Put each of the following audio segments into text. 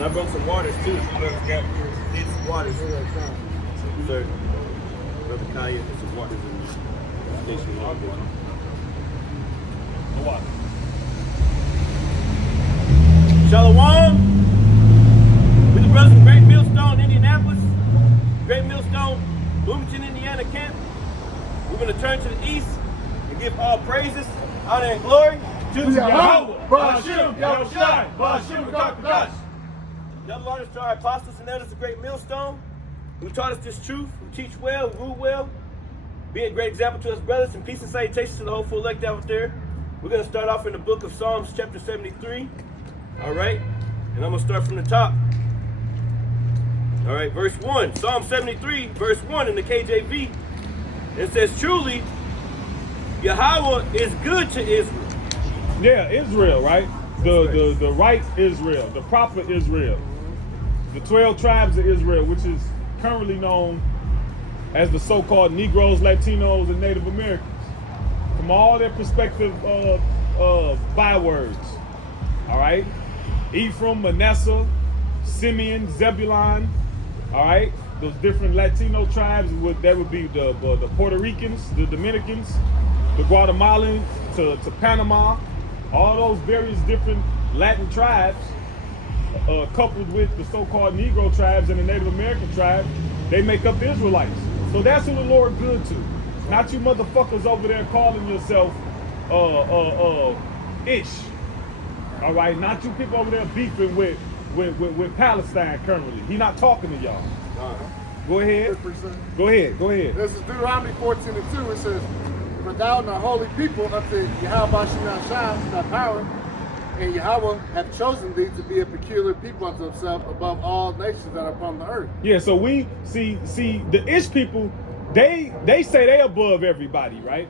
And I brought some waters too. Need some waters. Sir. Brother Kaya, and some waters in the station. What? Shalom. We're the brothers from Great Millstone, Indianapolis. Great Millstone, Bloomington, Indiana camp. We're going to turn to the east and give all praises, honor, and glory to Yahweh, Ba'ashem, Yahushai, Ba'ashem, Kakadash. Double honors to our apostles and elders of Great Millstone, who taught us this truth, who teach well, who rule well, be a great example to us brothers, and peace and salutations to the whole full elect out there. We're going to start off in the book of Psalms, chapter 73. All right, and I'm going to start from the top. All right, verse 1, Psalm 73, verse 1 in the KJV. It says, truly, Yahweh is good to Israel. Yeah, Israel, right? The right Israel, the proper Israel. The 12 tribes of Israel, which is currently known as the so-called Negroes, Latinos, and Native Americans. From all their prospective bywords. All right? Ephraim, Manasseh, Simeon, Zebulun. All right? Those different Latino tribes, that would be the Puerto Ricans, the Dominicans, the Guatemalans, to Panama. All those various different Latin tribes, coupled with the so-called Negro tribes and the Native American tribes, they make up the Israelites. So that's who the Lord good to. Not you motherfuckers over there calling yourself Ish. All right, not you people over there beefing with Palestine currently. He not talking to y'all. Go ahead. Go ahead. This is Deuteronomy 14:2. It says, "For thou art a holy people unto Yahweh Shai, thy power, and Yahweh hath chosen thee to be a peculiar people unto himself above all nations that are upon the earth." Yeah, so we see the Ish people, they say they above everybody, right?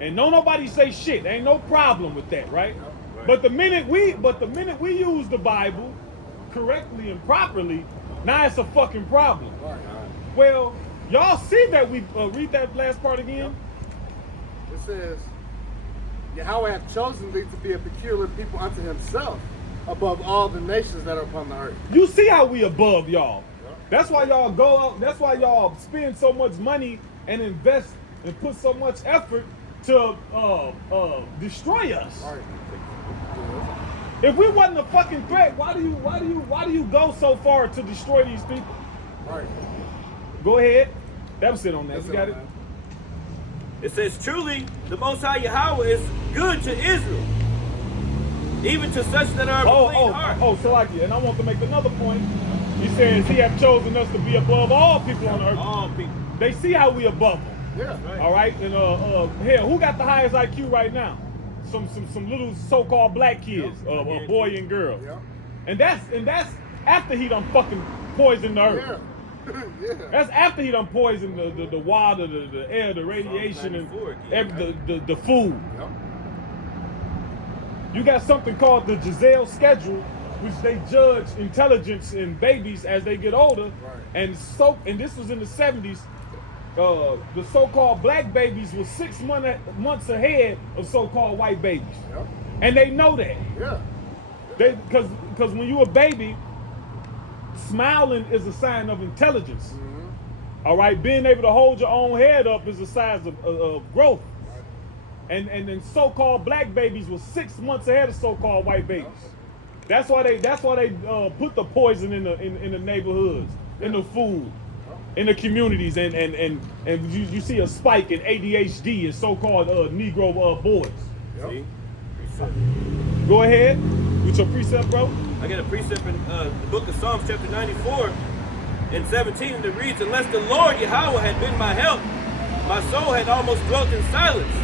And don't nobody say shit. There ain't no problem with that, right? Right. But the minute we use the Bible correctly and properly, now it's a fucking problem. Right. Well, y'all see that we read that last part again? It says, "Yahweh hath chosen thee to be a peculiar people unto himself above all the nations that are upon the earth." You see how we above y'all. That's why y'all go out, that's why y'all spend so much money and invest and put so much effort to destroy us. Right. If we wasn't a fucking threat, why do you go so far to destroy these people? Right. Go ahead. That was it on that. That's You got all, it? man. It says, truly, the Most High Yahweh is good to Israel, even to such that are of a clean heart. So like you. And I want to make another point. He says he have chosen us to be above all people on earth. All people. They see how we above them. Yeah. Right. All right, and hell, who got the highest IQ right now? Some little so-called black kids, a boy and girl. Yeah. And that's after he done fucking poisoned the earth. Yeah. Yeah. That's after he done poisoned the water, the air, the radiation, and 94 again, the food. Yep. You got something called the Giselle schedule, which they judge intelligence in babies as they get older. Right. And this was in the 70s. The so-called black babies was 6 months ahead of so-called white babies. Yep. And they know that. Yeah. Because when you a baby, smiling is a sign of intelligence. Mm-hmm. All right, being able to hold your own head up is a sign of growth. Right. And then so-called black babies was 6 months ahead of so-called white babies. That's why they put the poison in the neighborhoods, in the food, in the communities, and you see a spike in ADHD and so-called Negro boys. Yep. See? Precept. Go ahead with your precept, bro. I got a precept in the book of Psalms, chapter 94 and 17, and it reads, "Unless the Lord Yahweh had been my help, my soul had almost dwelt in silence.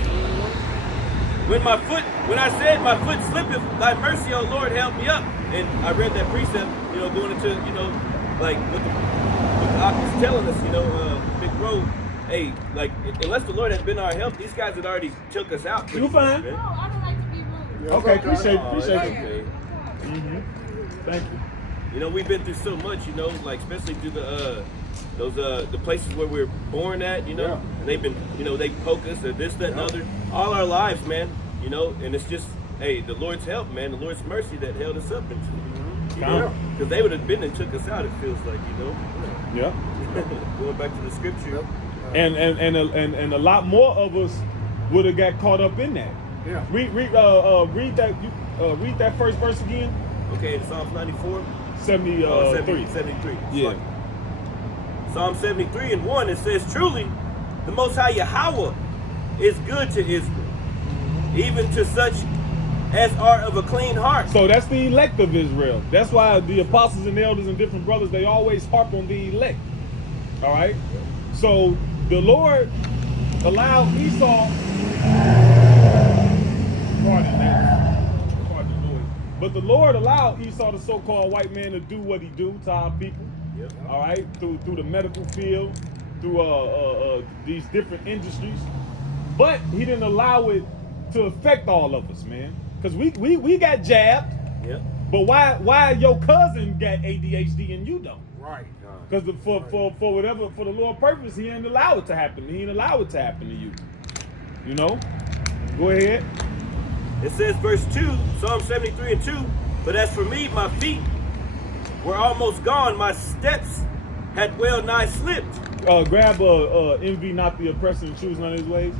When I said my foot slippeth, thy mercy, O Lord, help me up." And I read that precept, going into, like what the Ak is telling us, Big Bro, hey, like, unless the Lord had been our help, these guys had already took us out. You fine? Man. No, I don't like to be rude. Yeah, Okay, it's appreciate Oh, it. that's okay. Thank you. We've been through so much, like especially through the places where we're born at, Yeah. and they've been, they poke us at this, that, and other, all our lives, man, and it's just, hey, the Lord's help, man, the Lord's mercy that held us up into. count. Because they would have been and took us out, it feels like, Yeah. Going back to the scripture. And a lot more of us would have got caught up in that. Yeah. Read that first verse again. Okay, in Psalms 94. 73. 73. Yeah. Sorry. Psalm 73 and 1, it says, truly, the Most High Yahweh is good to Israel, even to such as are of a clean heart. So that's the elect of Israel. That's why the apostles and elders and different brothers, they always harp on the elect. All right? So the Lord allowed Esau, pardon the noise, but the Lord allowed Esau, the so-called white man, to do what he do to our people. Yep. All right? Through the medical field, through these different industries. But he didn't allow it to affect all of us, man. Because we got jabbed. Yep. But why your cousin got ADHD and you don't? Right. Because for whatever, for the Lord purpose, he didn't allow it to happen. He didn't allow it to happen to you. You know? Go ahead. It says, verse 2, Psalm 73 and 2, but as for me, my feet were almost gone, my steps had well nigh slipped. Grab envy not the oppressor and choose none of his ways.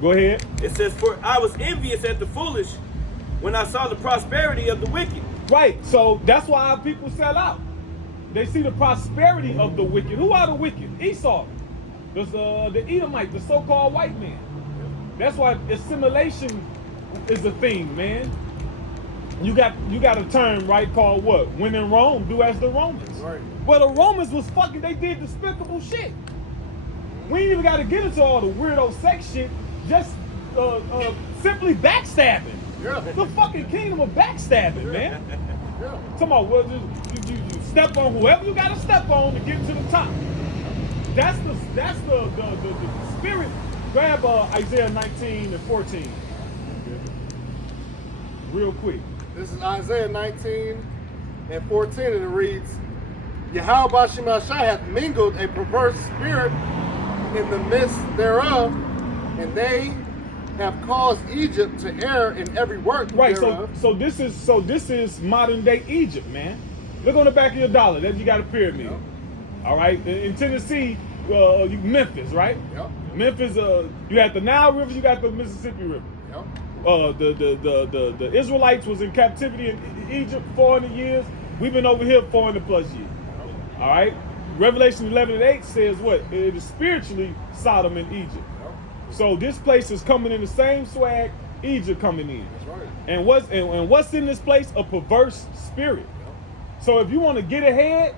Go ahead. It says, for I was envious at the foolish when I saw the prosperity of the wicked. Right. So that's why our people sell out. They see the prosperity of the wicked. Who are the wicked? Esau. The Edomite, the so-called white man. That's why assimilation is a thing, man. You got a term, right, called what? When in Rome, do as the Romans. Right. Well, the Romans was fucking, they did despicable shit. We ain't even got to get into all the weirdo sex shit. Just simply backstabbing. Yeah. The fucking kingdom of backstabbing, man. Yeah. Come on, well, you step on whoever you got to step on to get to the top. That's the spirit. Grab Isaiah 19 and 14. Real quick. This is Isaiah 19 and 14, and it reads, Yahweh Bashimashai hath mingled a perverse spirit in the midst thereof, and they have caused Egypt to err in every work Right, thereof. so this is modern day Egypt, man. Look on the back of your dollar. That you got a pyramid. Yep. All right. In Tennessee, Memphis, right? Yep. Memphis, you got the Nile River, you got the Mississippi River. Yep. The Israelites was in captivity in Egypt 400 years. We've been over here 400 plus years. All right. Revelation 11 and 8 says what? It is spiritually Sodom and Egypt. Yep. So this place is coming in the same swag Egypt coming in. That's right. And what's in this place? A perverse spirit. So if you want to get ahead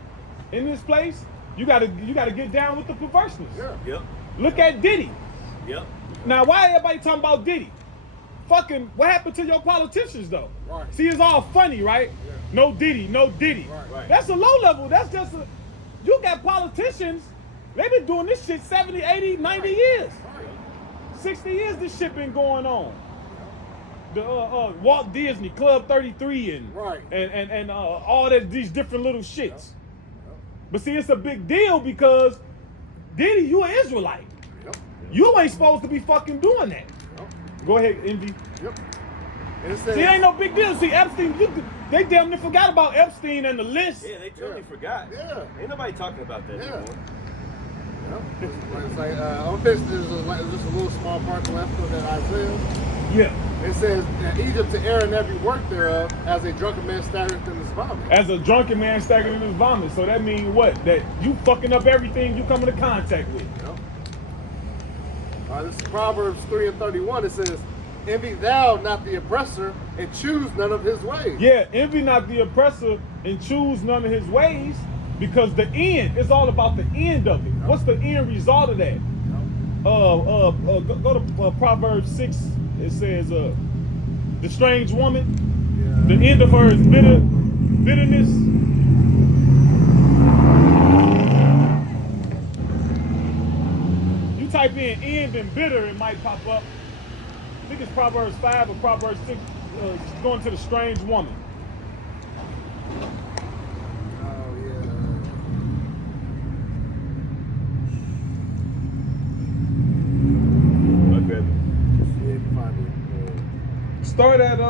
in this place, you gotta get down with the perverseness. Yeah. Yep. Look at Diddy. Yep. Now, why everybody talking about Diddy? Fucking, what happened to your politicians though? Right. See, it's all funny, right? Yeah. No Diddy, no Diddy. Right. That's a low level. That's just you got politicians, they've been doing this shit 70, 80, 90 years. Right. 60 years this shit been going on. The Walt Disney Club 33 and Right. and all that, these different little shits. But see, it's a big deal because Diddy, you an Israelite. Yep. You ain't supposed to be fucking doing that. Yep. Go ahead, Envy. Yep. And it says, See, it ain't no big deal. See, Epstein, they damn near forgot about Epstein and the list. Yeah, they totally forgot. Yeah. Ain't nobody talking about that Yeah. anymore. It's like on this, there's just a little small part left of that Isaiah. Yeah. It says that Egypt to err in every work thereof, as a drunken man staggereth in his vomit. As a drunken man staggering in his vomit. So that means what? That you fucking up everything you come into contact with. Yep. This is Proverbs 3 and 31. It says, envy thou not the oppressor, and choose none of his ways. Yeah, envy not the oppressor and choose none of his ways, because the end, it's all about the end of it. What's the end result of that? Go to Proverbs 6. It says, the strange woman, the end of her is bitterness. You type in end and bitter, it might pop up. I think it's Proverbs 5 or Proverbs 6, going to the strange woman. Yeah. Start at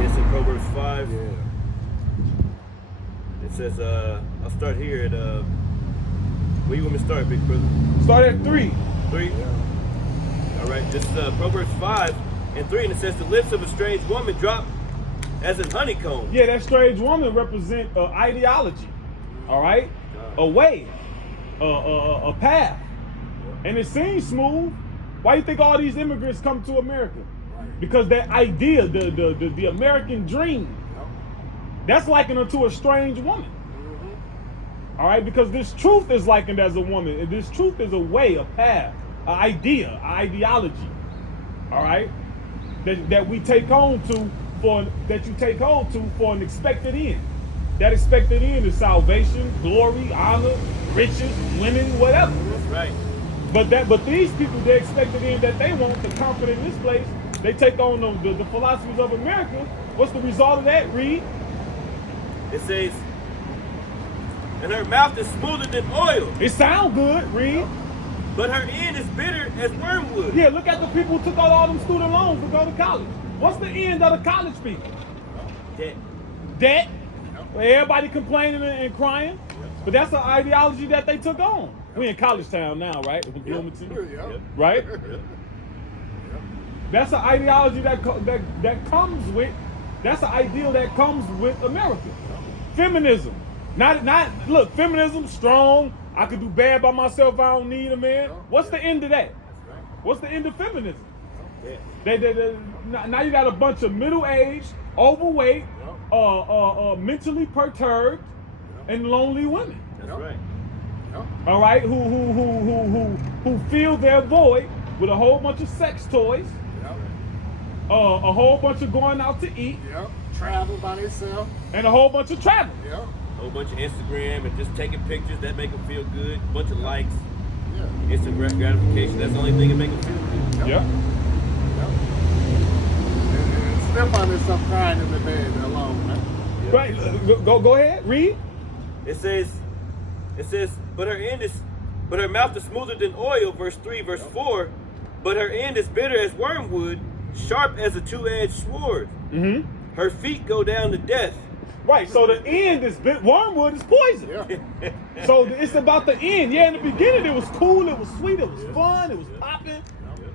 It's in Proverbs 5. Yeah. It says, I'll start here at, where you want me to start, big brother? Start at 3. 3? All right, this is Proverbs 5 and 3, and it says, the lips of a strange woman drop as in honeycomb. Yeah, that strange woman represent ideology. All right, a way, a path, and it seems smooth. Why do you think all these immigrants come to America? Because that idea, the American dream, that's likened unto a strange woman. All right, because this truth is likened as a woman, and this truth is a way, a path, an idea, an ideology. All right, that we take on to that you take hold to for an expected end. That expected end is salvation, glory, honor, riches, winning, whatever. That's right. But these people, they expected end that they want to comfort in this place. They take on the philosophies of America. What's the result of that? Read. It says, and her mouth is smoother than oil, It sound good. Read. but her end is bitter as wormwood. Yeah, look at the people who took out all them student loans to go to college. What's the end of the college people? Debt. Debt. Everybody complaining and crying. But that's the ideology that they took on. We in college town now, right? Bloomington, Yeah. right? That's the ideology that comes with. That's the ideal that comes with America. Feminism. Not look, feminism strong. I could do bad by myself. I don't need a man. What's the end of that? What's the end of feminism? Now you got a bunch of middle-aged, overweight, mentally perturbed, and lonely women. That's right. All right, who fill their void with a whole bunch of sex toys, a whole bunch of going out to eat, Travel by themselves. and a whole bunch of travel. Yeah. A whole bunch of Instagram and just taking pictures that make them feel good. A bunch of likes, Yeah. instant gratification. That's the only thing that make them feel good. Yeah. And still find themselves crying in the bed alone, man. Right. Go ahead. Read. It says, but her mouth is smoother than oil, verse 3, verse 4, but her end is bitter as wormwood, sharp as a two-edged sword. Mm-hmm. Her feet go down to death. Right. So the end is wormwood is poison. Yeah. So it's about the end. Yeah, in the beginning it was cool, it was sweet, it was fun, it was popping,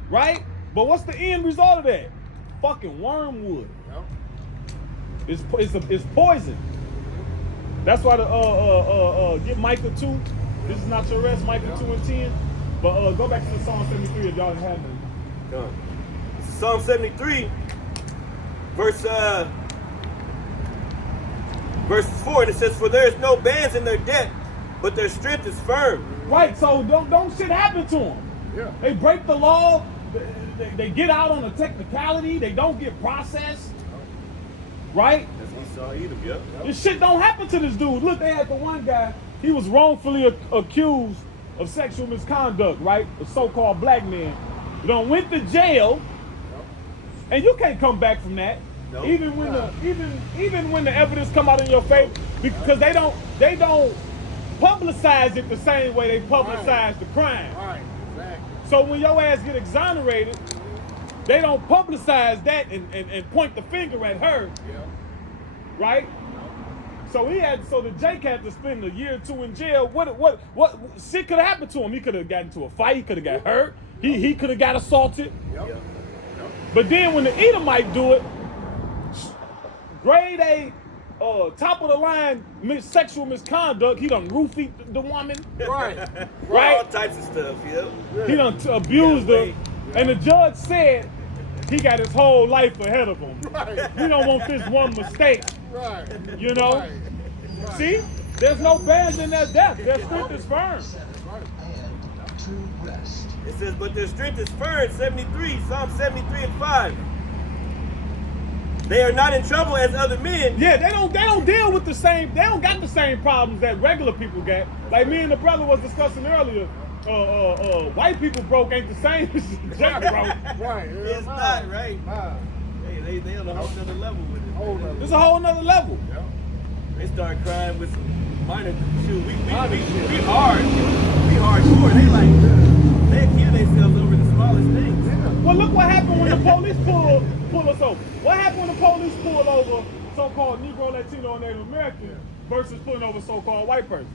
right? But what's the end result of that? Fucking wormwood. It's poison. That's why the get Micah 2. This is not your rest, Micah 2 and 10. But go back to the Psalm 73 if y'all have it. Psalm 73, verse 4, and it says, for there is no bands in their debt, but their strength is firm. Right. So don't shit happen to them. Yeah. They break the law. They get out on a technicality. They don't get processed. Right? That's Esau Edom, yep. This shit don't happen to this dude. Look, they had the one guy, he was wrongfully accused of sexual misconduct, right? A so-called black man. He done went to jail, and you can't come back from that. No. Even when the evidence come out in your favor, because they don't publicize it the same way they publicize the crime. Right. Exactly. So when your ass get exonerated, they don't publicize that and point the finger at her, Yeah. right? So the Jake had to spend a year or two in jail. What shit could have happened to him? He could have gotten into a fight. He could have got hurt. He could have got assaulted. Yep. But then when the Edomite do it, grade A, top of the line sexual misconduct. He done roofied the woman. Right. Right? All types of stuff, yeah. He done abused her. Yeah. And the judge said he got his whole life ahead of him. Right. He don't want this one mistake. Right. You know? Right. Right. See? There's no bands in their death. Their strength is firm. It says, but their strength is firm, 73, Psalm 73 and 5. They are not in trouble as other men. Yeah, they don't deal with the same, they don't got the same problems that regular people got. Like me and the brother was discussing earlier, white people broke ain't the same as Jake broke. Right. It's not, right? Nah. They on a whole nother level with it. Whole nother. It's a whole nother level. Yeah. They start crying with some minor shoot. We Minor shit. we hardcore. They kill themselves over the smallest things. Yeah. Well, look what happened when the police pulled so-called Negro, Latino, and Native American versus putting over so-called white person.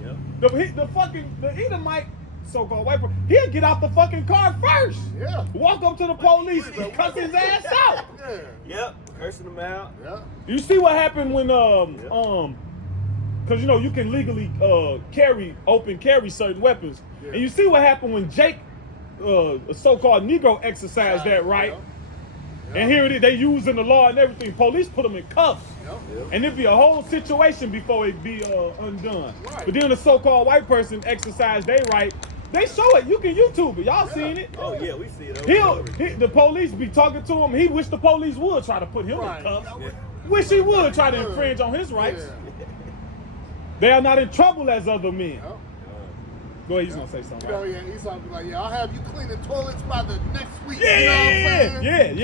Yep. The Edomite, so-called white person, he'll get out the fucking car first. Yeah. Walk up to the police and cuss his ass out. Yeah. Yep. Cursing them out. Yeah. You see what happened when because you know you can legally open carry certain weapons, Yeah. and you see what happened when Jake, a so-called Negro, exercised that right. Yep. And here it is, they using the law and everything. Police put them in cuffs. Yep. And it'd be a whole situation before it be undone. Right. But then the so-called white person exercise their right. They show it. You can YouTube it. Y'all seen it. Oh yeah, we see it. Over and over. The police be talking to him. He wish the police would try to put him Right. in cuffs. Yeah. Wish he would try to infringe on his rights. Yeah. They are not in trouble as other men. Yep. Go ahead, he's gonna say something. You know, yeah, he's gonna be like, yeah, I'll have you cleaning toilets by the next week. Yeah, you know what I'm saying?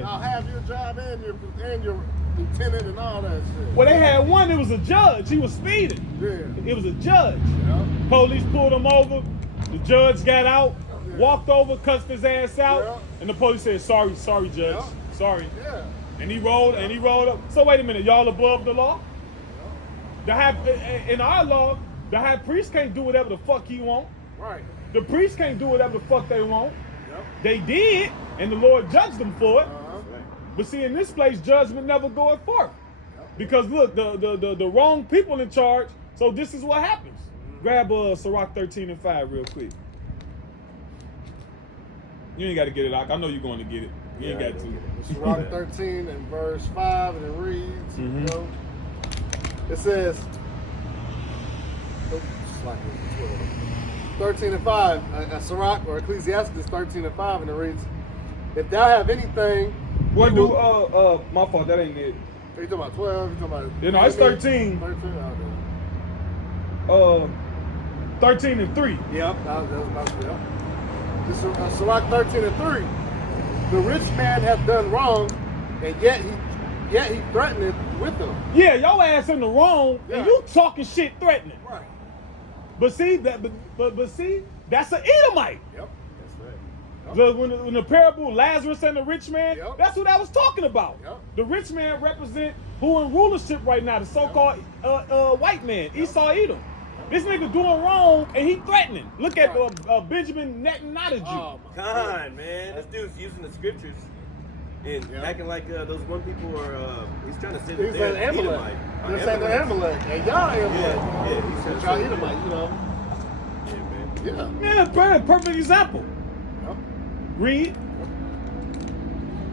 yeah. I'll have your job and your lieutenant and all that shit. Well, they had one. It was a judge. He was speeding. Yeah. It was a judge. Yeah. Police pulled him over. The judge got out, walked over, cussed his ass out, Yeah. and the police said, "Sorry, judge, Yeah. sorry." Yeah. And he rolled up. So wait a minute, y'all above the law? In our law, the high priest can't do whatever the fuck he want. Right. The priest can't do whatever the fuck they want. Yep. They did, and the Lord judged them for it. Uh-huh. But see, in this place, judgment never goeth forth. Because look, the wrong people in charge. So this is what happens. Grab Sirach 13:5 real quick. You ain't got to get it, Ak. I know you're going to get it. You ain't got to. It's Sirach 13 and verse 5, and it reads, you know, it says, it's like 13 and 5, Sirach or Ecclesiastes 13 and 5, and it reads, if thou have anything. What do, my fault, that ain't it. Are you talking about 12? You talking about? You know, it's 13. 13? 13 and 3. Yep, that was about to be up. This is Sirach 13 and 3. The rich man hath done wrong, and yet he threateneth with them. Yeah, your ass in the wrong, and you talking shit threatening. Right. But see, but see, that's an Edomite. Yep. When the parable Lazarus and the rich man, that's who that was talking about. Yep. The rich man represent who in rulership right now, the so-called white man, Esau Edom. This nigga doing wrong and he threatening. Look at Benjamin Netanyahu. Oh, Come on, man. This dude's using the scriptures and acting like those one people are. He's trying to say that they're an Amalek. Edomite. They're saying they're Amalek, and y'all Amalek. Yeah, he's But y'all Edomite, you know. Yeah, man. Yeah. Yeah, perfect example. Yep. Read.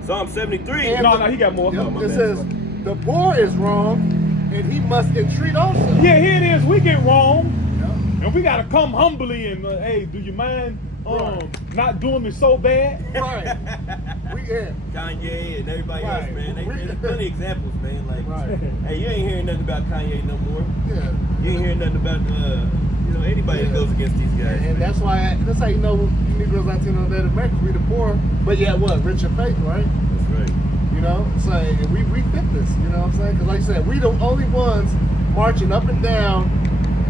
Psalm 73. And No, he got more. Yep. My It bad. says, the poor is wrong, and he must entreat also. Yeah, here it is. We get wrong, Yep. and we gotta come humbly and hey, do you mind not doing me so bad? Right. Kanye and everybody else, Right. man. There's plenty of examples, man. Like, Right. hey, you ain't hearing nothing about Kanye no more. Yeah. You ain't hearing nothing about anybody that goes against these guys. And that's why that's how you know Negroes, Latinos, Native Americans, we the poor, but yet what? Rich in faith, right? That's right. You know, so and we fit this. You know what I'm saying? Because like I said, we the only ones marching up and down,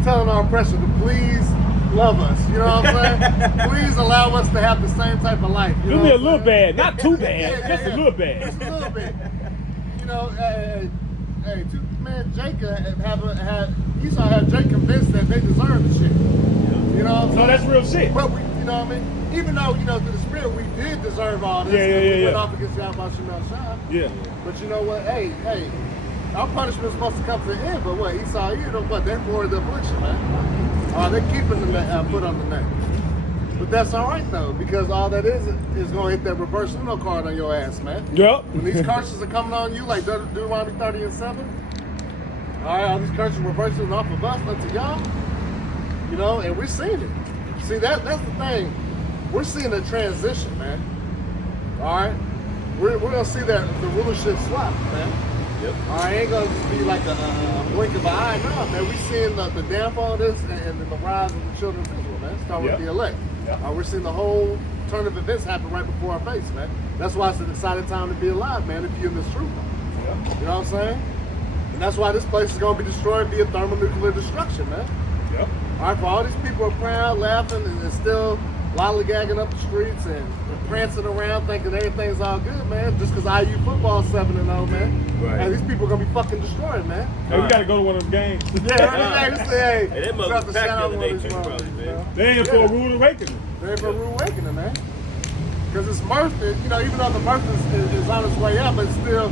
telling our oppressor to please love us. You know what I'm saying? Please allow us to have the same type of life. You Do know me a what I'm little saying? bad, not too bad, just a little bad. Just a little bit. You know, hey, Jacob Esau had Jake convinced that they deserve the shit. You know what I'm saying? No, that's real shit. But we, you know what I mean? Even though, through the spirit we did deserve all this. We went off against Yahweh Shah. Yeah. But you know what? Hey, our punishment's supposed to come to the end, but what? Esau, but they're for the affliction, man. They're keeping the foot on the neck. But that's all right though, because all that is gonna hit that reverse Uno card on your ass, man. Yep. When these curses are coming on you, like Deuteronomy 30 and 7, all right, all these curses reversing off of us unto y'all, and we're seeing it. See, that's the thing. We're seeing a transition, man. All right, we're gonna see that the rulership swap, man. Yep. All right, ain't gonna just be like a blink of an eye, no, man. We're seeing the downfall of this and then the rise of the children of Israel, man. Start with the elect. Yep. We're seeing the whole turn of events happen right before our face, man. That's why it's an exciting time to be alive, man, if you're in this truth. Yep. You know what I'm saying? And that's why this place is gonna be destroyed via thermonuclear destruction, man. Yep. All right, for all these people are proud, laughing, and still lollygagging up the streets and prancing around thinking everything's all good, man. Just because IU football's 7-0, man. Right. And these people are gonna be fucking destroyed, man. Hey, we gotta go to one of them games. Yeah, every day. Hey, that mother was packed the other day too, probably, man. They ain't for a rude awakening. They're for a rude awakening, man. Because it's mirth, you know, even though the mirth is on its way up, it's still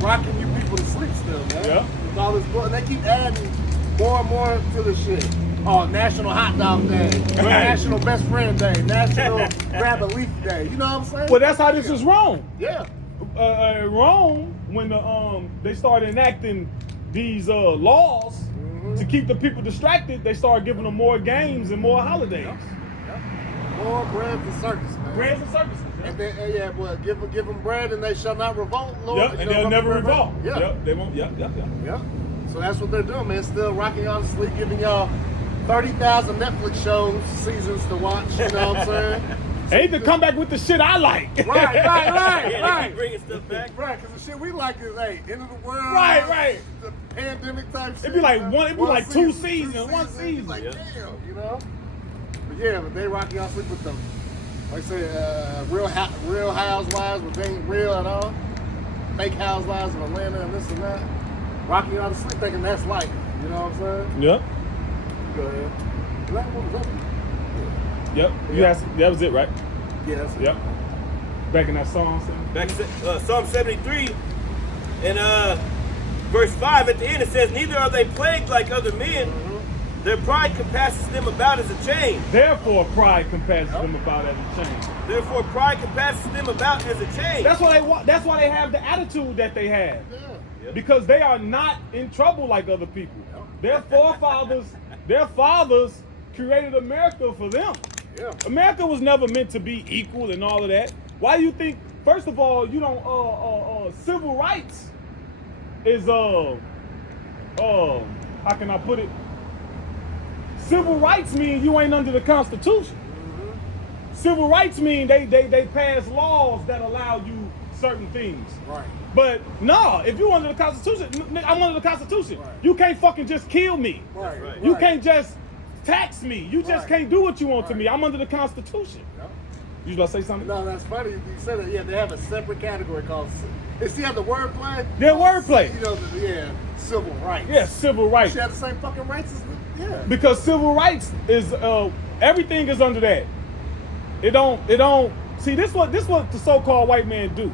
rocking you people to sleep still, man. Yeah. With all this, and they keep adding more and more to the shit. Oh, National Hot Dog Day, National Best Friend Day, National Grab a Leaf Day. You know what I'm saying? Well, that's how this is Rome. Yeah. Rome, when they started enacting these laws to keep the people distracted, they started giving them more games and more holidays. Yep. More bread and circus, man. Breads and circuses. And then, well, give them bread and they shall not revolt, Lord. Yep, and they'll never revolt. Yeah. Yep, they won't. Yep. Yeah. So that's what they're doing, man. Still rocking y'all to sleep, giving y'all 30,000 Netflix shows, seasons to watch. You know what I'm saying? They need to come back with the shit I like. Right. Yeah, they keep bringing stuff back. Right, because the shit we like is, hey, end of the world. Right. The pandemic type shit. It'd be like two seasons, one It'd be season. like, Yeah. damn, you know? But yeah, but they rocking y'all sleep with them. Like I say, real housewives, but they ain't real at all. Fake housewives of Atlanta and this and that. Rocking y'all to sleep thinking that's life. You know what I'm saying? Yep. Go ahead. What was that? Yep. That was it, right? Yeah, that's it. Yep. Back in that song. Back in Psalm 73, and verse 5 at the end, it says, "Neither are they plagued like other men. Their pride compasses them about as a chain." Therefore, pride compasses them about as a chain. Therefore, pride compasses them about as a chain. That's why they want. That's why they have the attitude that they have, Yeah. because they are not in trouble like other people. Their fathers created America for them. Yeah. America was never meant to be equal and all of that. Why do you think? First of all, you don't. Civil rights is how can I put it? Civil rights mean you ain't under the Constitution. Civil rights mean they pass laws that allow you certain things. Right. But no, if you under the Constitution, I'm under the Constitution. Right. You can't fucking just kill me. Right. You can't just tax me. You just Right. can't do what you want to Right. me. I'm under the Constitution. Yep. You was about to say something? No, that's funny. You said that. Yeah, they have a separate category called. See how the wordplay? Their wordplay. You know, civil rights. Yeah, civil rights. She had the same fucking rights as yeah. Because civil rights is everything is under that. It don't see this what the so-called white man do.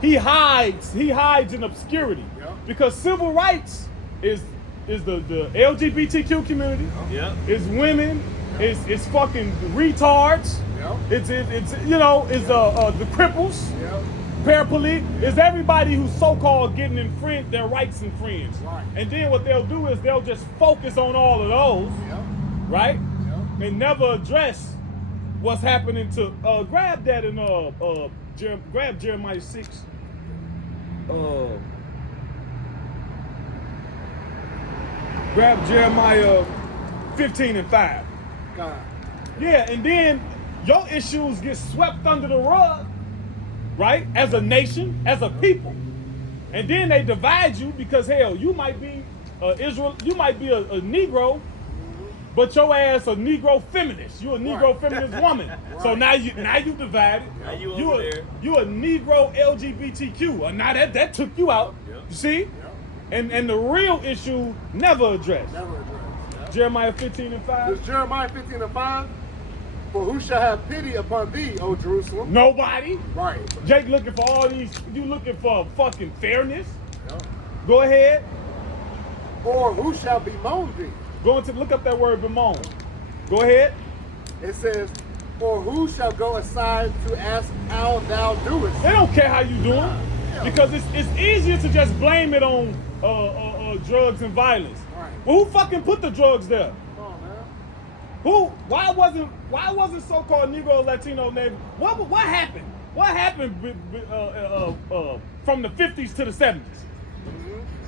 He hides in obscurity. Yeah. Because civil rights is the LGBTQ community. Yeah. It's women. It's fucking retards. Yeah. It's the cripples. Yeah. Paraplegic is everybody who's so-called getting their rights infringed. Right. And then what they'll do is they'll just focus on all of those, Yeah. right? Yeah. And never address what's happening to grab that and grab Jeremiah 6. Grab Jeremiah 15 and 5. God. Yeah, and then your issues get swept under the rug, right? As a nation, as a people. And then they divide you because hell, you might be Israel, you might be a Negro, but your ass a Negro feminist. You a Negro Right. feminist woman. Right. So now you divided. Now you over there. You a Negro LGBTQ. And now that took you out. Yep. You see? Yeah. And the real issue never addressed. Never addressed. Yeah. Jeremiah 15 and 5. There's Jeremiah 15 and 5. For who shall have pity upon thee, O Jerusalem? Nobody. Right. Jake looking for all these. You looking for fucking fairness? Yeah. Go ahead. Or who shall bemoan thee? Go into look up that word bemoan. Go ahead. It says, or who shall go aside to ask how thou doest? They don't care how you doing Yeah. because it's easier to just blame it on drugs and violence. Right. Well, who fucking put the drugs there? Come on, man. Who? Why wasn't so-called Negro Latino name? What happened? What happened from the 50s to the 70s?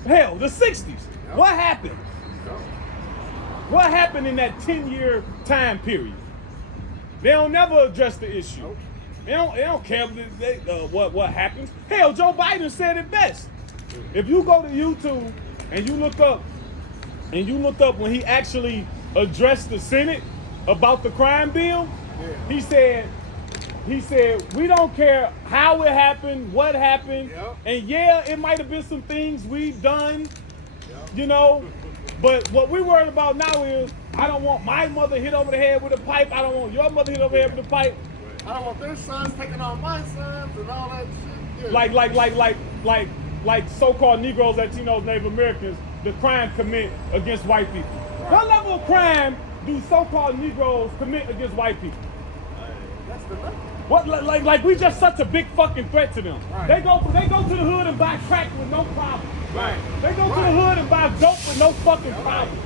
Hell, the 60s. Yep. What happened? Yeah. What happened in that 10-year time period? They don't never address the issue. Nope. They don't care what happens. Hell, Joe Biden said it best. If you go to YouTube and you look up when he actually addressed the Senate about the crime bill, Yeah. He said, we don't care how it happened, what happened, Yep. and yeah, it might have been some things we've done, you know, but what we're worried about now is, I don't want my mother hit over the head with a pipe, I don't want your mother hit over the head with a pipe. I don't want their sons taking on my sons and all that shit. Yeah. Like so-called Negroes, Latinos, Native Americans, the crime commit against white people. Right. What level of crime do so-called Negroes commit against white people? That's the number. What like we just such a big fucking threat to them. Right. They go to the hood and buy crack with no problem. Right. They go to the hood and buy dope with no fucking problem.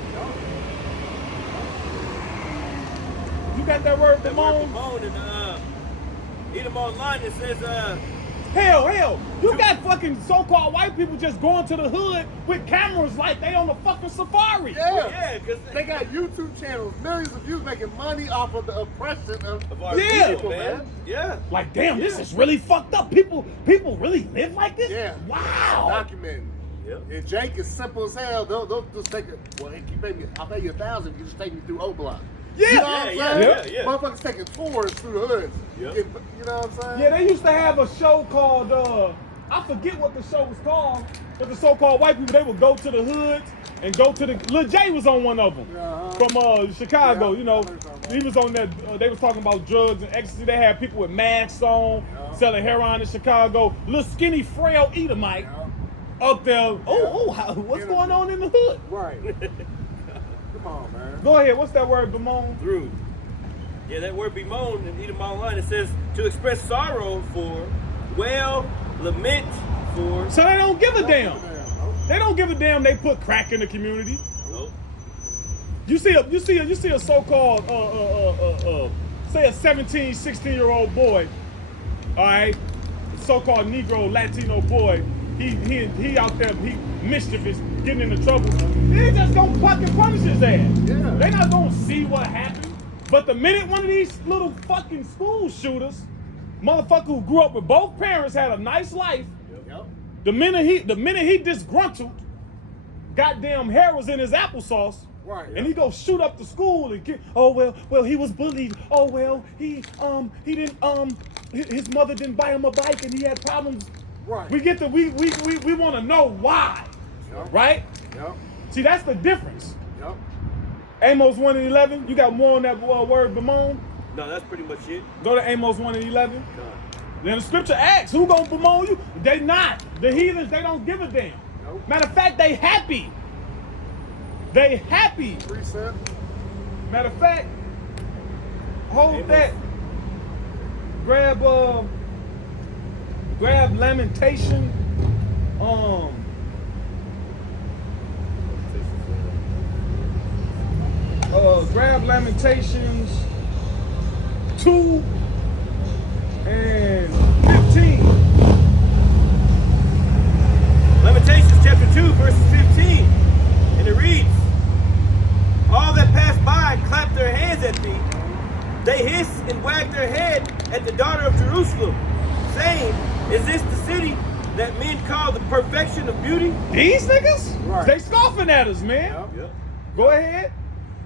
You got that word, That word Damone? bemoan and Edom Online, it says Hell, you got fucking so-called white people just going to the hood with cameras like they on the fucking safari. Yeah. because They got YouTube channels, millions of views making money off of the oppression of our Yeah. people, man. Yeah. Like, damn, this is really fucked up. People really live like this? Yeah. Wow. Documenting. Yep. And Jake is simple as hell. They'll just take it. Well, hey, you pay me. I'll pay you $1,000 if you just take me through O Block. Yeah. You know what I'm saying? Yeah. Motherfuckers taking tours through the hoods. Yep. You know what I'm saying? Yeah, they used to have a show called, I forget what the show was called, but the so-called white people, they would go to the hoods and go to the, Lil J was on one of them from Chicago, Yeah, you know. I know what you're talking about. He was on that, they was talking about drugs and ecstasy. They had people with masks on, selling heroin in Chicago. Little skinny, frail Edomite up there. What's going on in the hood? Right. Come on, man. Go ahead, what's that word, Damone? Through. Yeah, that word bemoan in Edom Online, it says to express sorrow for, wail, lament for. So they don't give a damn. Damn. They don't give a damn they put crack in the community. Nope. You see a so-called say a 17, 16-year-old boy, all right, so-called Negro, Latino boy, he out there, he mischievous, getting into trouble. They just gonna fucking punish his ass. Yeah. They not gonna see what happened. But the minute one of these little fucking school shooters, motherfucker who grew up with both parents, had a nice life, Yep. the minute he disgruntled, goddamn hair was in his applesauce. Right. And he go shoot up the school and get, well he was bullied. Oh well he didn't his mother didn't buy him a bike and he had problems. Right. We want to know why. Yep. Right? Yep. See, that's the difference. Yep. Amos 1 and 11. You got more on that word bemoan? No, that's pretty much it. Go to Amos 1 and 11. No. Then the scripture asks, who gonna bemoan you? They not. The heathens, they don't give a damn. Nope. Matter of fact, they happy. They happy. Reset. Matter of fact, hold Amos. that. Grab Lamentation. Grab Lamentations 2 and 15. Lamentations chapter 2, verses 15. And it reads, all that pass by clap their hands at thee. They hiss and wag their head at the daughter of Jerusalem, saying, is this the city that men call the perfection of beauty? These niggas? Right. They scoffing at us, man. Yep. Go ahead.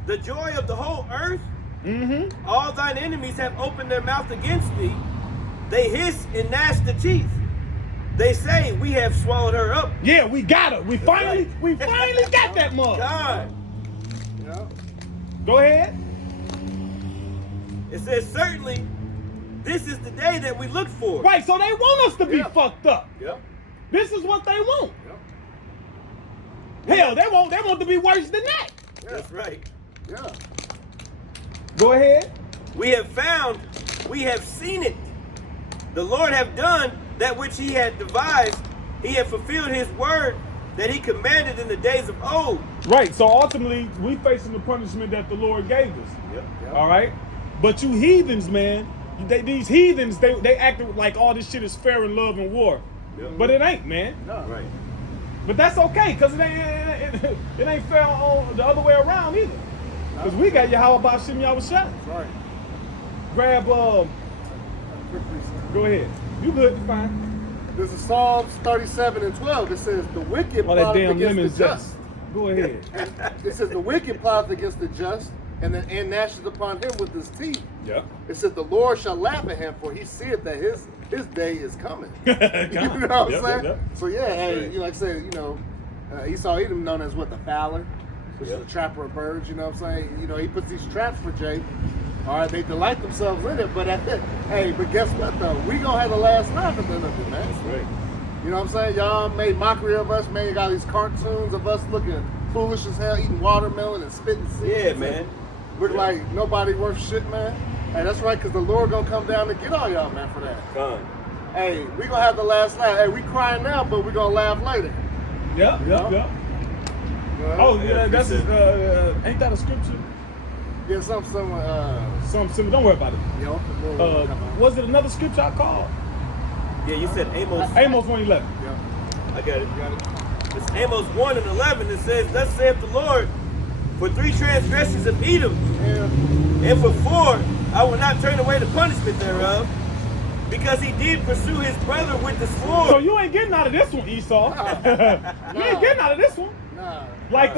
The joy of the whole earth, Mm-hmm. all thine enemies have opened their mouth against thee. They hiss and gnash the teeth. They say, we have swallowed her up. Yeah, we got her. We finally got that mug. God. Yep. Go ahead. It says, certainly, this is the day that we look for. Right, so they want us to be Yeah. fucked up. Yep. This is what they want. Yep. Hell, they want to be worse than that. That's right. Yeah. Go ahead. We have found, we have seen it. The Lord have done that which he had devised. He had fulfilled his word that he commanded in the days of old. Right, so ultimately, we facing the punishment that the Lord gave us. Yep. All right? But you heathens, man, these heathens, they act like all this shit is fair in love and war. Yep. But it ain't, man. No. Right. But that's okay, because it ain't fair on the other way around either. Because we got Yahweh Bashim Yahushua. That's right. Grab, Quick reset. go ahead. You good, you fine. This is Psalms 37 and 12. It says, the wicked All that plot damn against lemon the just. zest. Go ahead. It says, the wicked plot against the just, and gnashes upon him with his teeth. Yep. It said the Lord shall laugh at him, for he seeth that his day is coming. You know what I'm saying? Yep. So yeah, hey, you know, like I said, you know, Esau Edom known as what, the fowler, which is a trapper of birds. You know what I'm saying? You know, he puts these traps for Jacob. All right, they delight themselves in it, but but guess what though? We gonna have the last laugh at the end of it, man. That's right. You know what I'm saying? Y'all made mockery of us, man. You got these cartoons of us looking foolish as hell, eating watermelon and spitting seeds. Yeah, man. Look like nobody worth shit, man. Hey, that's right, because the Lord gonna come down to get all y'all, man, for that. Come. Hey, we gonna have the last laugh. Hey, we crying now, but we gonna laugh later. Yep. Oh, yeah, that's ain't that a scripture? Yeah, something. Something. Don't worry about it. Was it another scripture I called? Yeah, you said Amos. Amos 1:11. Yeah. I got it. It's Amos 1:11. It says, "Thus saith the Lord, for 3 transgressions of Edom, Yeah. and for 4, I will not turn away the punishment thereof, because he did pursue his brother with the sword." So you ain't getting out of this one, Esau. You ain't getting out of this one. Nah. Like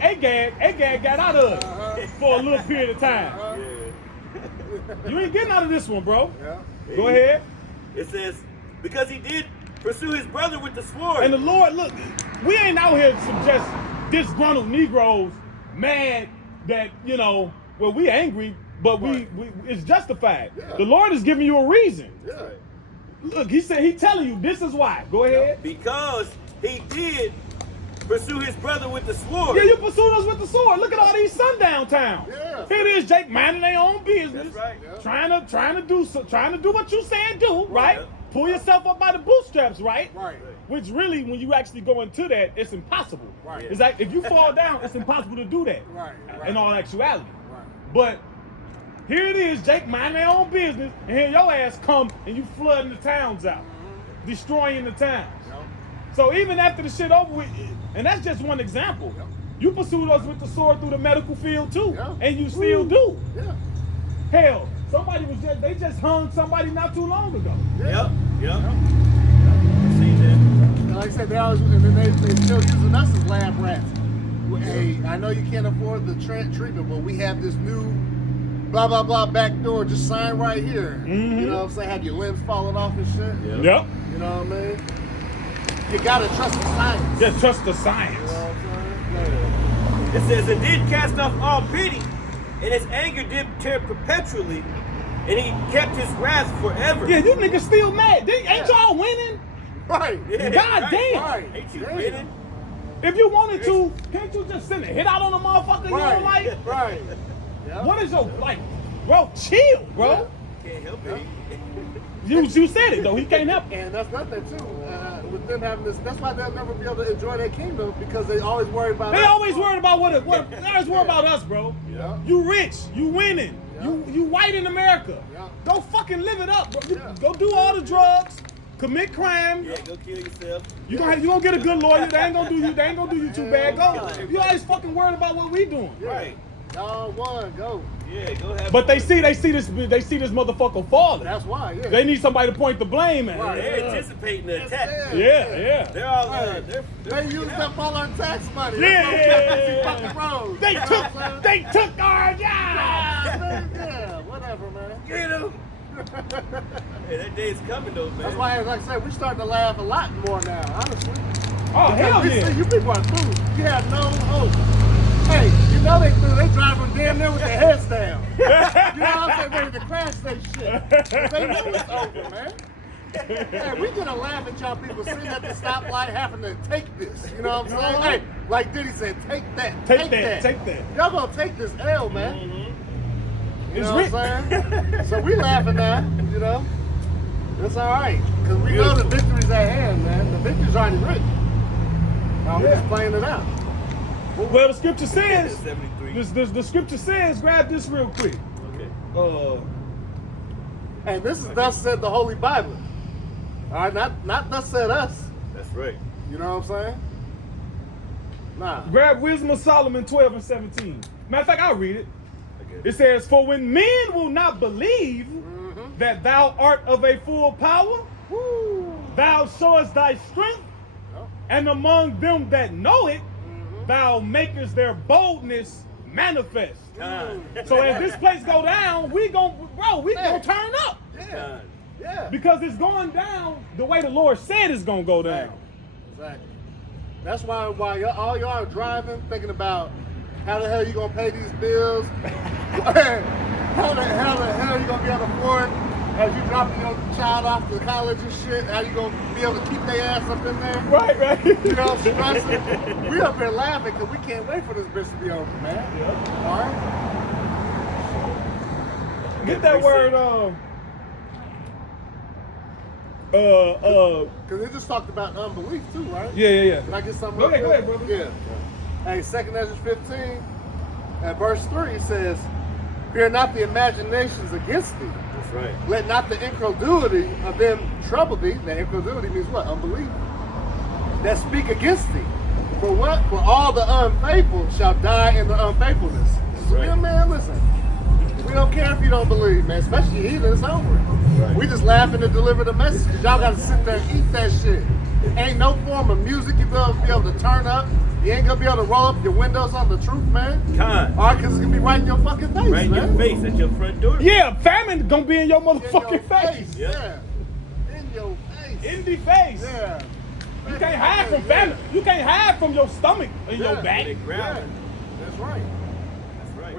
Agag got out of it for a little period of time. You ain't getting out of this one, bro. Yeah. Go ahead. It says, because he did pursue his brother with the sword. And the Lord, look, we ain't out here to suggest disgruntled Negroes mad that, you know, well, we angry, but we it's justified. Yeah. The Lord is giving you a reason. Yeah. Look, he said, he telling you this is why. Go ahead. Because he did pursue his brother with the sword. Yeah, you pursued us with the sword. Look at all these sundown towns. Yeah. Here it is, Jake, minding their own business. That's right. Yeah. Trying to do what you saying do, right? Yeah. Pull yourself up by the bootstraps, right? Right. Which really, when you actually go into that, it's impossible. Right. It's like if you fall down, it's impossible to do that. Right. In all actuality. Right. But here it is, Jake, mind their own business, and here your ass come and you flooding the towns out, destroying the towns. Yep. So even after the shit over with, and that's just one example. Yep. You pursued us with the sword through the medical field too, Yeah. and you still do. Yeah. Hell, they just hung somebody not too long ago. Yep. Yeah. See that? And like I said, they still using us as lab rats. Hey, I know you can't afford the treatment, but we have this new blah blah blah back door. Just sign right here. You know what I'm saying? Have your limbs falling off and shit. Yep. Yep. You know what I mean? You gotta trust the science. Just trust the You science. know what I'm saying? It says, and did cast off all pity, and his anger did tear perpetually, and he kept his wrath forever. Yeah, you niggas still mad. Ain't y'all winning? Right. Yeah, God damn. Right. Ain't you Damn. winning? If you wanted to, can't you just send a hit out on the motherfucker you don't like? Right. Right. Yeah. What is your like, bro? Chill, bro. Can't help it. You said it though. He can't help it. And that's nothing too. With them having this, that's why they'll never be able to enjoy their kingdom, because they always worry about. They us. always worried about what they always worry about us, bro. Yeah. You rich, you winning, Yeah. you white in America. Yeah. Go fucking live it up, bro. Yeah. Go do all the drugs, commit crime. Yeah, go kill yourself. You gonna get a good lawyer. They ain't gonna do you too bad. Go. You always fucking worried about what we doing. Yeah. Right. Y'all won, go. Yeah, go have But fun. they see this motherfucker falling. That's why. Yeah. They need somebody to point the blame at. Right. They're anticipating the attack. Yeah. They're all Right. they're They used up all our tax money. Yeah. That's why we fucking roads. They You know what I'm saying? took our job. Yeah, whatever, man. Get them. Hey, that day's coming though, man. That's why, like I said, we starting to laugh a lot more now, honestly. Oh hell we yeah. see you people are through. You have no hope. Hey, you know they through. They driving damn near with their heads down. You know what I'm saying? Ready to crash they shit. They know it's over, man. Hey, we gonna laugh at y'all people sitting at the stoplight having to take this. You know what I'm saying? Hey, like Diddy said, take that. Take that. Y'all gonna take this L, man. You It's know what I'm saying? So we laughing now, you know? It's all right. Because we know the victory's at hand, man. The victory's already written. Now we're just playing it out. Well, the scripture says, 73. the scripture says, grab this real quick. Okay. And this is thus said the Holy Bible. All right, not thus said us. That's right. You know what I'm saying? Nah. Grab Wisdom of Solomon 12 and 17. Matter of fact, I'll read it. Okay. It says, for when men will not believe that thou art of a full power, thou showest thy strength, and among them that know it, thou makest their boldness manifest. Con. So as this place go down, we gonna turn up. Yeah. Yeah. Because it's going down the way the Lord said it's gonna go down. Exactly. That's why all y'all are driving, thinking about how the hell you gonna pay these bills. how the hell you gonna be able to afford as you dropping your child off to college and shit? How you gonna be able to keep their ass up in there? Right. You know, stressing. We up here laughing because we can't wait for this bitch to be over, man. Yeah. All right. Get that word. Because they just talked about unbelief too, right? Yeah. Can I get something? Go ahead, brother. Yeah. Hey, 2 Ezra 15, at verse 3, it says, "Fear not the imaginations against thee. That's right. Let not the incredulity of them trouble thee." The incredulity means what? Unbelief. "That speak against thee. For what? For all the unfaithful shall die in the unfaithfulness." right. Yeah, man, listen. We don't care if you don't believe, man. Especially heathen, it's over. Right. We just laughing to deliver the message. Y'all got to sit there and eat that shit. Ain't no form of music you will be able to turn up. You ain't gonna be able to roll up your windows on the truth, man. Con. All right, because it's gonna be right in your fucking face, Right in man. your face at your front door. Yeah, famine gonna be in your In your motherfucking face. Yeah. In your face. In the face. Yeah. You can't hide from famine. You can't hide from your stomach and your Yeah. back. They grab Yeah. it. That's right. That's right.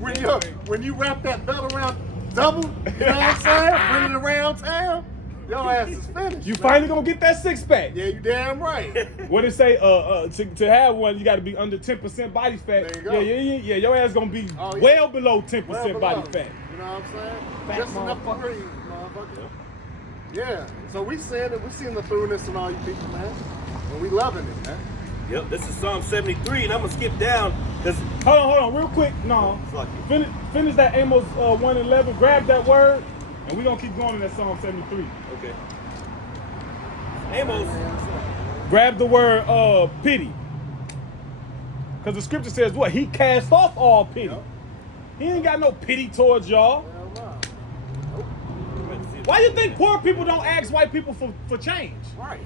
When, But when you wrap that belt around double, you know what I'm saying? Bring it around town, your ass is finished. You man. finally gonna get that six pack. Yeah, you damn right. What it say? To have one, you got to be under 10% body fat. There you go. Yeah. Your ass gonna be Oh, yeah. well below 10% Well below. body fat. You know what I'm saying? Fat Just enough to motherfucker. breathe, motherfucker. Yeah. So we seeing it. We seeing the throughness in all you people, man. And we loving it, man. Yep, this is Psalm 73, and I'm gonna skip down because Hold on, real quick. No, Fuck it. finish that Amos 1:11. Grab that word, and we gonna keep going in that Psalm 73. okay. Amos, Grab the word pity, because the scripture says what? He cast off all pity. Yep. He ain't got no pity towards y'all. Hell Why you think poor people don't ask white people for change? no. Right.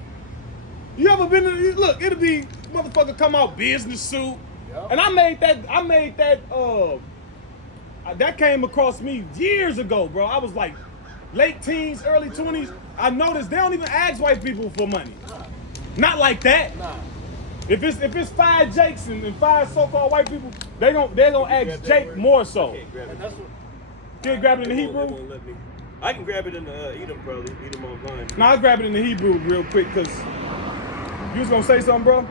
You ever been to look? It'll be motherfucker come out business suit, Yep. and that came across me years ago, bro. I was like late teens, early 20s. I noticed they don't even ask white people for money. Not like that. Nah. If it's 5 Jakes and 5 so-called white people, they gonna grab ask that Jake word? more so. I can't grab And it. that's what. Can't grab it in the They Hebrew. won't let me. I can grab it in the Edom, probably. Edom online. No, I'll grab it in the Hebrew real quick, cause you was gonna say something, bro.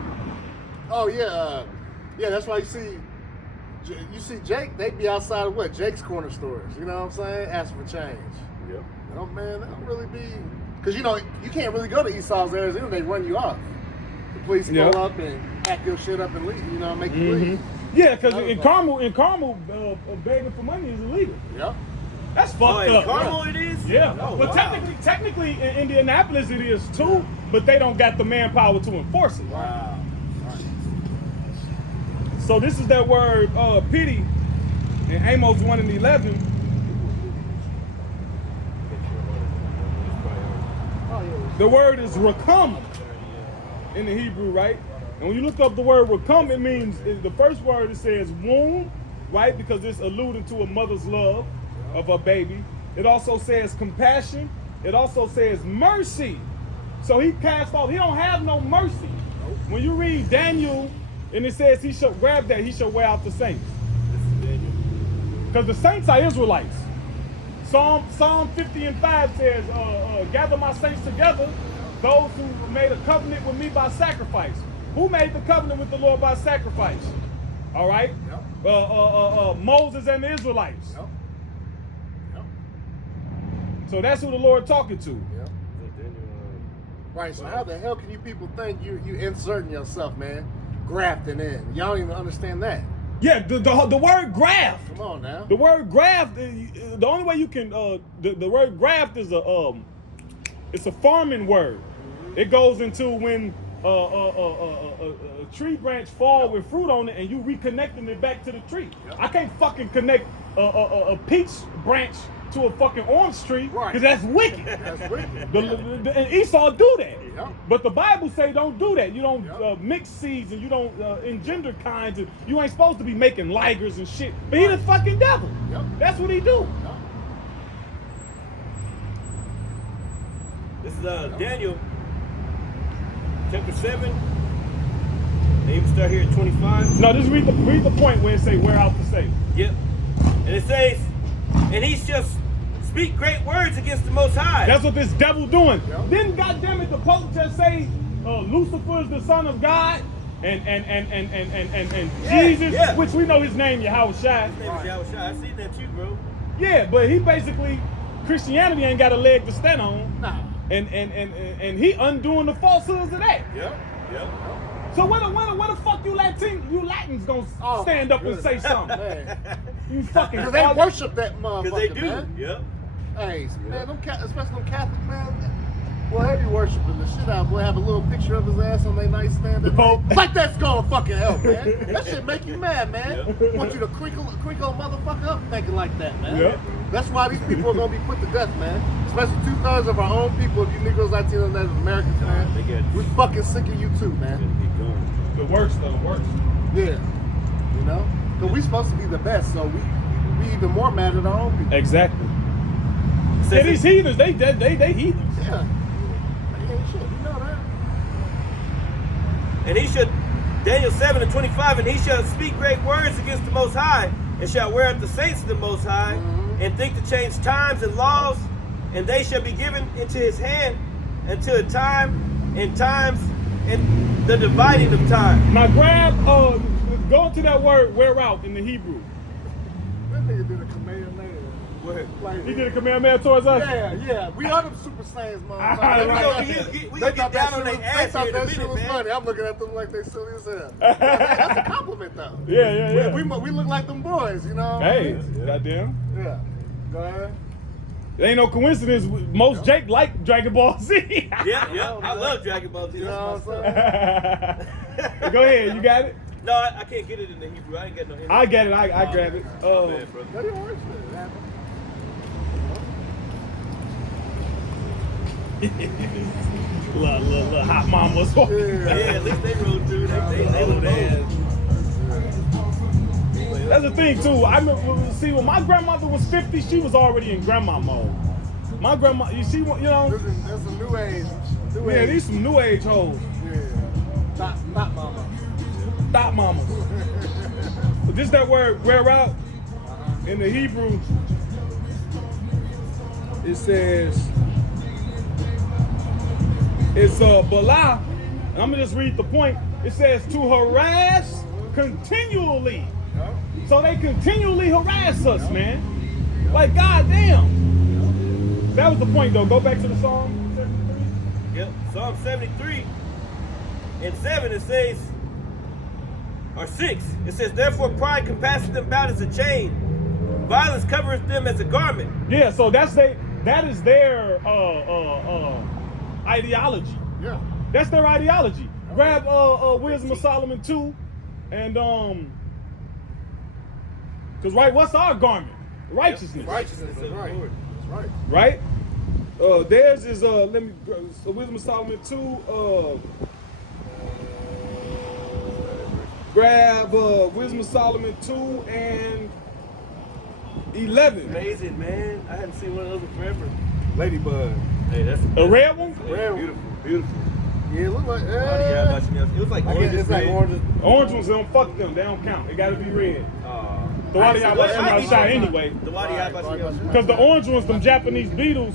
Oh yeah, yeah. That's why you see Jake. They be outside of what Jake's corner stores. You know what I'm saying? Asking for change. Yep. Oh man, that don't really be because you know you can't really go to Esau's Arizona. They run you off. The police Yeah. pull up and pack your shit up and leave. You know, make you leave. Yeah, cause That was in Carmel, begging for money is illegal. Yep. That's Oh, fucked in up. Carmel it is? Yeah, Oh, but wow. technically in Indianapolis it is too, but they don't got the manpower to enforce it. Wow. So this is that word pity in Amos 1:11. Oh yeah. The word is rakam in the Hebrew, right? And when you look up the word rakam, it means the first word it says womb, right? Because it's alluding to a mother's love of a baby. It also says compassion. It also says mercy. So he cast off. He don't have no mercy. When you read Daniel, and it says he shall grab that, he shall wear out the saints. Because the saints are Israelites. Psalm 50:5 says, gather my saints together, those who made a covenant with me by sacrifice. Who made the covenant with the Lord by sacrifice? All right? Yep. Moses and the Israelites. Yep. Yep. So that's who the Lord talking to. Yep. Right. So how the hell can you people think you inserting yourself, man? Grafting in. Y'all don't even understand that. Yeah, the word graft. Come on now. The word graft, the only way you can, the word graft is it's a farming word. It goes into when a tree branch fall with fruit on it and you reconnecting it back to the tree. Yep. I can't fucking connect a peach branch to a fucking orange tree, Right. because that's wicked. That's wicked. And Esau do that. Yeah. But the Bible say don't do that. You don't Yeah. mix seeds and you don't engender kinds. And you ain't supposed to be making ligers and shit. But he the fucking devil. Yep. That's what he do. Yeah. This is Daniel chapter 7. And you can start here at 25. No, just read the point where it say wear out the saint. Yep. And it says, and he shall speak great words against the Most High. That's what this devil doing. Yep. Didn't goddammit the Pope just say Lucifer is the son of God and Yeah, Jesus, yeah. which we know his name Yahweh Shai. His name is Yahweh Shai. I seen that too, bro. Yeah, but he basically Christianity ain't got a leg to stand on. Nah. And he undoing the falsehoods of that. Yep. Yep. So when the fuck you Latins gonna Oh, stand up and goodness. say something? Man. You fucking Because they worship that motherfucker, Because they do. man. Yep. Hey, man, especially them Catholic, man. Boy, they be worshiping the shit out. Boy, have a little picture of his ass on their nightstand. The Pope. Like that's gonna fucking help, man. That shit make you mad, man. Yeah. Want you to crinkle a motherfucker up thinking like that, man. Yeah. That's why these people are gonna be put to death, man. Especially 2/3 of our own people, of you Negroes, Latinos, Native Americans, man. They get- We fucking sick of you too, man. Keep going. The worst of the worst. Yeah. You know? Because we supposed to be the best, so we even more mad at our own people. Exactly. It Yeah, says these heathens, they heathens. Yeah. They ain't shit, you know that. And he should, Daniel 7 and 25, and he shall speak great words against the Most High, and shall wear out the saints of the Most High, and think to change times and laws, and they shall be given into his hand until a time and times and the dividing of time. Now grab, go to that word wear out in the Hebrew. That nigga did a Kamehameha. Word. Like, He did a Kamehameha towards us. Yeah. We are them Super Saiyans, Alright, motherfucker. We gonna get down on their ass They thought here in a that shit minute, was man. funny. I'm looking at them like they silly as hell. That's a compliment, though. Yeah. We look like them boys, you know? Hey, goddamn. Yeah. Go ahead. It ain't no coincidence. Most Jake like Dragon Ball Z. Yeah. I love Dragon Ball Z. You know That's what my I'm stuff. saying? Go ahead, you got it? No, I can't get it in the Hebrew. I ain't got no. I get it, I grab it. Man, bro. That didn't work, shit. It happened. Little hot mamas. Yeah, at least they rolled through. They look bad. That's the thing too. I remember, see, when my grandmother was 50, she was already in grandma mode. My grandma, you see, you know, That's a new age. yeah, these some new age hoes, Yeah. Not mama. thought mamas. But this that word wear out in the Hebrew. It says it's bala, and I'm gonna just read the point. It says to harass continually. So they continually harass us, man. Like goddamn. That was the point, though. Go back to the Psalm 73. Yep. Psalm 73 and 7 it says, or 6, it says, therefore pride compasseth them about as a chain, violence covereth them as a garment. Yeah, so that is their ideology. Yeah. That's their ideology. Grab Wisdom of Solomon 2 and because what's our garment? Righteousness. Righteousness is right. That's right. Right? Theirs is Wisdom of Solomon 2. Grab Wisdom of Solomon 2 and 11. Amazing, man. I hadn't seen one of those in forever. Ladybug. Hey, that's A red one? yeah, beautiful, beautiful. Yeah, it look like. It was like I guess orange. it's like orange. Orange ones, don't fuck them. They don't count. They gotta be red. The Wadi Shai anyway. The Wadi Abashim. Because the orange ones, them Japanese beetles,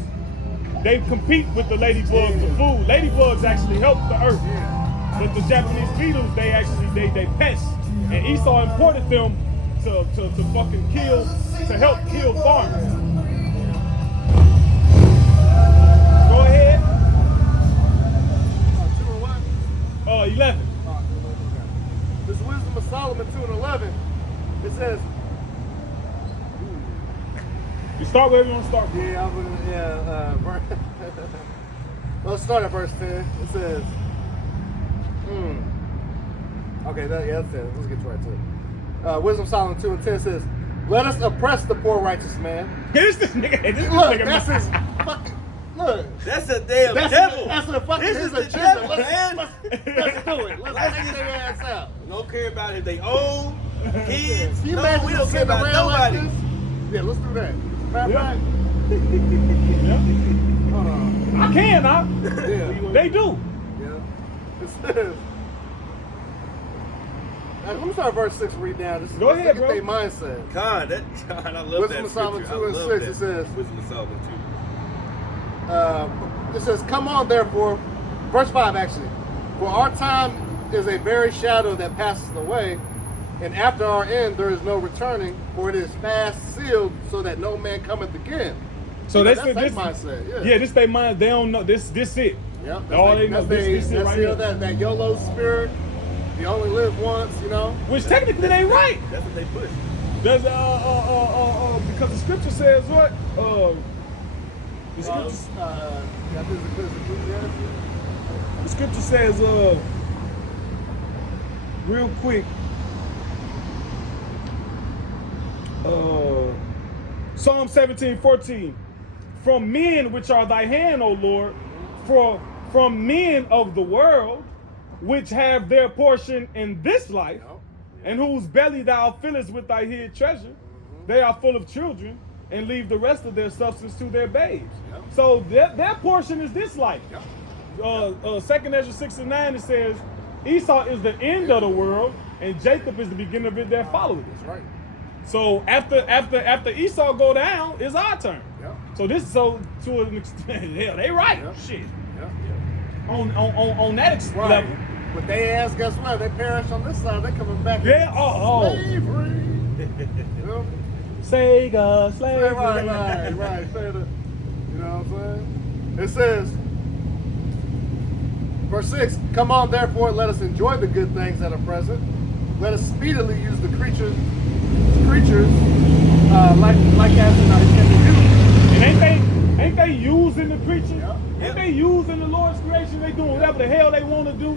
they compete with the ladybugs for food. Ladybugs actually help the earth. But the Japanese beetles, they pest. And Esau imported them to fucking kill, to help kill farmers. Go ahead. 2 and what? 11. This Wisdom of Solomon 2 and 11. It says. You start wherever you want to start. Yeah, I'm gonna. Let's start at verse 10. It says. Okay, that's it. Let's get right to it. Wisdom of Solomon 2 and 10 says, let us oppress the poor righteous man. This nigga. Look, that's his fucking. Look. That's a damn That's devil. That's a fucking This his is the agenda. devil, Let's man. do it. Let's take their ass out. We don't care about if they old, kids. Can you No, imagine we don't care sitting about around like nobody. this? Yeah, let's do that. Matter of Yeah. fact, Yeah. hold on. I can, huh? Yeah. They do. Yeah. It says. Let me start verse 6 and read down. Just, Go let's ahead, look at bro. their mindset. God, I love Wisdom that of Solomon scripture. 2 and I love 6, that. it says- Wisdom of Solomon 2. It says, come on, therefore, verse 5 actually, for our time is a very shadow that passes away, and after our end there is no returning, for it is fast sealed, so that no man cometh again. So You know, that's their this mindset. Yeah, this they mind. They don't know this. This it. Yep. All they know. This it that's right still here. that YOLO spirit. You only live once, you know. Which technically they right. That's what they push. Does because the scripture says what? The scripture, the scripture says real quick. Psalm 17:14. From men which are thy hand, O Lord, from men of the world, which have their portion in this life, and whose belly thou fillest with thy hid treasure, they are full of children, and leave the rest of their substance to their babes. So their portion is this life. 2nd Ezra 6:9 it says, Esau is the end of the world, and Jacob is the beginning of it that followed it. That's right. So after Esau go down, it's our turn. Yep. So to an extent, hell, they right. Yep. Shit. Yep. On that Right. level. But they ass, guess what? They perish on this side. They coming back. Yeah. Oh. Slavery. You know? Sega slavery. Right. Say the, you know what I'm saying? It says, verse 6, come on, therefore, let us enjoy the good things that are present. Let us speedily use the creatures like as in our And ain't they using the creature? Yep. Ain't they using the Lord's creation? They doing whatever the hell they want to do.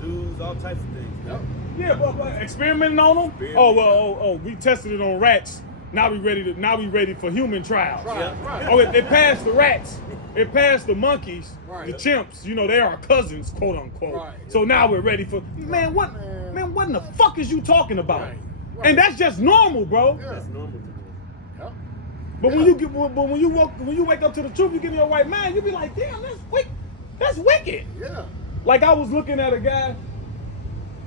Zoos, all types of things. Yep. Yeah, but experimenting on them. Oh, we tested it on rats. Now we ready for human trials. Right. Oh, it passed the rats. It passed the monkeys, Right. the chimps. You know, they are cousins, quote unquote. Right. So now we're ready for what in the fuck is you talking about? Right. And that's just normal, bro. Yeah. That's normal to me. Yep. But when you wake up to the truth, you get in your right mind, you be like, damn, that's wicked. Yeah. Like I was looking at a guy,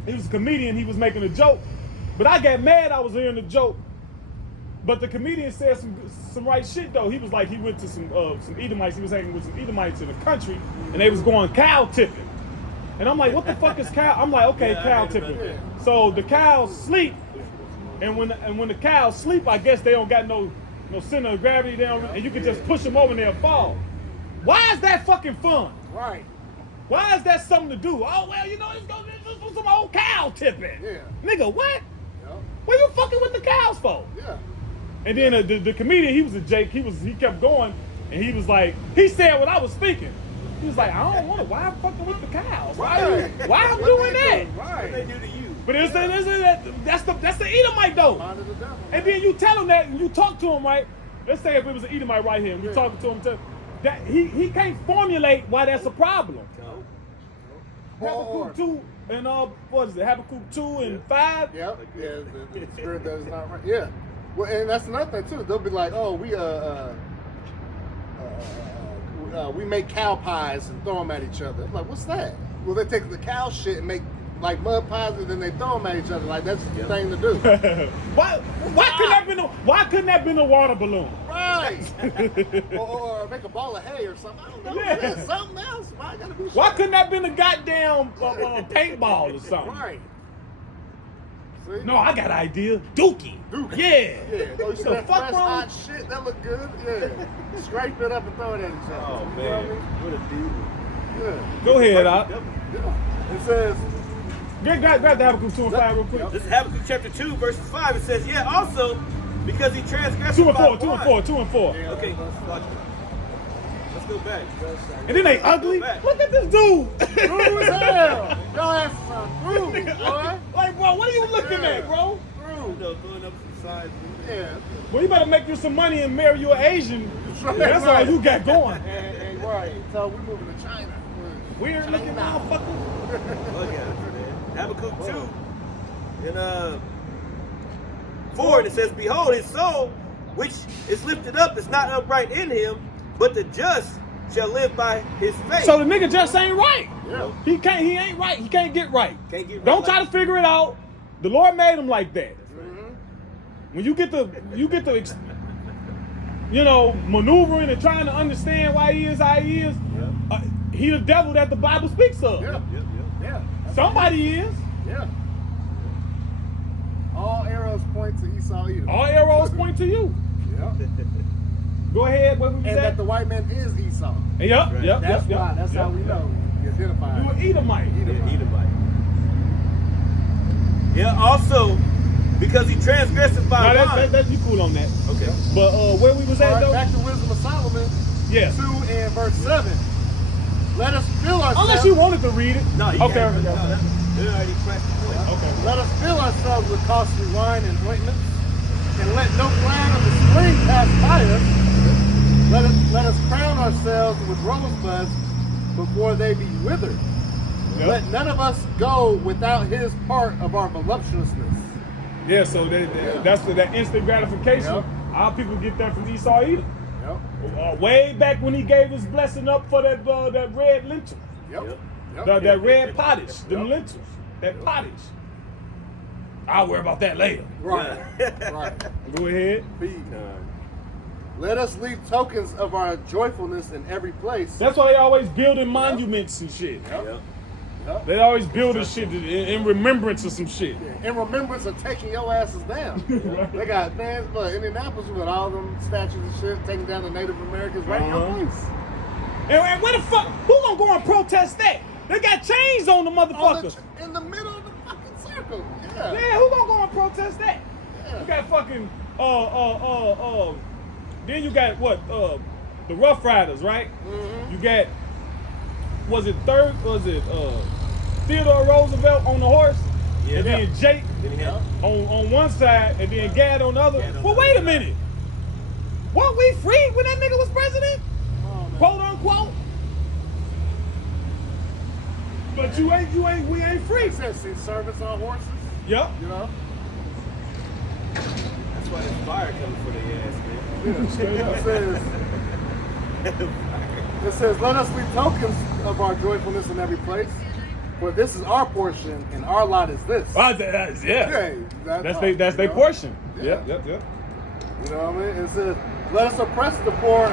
he was a comedian, he was making a joke, but I got mad I was hearing the joke. But the comedian said some right shit though. He was like, he went to some Edomites, he was hanging with some Edomites in the country, and they was going cow tipping. And I'm like, what the fuck is cow? I'm like, okay, Yeah, I cow heard about tipping. that. So the cows sleep, and when the cows sleep, I guess they don't got no center of gravity down, and you can just push them over and they'll fall. Why is that fucking fun? Right. Why is that something to do? Oh well, you know, it's some old cow tipping. Yeah. Nigga, what? Yep. What you fucking with the cows for? Yeah. And then the comedian, he was a Jake. He kept going, and he was like, he said what I was thinking. He was like, I don't want to. Why I'm fucking with the cows? Why I'm What doing they that? do? What they Right. do to you? But that's the Edomite though. Mind of the devil. And then you tell him that, and you talk to him, right? Let's say if it was an Edomite right here, and we talking to him, that he can't formulate why that's a problem. Habakkuk 2 and what is it? Habakkuk 2 and 5. Yep. Yeah. The spirit that is not right. Yeah. Well, and that's another thing too. They'll be like, oh, we make cow pies and throw them at each other. I'm like, what's that? Well, they take the cow shit and make like mud pies, and then they throw them at each other. Like that's the thing to do. Why couldn't that been a water balloon? Right. or make a ball of hay or something. I don't know. Yeah. Yeah, something else. Why gotta be? Why something? couldn't that been a goddamn paintball or something? Right. See? No, I got an idea. Dookie. Dookie. Yeah. Yeah. Oh, you see The that fuck fresh wrong? hot shit? That look good. Yeah. Scrape it up and throw it at each other. Oh You know what I man, mean? what a dude. Yeah. Go ahead, Op. Yeah. It says. Grab the Habakkuk 2 and 5 real quick. This is Habakkuk chapter 2, verse 5. It says, yeah, also, because he transgressed 2 and 4, by 2 and one. 4, 2 and 4. Yeah. Okay, watch it. Let's go back. And then they ugly. Look at this dude. True as hell. Your ass is true, boy. Like, bro, what are you looking at, bro? You know, throwing up some sides. Yeah. Well, you better make you some money and marry you an Asian. Right, That's right. all you got going. And right. So we're moving to China. Weird looking motherfucker. Look at it, man. Habakkuk 2 in 4, and it says, "Behold, his soul, which is lifted up, is not upright in him, but the just shall live by his faith." So the nigga just ain't right. Yeah. He ain't right. He can't get right. Can't get right Don't try like- to figure it out. The Lord made him like that. When you get to maneuvering and trying to understand why he is how he is, he the devil that the Bible speaks of. Yeah. Yeah. Somebody is. Yeah. All arrows point to Esau Edom. All arrows point to you. Yeah. Go ahead. What we was And at? that the white man is Esau. Yep. Right. Yep. That's yep, why. yep, That's yep, how we yep. know. You identify. You an Edomite. Yeah, Edomite. Yeah, also, because he transgresseth by Now wine. that you cool on that. Okay. But where we was All at right, though? back to Wisdom of Solomon. Yeah. 2 and verse 7. Let us fill ourselves. Unless you wanted to read it. No, he okay. can't. No, they already cracked the point. Okay. Let us fill ourselves with costly wine and ointments, and let no flower of the spring pass by us. Let us crown ourselves with rosebuds before they be withered. Yep. Let none of us go without his part of our voluptuousness. Yeah, so that's that instant gratification. Yep. Our people get that from Esau Edom. Yep. Way back when he gave his blessing up for that red lentil, Yep. that red pottage, them Yep. lentils, that pottage. I'll worry about that later. Right. Right. Go ahead. Feed. Let us leave tokens of our joyfulness in every place. That's why they always building monuments and shit. Yep. They always building shit in remembrance of some shit. In remembrance of taking your asses down. They got, man, look, Indianapolis with all them statues and shit, taking down the Native Americans right in your face. And where the fuck? Who gonna go and protest that? They got chains on the motherfuckers. In the middle of the fucking circle. Yeah. Yeah, who gonna go and protest that? Yeah. You got fucking then you got what the Rough Riders, right? Mm-hmm. You got Theodore Roosevelt on the horse, Yeah. and then Jake Then he had- on one side, and then Gad on the other. Gad on Well, the wait a other. minute. Weren't we free when that nigga was president? Oh, man. Quote unquote. But we ain't free. It says see service on horses, Yep. you know? That's why there's fire coming for their ass, man. Yeah, Straight up. It says, let us leave tokens of our joyfulness in every place, for this is our portion, and our lot is this. Yeah. That's all, their you know? portion. Yeah. Yep. You know what I mean? It says, let us oppress the poor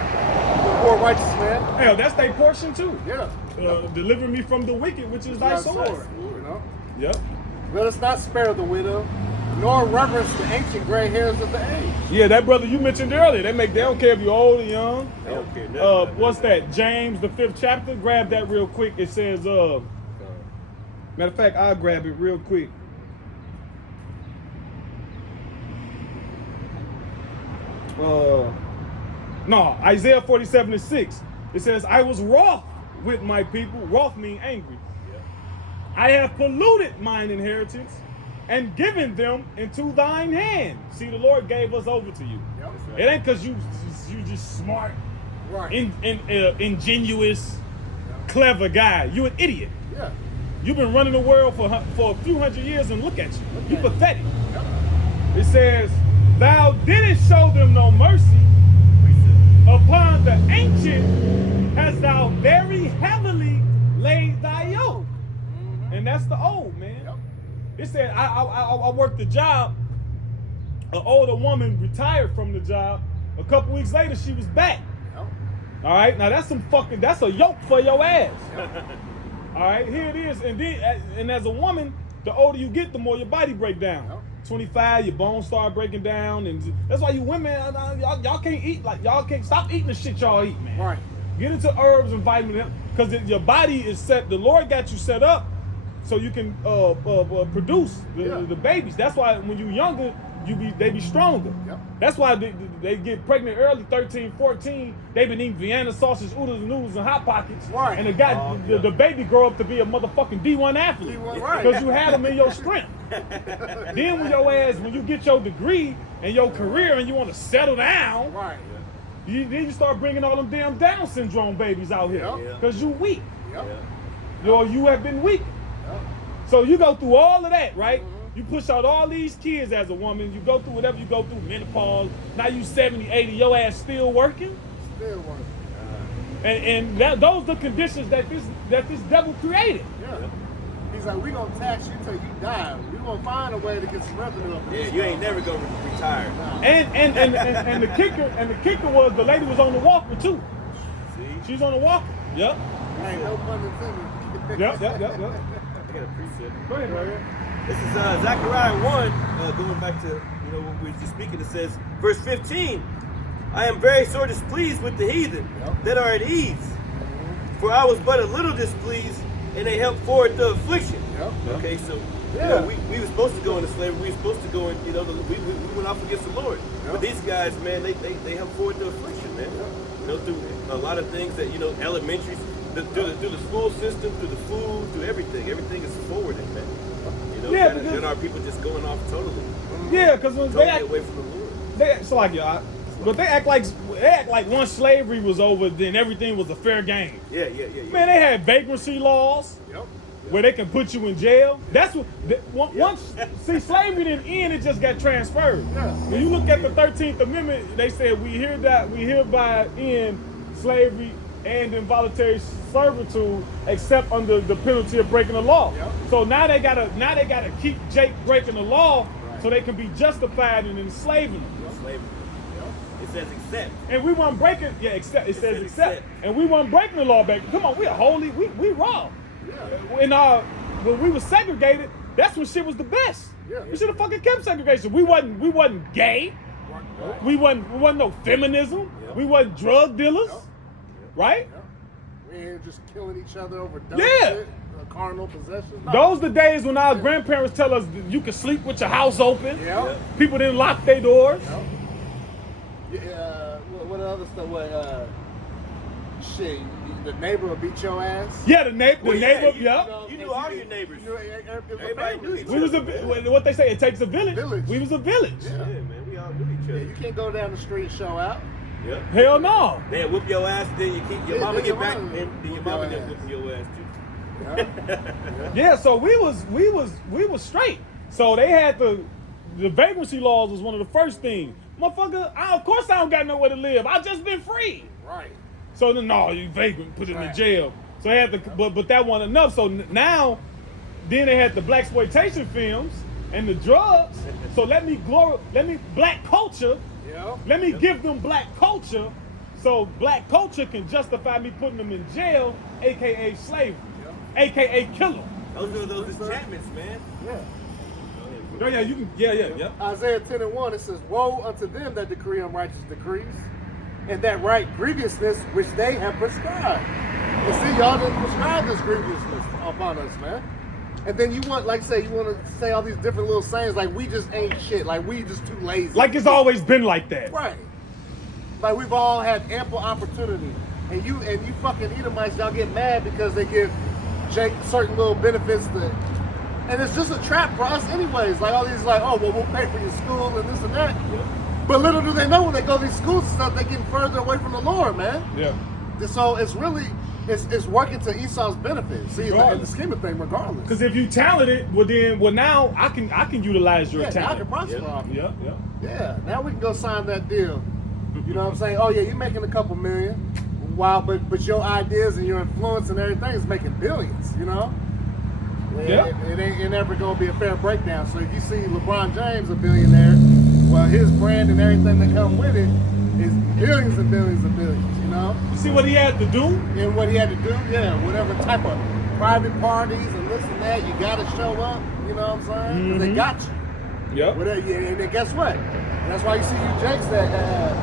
righteous man. Hell, that's their portion too. Yeah. Deliver me from the wicked, which is thy Thy sword. You know? Yep. Let us not spare the widow, nor reverence the ancient gray hairs of the age. Yeah, that brother you mentioned earlier. They don't care if you're old or young. They don't care nothing. What's that? James the 5th chapter. Grab that real quick. It says, matter of fact, I'll grab it real quick. No, Isaiah 47:6. It says, I was wroth with my people. Wroth mean angry. I have polluted mine inheritance and given them into thine hand. See, the Lord gave us over to you. Yep. It ain't because you just smart, Right. ingenuous, clever guy. You an idiot. Yeah. You've been running the world for a few hundred years, and look at you. You at you. pathetic. Yep. It says, thou didn't show them no mercy. Upon the ancient hast thou very heavily laid thy yoke. And that's the old, man. Yep. It said, I worked the job. An older woman retired from the job. A couple weeks later, she was back. Yep. All right, now that's a yoke for your ass. All right, here it is. And as a woman, the older you get, the more your body break down. Yep. 25, your bones start breaking down, and that's why you women, y'all can't eat y'all can't stop eating the shit y'all eat, man. Right. Get into herbs and vitamins, because your body is set. The Lord got you set up so you can produce the babies. That's why when you're younger, they be stronger. Yep. That's why they get pregnant early, 13, 14. They've been eating Vienna sausage, oodles and noodles, and Hot Pockets. Right. And the baby grow up to be a motherfucking D1 athlete. D1, right. Because you had them in your strength. Then when you get your degree, and your career and you want to settle down, Right. then you start bringing all them damn Down syndrome babies out here. Yep. Because you weak. Yep. You have been weak. Yep. So you go through all of that, right? You push out all these kids as a woman. You go through whatever you go through, menopause. Now you 70, 80, your ass still working. Still working. And those are the conditions that this devil created. Yeah. He's like, we gonna tax you till you die. We gonna find a way to get some revenue up. Yeah, you ain't never gonna retire. Nah. And the kicker was the lady was on the walker too. See? She's on the walker. Yep. Ain't no pun intended. Yep. I got a precept. Go ahead, right? This is Zechariah 1, going back to what we were just speaking. It says, verse 15, I am very sore displeased with the heathen that are at ease, for I was but a little displeased, and they helped forward the affliction. Yep. Okay, so Yeah. we were supposed to go into slavery. We were supposed to go in. We went off against the Lord. Yep. But these guys, man, they helped forward the affliction, man. Through a lot of things that elementaries, through the school system, through the food, through everything. Everything is forwarded, man. Yeah, then because our people just going off totally. yeah, because when Totally they act, away from the Lord. but they act like once slavery was over, then everything was a fair game. Yeah. Man, they had vagrancy laws Yep. where they can put you in jail. That's what once slavery didn't end, it just got transferred. Yeah. When you look at the 13th Amendment, they said we hereby end slavery and involuntary servitude, except under the penalty of breaking the law. Yep. So now they gotta keep Jake breaking the law, so they can be justified in enslaving. Slavery. It says accept. And we weren't breaking. Yeah, except it says says accept. accept. And we weren't breaking the law back. Come on, we are holy. We raw. Yeah. When we were segregated, that's when shit was the best. Yeah. We should have fucking kept segregation. We wasn't gay. Right. We wasn't no feminism. Yep. We wasn't drug dealers. Yep. Right? Yep. We ain't just killing each other over dumb Yeah. shit, carnal possession. No. Those the days when our grandparents tell us that you could sleep with your house open. Yeah. People didn't lock their doors. Yep. Yeah. What other stuff? Shit. The neighbor will beat your ass. Yeah, the neighbor. know, You knew all your neighbors. You knew Everybody knew each We was what they say. It takes a village. Village. We was a village. Yeah. Yeah, man, we all knew each Yeah, other. you can't go down the street and show out. Yep. Hell no. They whoop your ass, then you keep your Yeah, mama then get your back, mama and then your whoop mama your get ass. whooping your ass too. Yeah, so we was straight. So they had the vagrancy laws was one of the first things. Motherfucker, of course I don't got nowhere to live. I just been free. Right. So then, no, you vagrant, put it in Right. jail. So they had to, but that wasn't enough. So now, then they had the blaxploitation films and the drugs. So let me black culture. Yep. Let me give them black culture, so black culture can justify me putting them in jail, aka slavery, aka kill them. Those are those enchantments, man. Yeah. Oh yeah, you can. Yeah. Isaiah 10:1, it says, "Woe unto them that decree unrighteous decrees, and that write grievousness which they have prescribed." And see, y'all didn't prescribe this grievousness upon us, man. And then you want, like say, you want to say all these different little sayings, like we just ain't shit, like we just too lazy. Like it's always been like that. Right. Like we've all had ample opportunity, and you fucking Edomites, y'all get mad because they give Jake certain little benefits and it's just a trap for us anyways. Like all these like, oh well, we'll pay for your school and this and that. But little do they know when they go to these schools and stuff, they're getting further away from the Lord, man. Yeah. So it's really it's working to Esau's benefit. See, in the scheme of things, regardless. Because if you talented, well now I can utilize your Yeah, now I can talent. prosper off you. Yeah. Yeah, now we can go sign that deal. You know what I'm saying? Oh yeah, you're making a couple million. Wow, but your ideas and your influence and everything is making billions, you know? Yeah. It ain't never gonna be a fair breakdown. So if you see LeBron James a billionaire, well his brand and everything that come with it is billions and billions and billions, you know? You see what he had to do? And what he had to do, yeah, whatever type of private parties and this and that, you gotta show up, you know what I'm saying? 'Cause they got you. Yep. Whatever, and then guess what? That's why you see you jakes that,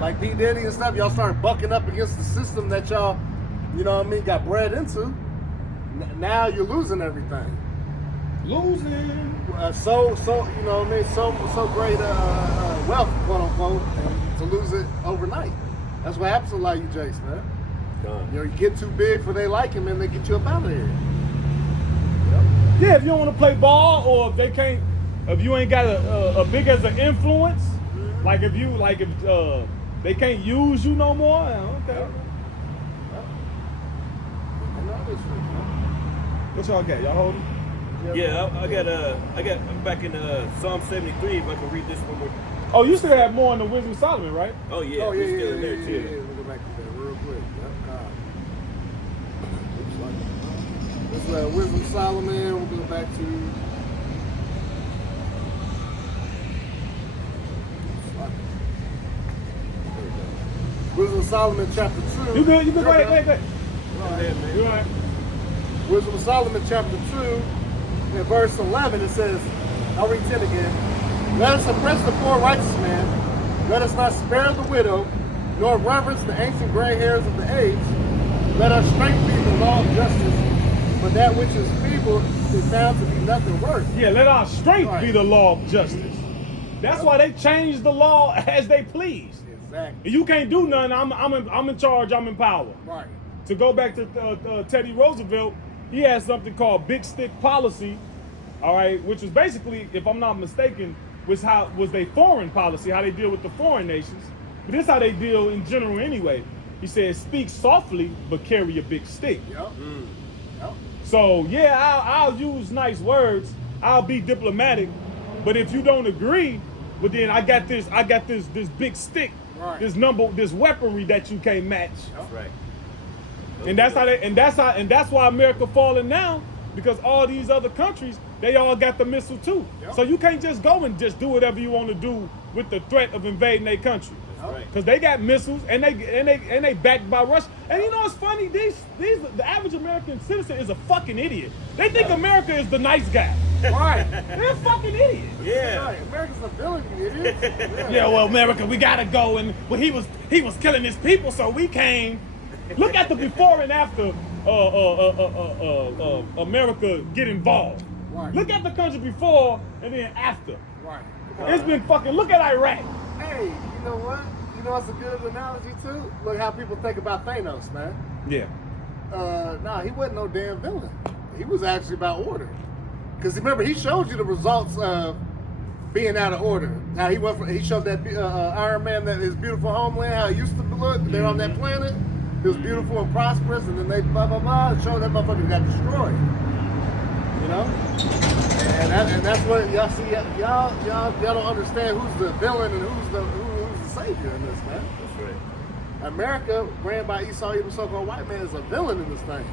like P. Diddy and stuff, y'all start bucking up against the system that y'all, you know what I mean, got bred into. Now you're losing everything. Losing. So you know what I mean, so great wealth, quote unquote, and to lose it overnight. That's what happens to a lot of you jakes, man. You know, you get too big for they liking, and they get you up out of here. Yeah, if you don't want to play ball, or if they can't, if you ain't got a big as an influence, like if they can't use you no more, okay. What y'all got? Y'all holding? Yeah, I'm back in Psalm 73. If I can read this one more. Oh, you still have more in the Wisdom of Solomon, right? Oh yeah, we're still in there too. Yeah. We'll go back to that real quick. Yep. This is Wisdom of Solomon. We'll go back to. Wisdom of Solomon, chapter 2. You good? Go ahead. You all right? Wisdom of Solomon, chapter 2, in verse 11, it says, I'll read 10 again. Let us oppress the poor righteous man. Let us not spare the widow, nor reverence the ancient gray hairs of the age. Let our strength be the law of justice, for that which is feeble is found to be nothing worth. Yeah, let our strength be the law of justice. That's why they changed the law as they please. Exactly. You can't do nothing. I'm in charge. I'm in power. Right. To go back to Teddy Roosevelt, he had something called big stick policy, all right, which was basically, if I'm not mistaken, was their foreign policy, how they deal with the foreign nations. But this is how they deal in general anyway. He said, speak softly, but carry a big stick. Yep. Yep. So yeah, I'll use nice words. I'll be diplomatic, but if you don't agree, well then I got this big stick, right. this weaponry that you can't match. That's right. And that's why America falling now, because all these other countries, they all got the missile too. Yep. So you can't just go and just do whatever you want to do with the threat of invading their country. That's right. Because they got missiles and they backed by Russia. And you know what's funny? The average American citizen is a fucking idiot. They think America is the nice guy. Right. They're fucking idiots. Yeah. Right. America's a villain, you idiot. Yeah, well, America, we gotta go, and well, he was killing his people, so we came. Look at the before and after America get involved. Right. Look at the country before and then after. Right. It's been fucking. Look at Iraq. Hey, you know what? You know what's a good analogy too? Look how people think about Thanos, man. Yeah. Nah, he wasn't no damn villain. He was actually about order. Because remember, he showed you the results of being out of order. How he showed that Iron Man, that his beautiful homeland, how it used to look. They're on that planet. It was beautiful and prosperous, and then they blah blah blah, and showed that motherfucker got destroyed. You know, and that's what y'all see. Y'all don't understand who's the villain and who's the savior in this, man. That's right. America, ran by Esau, even so-called white man, is a villain in this thing.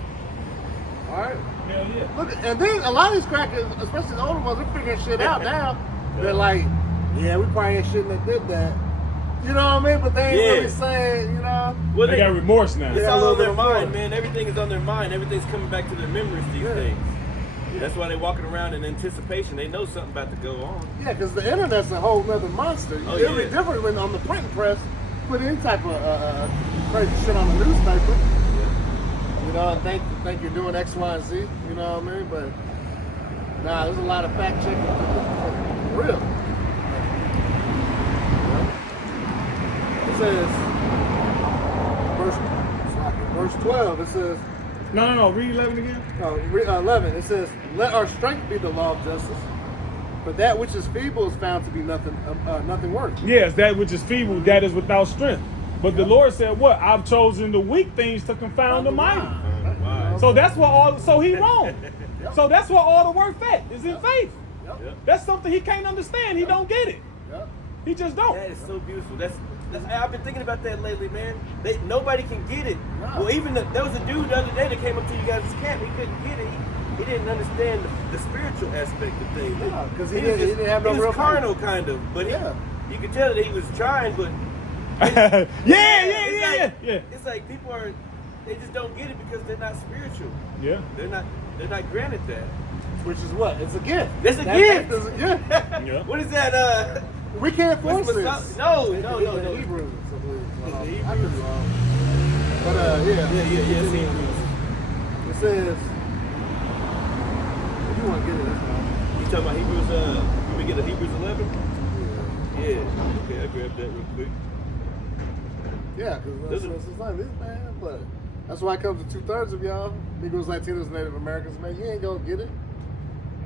All right. Hell yeah. Look, and then a lot of these crackers, especially the older ones, they're figuring shit out now. They're like, yeah, we probably shouldn't have did that. You know what I mean? But they ain't really saying, you know. Well, They got remorse now. It's all on their mind, man. Everything is on their mind. Everything's coming back to their memories these days. That's why they're walking around in anticipation. They know something about to go on. Yeah, because the internet's a whole nother monster. Oh, It'll be different when on the printing press, put any type of crazy shit on the newspaper. You know, and think you're doing X, Y, and Z. You know what I mean? But nah, there's a lot of fact checking for real. It says, verse 12. It says. No. Read 11 again. 11. It says, "Let our strength be the law of justice, but that which is feeble is found to be nothing worth." Yes, that which is feeble, that is without strength. But the Lord said, "What? I've chosen the weak things to confound the mighty." Wow. So that's what So he wrong. So that's what all the work at is in faith. Yep. That's something he can't understand. He don't get it. Yep. He just don't. That is so beautiful. I've been thinking about that lately, man. Nobody can get it. No. Well, even there was a dude the other day that came up to you guys' camp. He couldn't get it. He didn't understand the spiritual aspect of things. Yeah, 'cause he was didn't have no he real was carnal, kind of. But you could tell that he was trying. But yeah. It's like people they just don't get it because they're not spiritual. Yeah. They're not granted that. Which is what? It's a gift. It's a That gift. gift is a gift. Yeah. What is that? We can't force what's- this. No. It's the Hebrews, I believe. It's the I could be Hebrews. wrong. But Yeah. It's It's in Hebrews. It says, if you want to get it, that's fine. You talking about Hebrews? Can we get a Hebrews 11? Yeah. Okay, I grabbed that real quick. Yeah, because it's like this, man. But that's why it comes to 2/3 of y'all, Negroes, Latinos, Native Americans, man. You ain't gonna get it.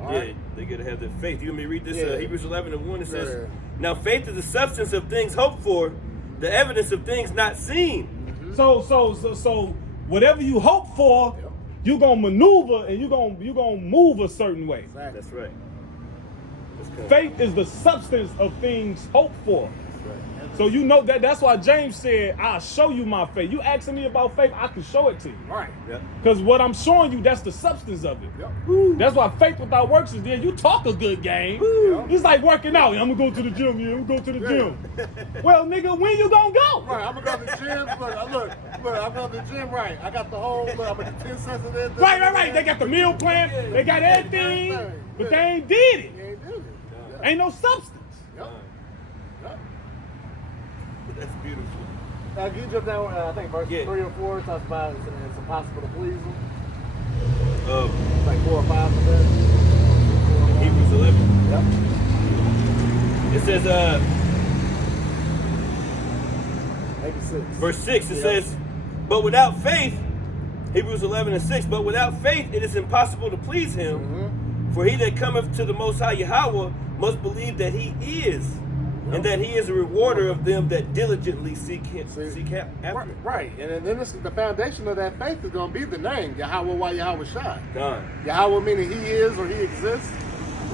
All Yeah, right. they gotta have the faith. You want me to read this? Yeah. Hebrews 11:1. It says, Yeah. "Now faith is the substance of things hoped for, the evidence of things not seen." So whatever you hope for, Yep. you gonna maneuver and you gonna move a certain way. Exactly. That's right. That's good. Faith is the substance of things hoped for. That's right. So you know that's why James said, I'll show you my faith. You asking me about faith, I can show it to you. Right. Yep. Because what I'm showing you, that's the substance of it. Yep. That's why faith without works is there. You talk a good game. Yep. It's like working out. I'm gonna go to the gym. Yeah, I'm gonna go to the Yeah. gym. Well, nigga, when you gonna go? Right, I'm gonna go to the gym. Look, I'm going to the gym. Right, I got the whole. Look, I'm gonna do 10 cents of this. Right. They got the meal plan. They got everything, but they ain't did it. You ain't did it. Yeah. Ain't no substance. Yep. Yep. That's beautiful. Can you jump down? I think verse 3 or 4 talks about it's impossible to please him. It's like 4 or 5 of that. Hebrews 11. Yep. It says, Maybe 6. verse 6, it Yep. says, "But without faith," Hebrews 11:6, "But without faith it is impossible to please him. Mm-hmm. For he that cometh to the Most High Yahweh must believe that he is, and that he is a rewarder of them that diligently seek after him." Right, and then the foundation of that faith is going to be the name Yahweh Why Yahweh Shai. Done. Yahweh meaning he is or he exists,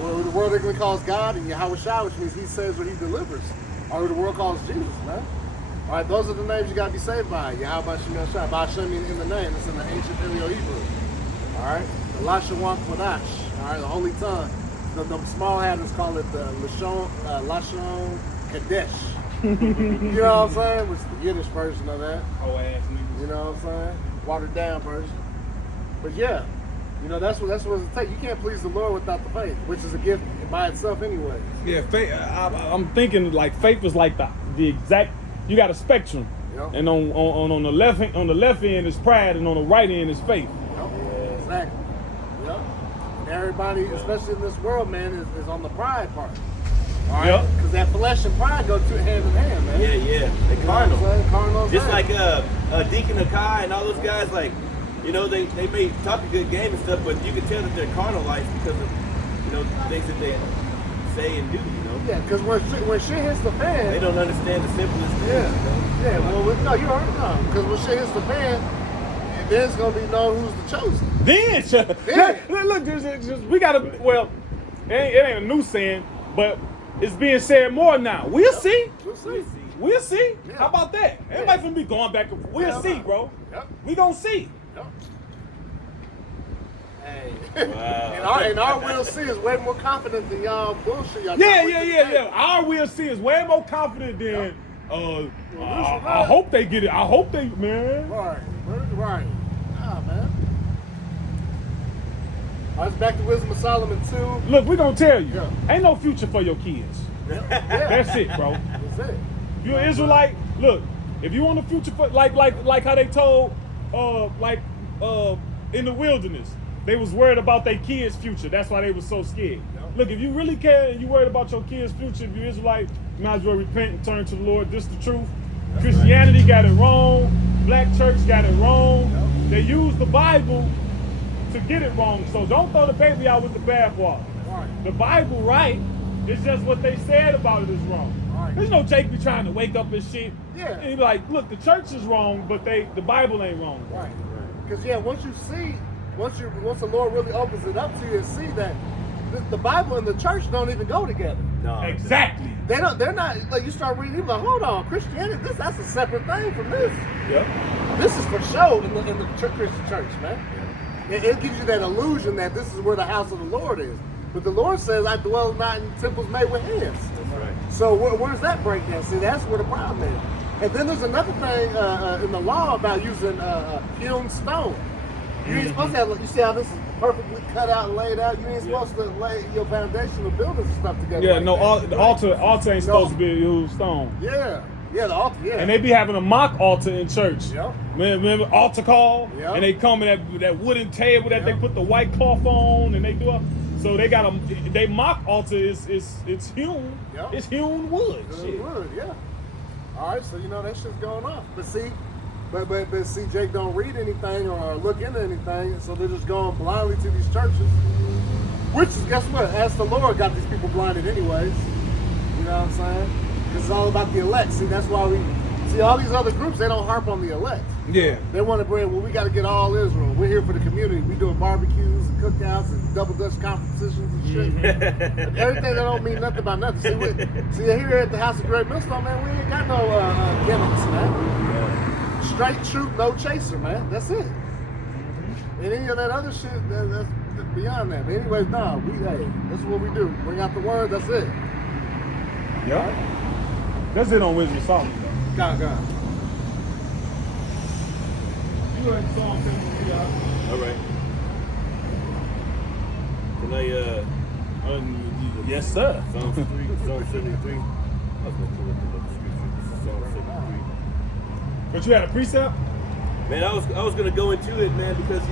or the world English calls God, and Yahweh Shai, which means he saves or he delivers, or the world calls Jesus, man. All right, those are the names you got to be saved by. Yahweh Shem Shai. By Hashem in the name. It's in the ancient Paleo-Hebrew. All right, the Lashon Kodash. All right, the holy tongue. The small hat is called it the Lashon Kadesh. You know what I'm saying? Which is the Yiddish version of that. Oh, ass niggas. You know what I'm saying? Watered down version. But yeah, you know that's what it takes. You can't please the Lord without the faith, which is a gift by itself, anyways. Yeah, faith. I'm thinking like faith is like the exact. You got a spectrum, Yep. and on the left end is pride, and on the right end is faith. Yep. Exactly. Yep. And everybody, especially in this world, man, is on the pride part. All right. Yep. Because that flesh and pride go hand in hand, man. Yeah, they You know what carnal. I'm saying? Carnal. Just like Deacon Akai and all those guys, like, you know, they may talk a good game and stuff, but you can tell that they're carnalized because of, you know, things that they say and do, you know. Yeah, because when shit hits the fan, They don't understand the simplest things. Yeah, you know? yeah. Well, no, you already know. Because when shit hits the fan, then it's gonna be known who's the chosen. Then look, just, we gotta. Well, it ain't a new saying, but it's being said more now. We'll see. We'll see. We'll see. Yeah. How about that? Everybody finna be going back and forth. We'll Yeah, see, no. bro. Yep. We gonna see. Yep. Hey. Wow. and our we'll see is way more confident than y'all bullshit. Y'all Yeah. Our we'll see is way more confident than. I hope they get it. I hope they, man. Right. Nah, man. All right, it's back to Wisdom of Solomon 2. Look, we gonna tell you, Yeah. ain't no future for your kids. Yeah. That's it, bro. That's it. If you're an Israelite, look, if you want a future for like how they told in the wilderness, they was worried about their kids' future. That's why they was so scared. Yep. Look, if you really care and you worried about your kids' future, if you're Israelite, you might as well repent and turn to the Lord. This is the truth. Christianity got it wrong. Black church got it wrong. Yep. They use the Bible to get it wrong. So don't throw the baby out with the bathwater. Right. The Bible right. It's just what they said about it is wrong. Right. There's no Jake be trying to wake up and shit. Yeah. And he be like, look, the church is wrong, but the Bible ain't wrong. Right. Because once the Lord really opens it up to you and see that the Bible and the church don't even go together. No. Exactly. They're not like you start reading. You're like, hold on, Christianity. That's a separate thing from this. Yep. This is for show in the Christian church, man. It gives you that illusion that this is where the house of the Lord is. But the Lord says, "I dwell not in temples made with hands." That's right. So where's that breakdown? See, that's where the problem is. And then there's another thing in the law about using hewn stone. You ain't supposed to have. You see how this is perfectly cut out and laid out. You ain't supposed to lay your foundation of buildings and stuff together. Yeah, like no, that. the altar ain't supposed to be used stone. Yeah, the altar. Yeah. And they be having a mock altar in church. Yep. Remember altar call? Yep. And they come in that wooden table that they Yep. put the white cloth on, and they do it. So they got they mock altar is hewn. Yep. It's hewn wood. Good Shit. word, yeah. All right, so that shit's going on. But see, but see, Jake don't read anything or look into anything, so they're just going blindly to these churches. Which is, guess what? As the Lord got these people blinded anyways. You know what I'm saying? It's all about the elect. See, that's why we see all these other groups, they don't harp on the elect. Yeah. They want to bring, well, we got to get all Israel. We're here for the community. We doing barbecues and cookouts and double Dutch competitions and shit. And everything that don't mean nothing about nothing. See, here at the House of Great Millstone, man, we ain't got no gimmicks, man. Straight truth, no chaser, man. That's it. And any of that other shit, that's beyond that. But anyways, nah, hey, this is what we do. Bring out the word, that's it. Yeah. Right? That's it on Wisdom of Solomon, though. God. You heard Psalm 73, All right. Can I, yes, sir. Psalm 73. I was going to pull up the scripture. This is Psalm 73. But you had a precept? Man, I was gonna go into it, man, because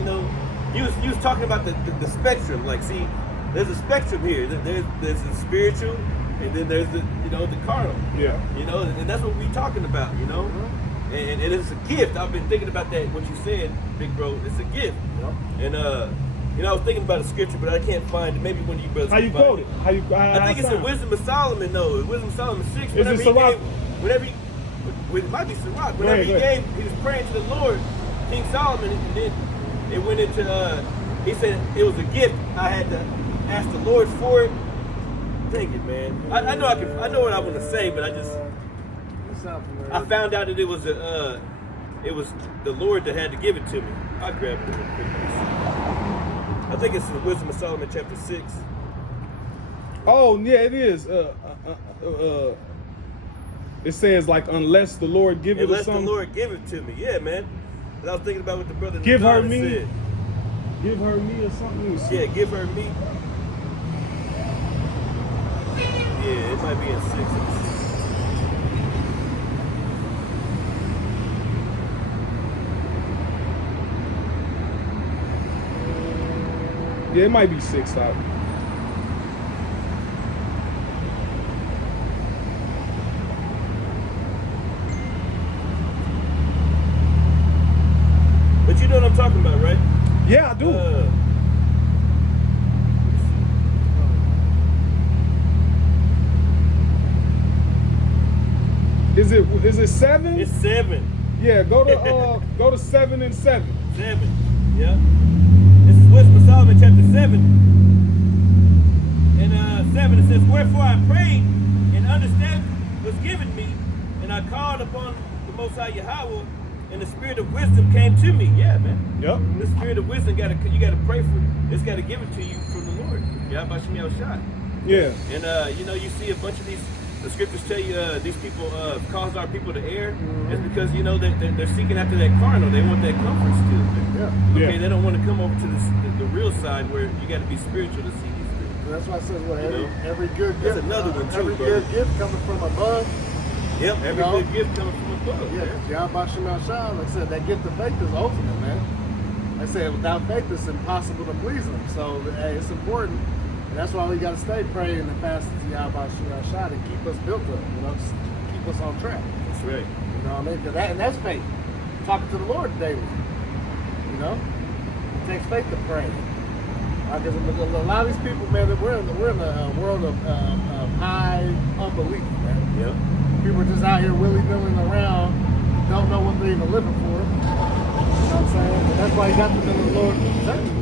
you was talking about the spectrum. Like, see, there's a spectrum here. There's the spiritual, and then there's the carnal. Yeah. And that's what we're talking about. And it's a gift. I've been thinking about that. What you said, big bro, it's a gift. Yep. And I was thinking about a scripture, but I can't find it. Maybe one of you brothers. How you quote it? I think it's in Wisdom of Solomon, though. Wisdom of Solomon 6. Is it Sirach? It might be Sirach. Whenever he was praying to the Lord, King Solomon, and then it went into, he said it was a gift. I had to ask the Lord for it. Dang it, man. I know what I want to say, but I found out that it was the Lord that had to give it to me. I'll grab it real quick. I think it's in Wisdom of Solomon chapter 6. Oh, yeah, it is. It says, like, unless the Lord give it to something. Unless the Lord give it to me. Yeah, man. But I was thinking about what the brother Give her Nathan me. said. Give her me or something. Yeah, give her me. Yeah, it might be in 6. Let me see. Yeah, it might be 6 out. But you know what I'm talking about, right? Yeah, I do. Is it 7? It's 7. Yeah, go to 7 and 7. 7. Yeah. This is Wisdom of Solomon chapter 7. And 7 it says, wherefore I prayed, and understanding was given me, and I called upon the Most High Yahweh, and the spirit of wisdom came to me. Yeah, man. Yep. The spirit of wisdom you gotta pray for. It's gotta give it to you from the Lord. Shot. Yeah. And you see a bunch of the scriptures tell you these people cause our people to err. It's because they're seeking after that carnal. They want that comfort still. Yeah. Okay, they don't want to come over to the real side where you got to be spiritual to see these things. That's why I said, every good gift. That's another one too, every brother. good gift coming from above. Yep, every good gift coming from above. Yeah, like I said, that gift of faith is ultimate, man. Like I said, without faith, it's impossible to please Him. So, hey, it's important. And that's why we got to stay praying and fasting to Yahweh Shah and keep us built up, just keep us on track. That's right. You know what I mean? And that's faith. Talking to the Lord daily. It takes faith to pray. Because a lot of these people, man, we're in a world of high unbelief, man. Yep. People are just out here willy-nilly around, don't know what they're even living for. You know what I'm saying? And that's why you got to know the Lord to protect you.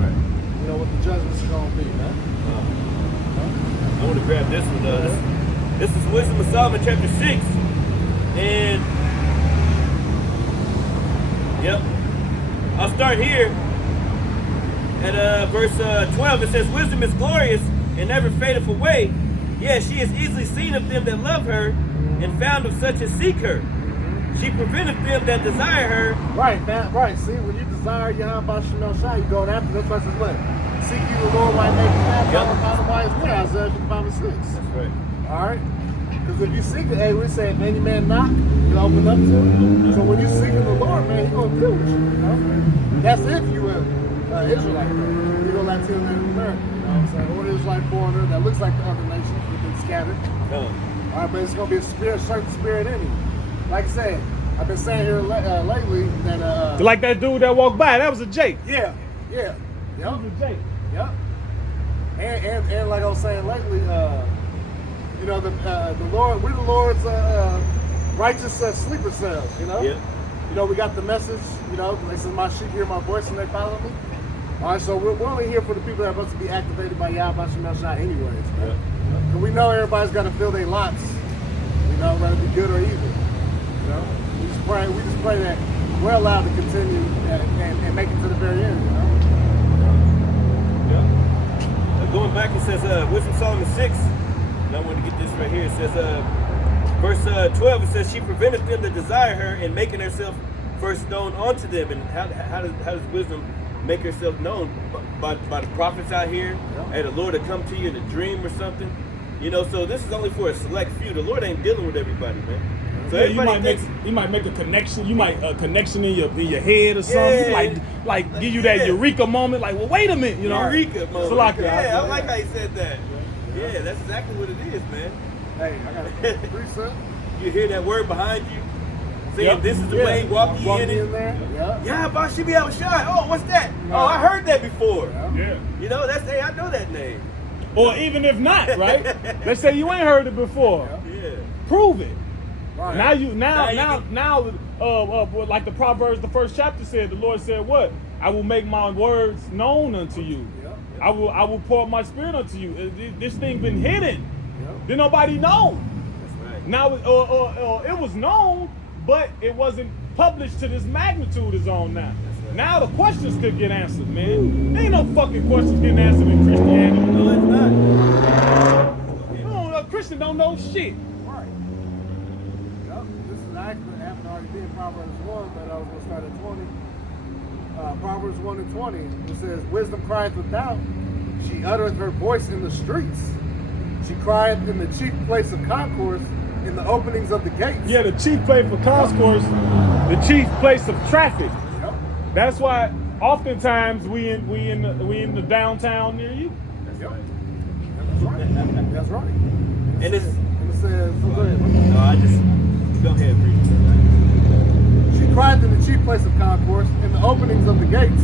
Right. You know what the judgment's going to be, man. I want to grab this one. This is Wisdom of Solomon chapter 6. And, yep. I'll start here at verse 12. It says, wisdom is glorious and never fadeth away. Yes, she is easily seen of them that love her, and found of such as seek her. She preventeth them that desire her. Right. See, when you desire Yahweh Shemel Shai, you're going after this person. What? Seek you the Lord while make you happy. Find him while he's near. Isaiah 55:6. That's right. All right. Because if you seek it, hey, we say if any man knock, you open up to him. So when you seeking the Lord, man, He's gonna deal with you. That's if you are Israelite. You go Latino American. You know what I'm saying? Or Israelite foreigner that looks like the other nations, but been scattered. Oh. All right, but it's gonna be a certain spirit in you. Like I said, I've been saying here lately that Like that dude that walked by, that was a Jake. yeah. That was a Jake. Yep. And like I was saying lately, you know, the Lord, we're the Lord's righteous sleeper cells, you know? Yeah. You know, we got the message, you know, they said my sheep hear my voice and they follow me. All right, so we're only here for the people that are supposed to be activated by Yahweh Shem Shai anyways, man. Yeah. And we know everybody's got to fill their lots, you know, whether it be good or evil. You know, we just pray that we're allowed to continue and make it to the very end, you know? Yeah. Going back, it says, Wisdom Solomon 6, and I want to get this right here. It says, verse 12, it says, she preventeth them that desire her and making herself first known unto them. And how does wisdom make herself known? By the prophets out here, and the Lord to come to you in a dream or something. You know, so this is only for a select few. The Lord ain't dealing with everybody, man. So Yeah, everybody you might make a connection. You might a connection in your head or something. Yeah. Like give you that eureka moment. Like, well, wait a minute, you know. Eureka moment. So like, yeah, I like how you said that. Yeah, that's exactly what it is, man. Hey, I got a preset. You hear that word behind you, saying, Yep. this is the way, walk ye in it. there. Yeah. Yeah, but she be outside. Oh, what's that? No. Oh, I heard that before. yeah. You know, hey, I know that name. Or even if not, right? Let's say you ain't heard it before. Yeah. Prove it. Right. Now, like the Proverbs, the first chapter said, the Lord said, "What? I will make my words known unto you. Yep. I will pour my spirit unto you." This thing been hidden. Yep. Did nobody know? That's right. Now, it was known, but it wasn't published to this magnitude it's on now. right. Now the questions could get answered, man. Ain't no fucking questions getting answered in Christianity. No, it's not. A Christian don't know shit. Right. Yep. This is actually happened already in Proverbs 1, but I was going to start at 20. Proverbs 1 and 20, it says, wisdom crieth without, she uttereth her voice in the streets. She crieth in the chief place of concourse, in the openings of the gates. Yeah, the chief place for concourse, the chief place of traffic. Yep. That's why oftentimes we in the downtown near you. Yep. That's right. That's right. And it's, And it says, go ahead. no, I just, go ahead, read. She cried in the chief place of concourse, in the openings of the gates.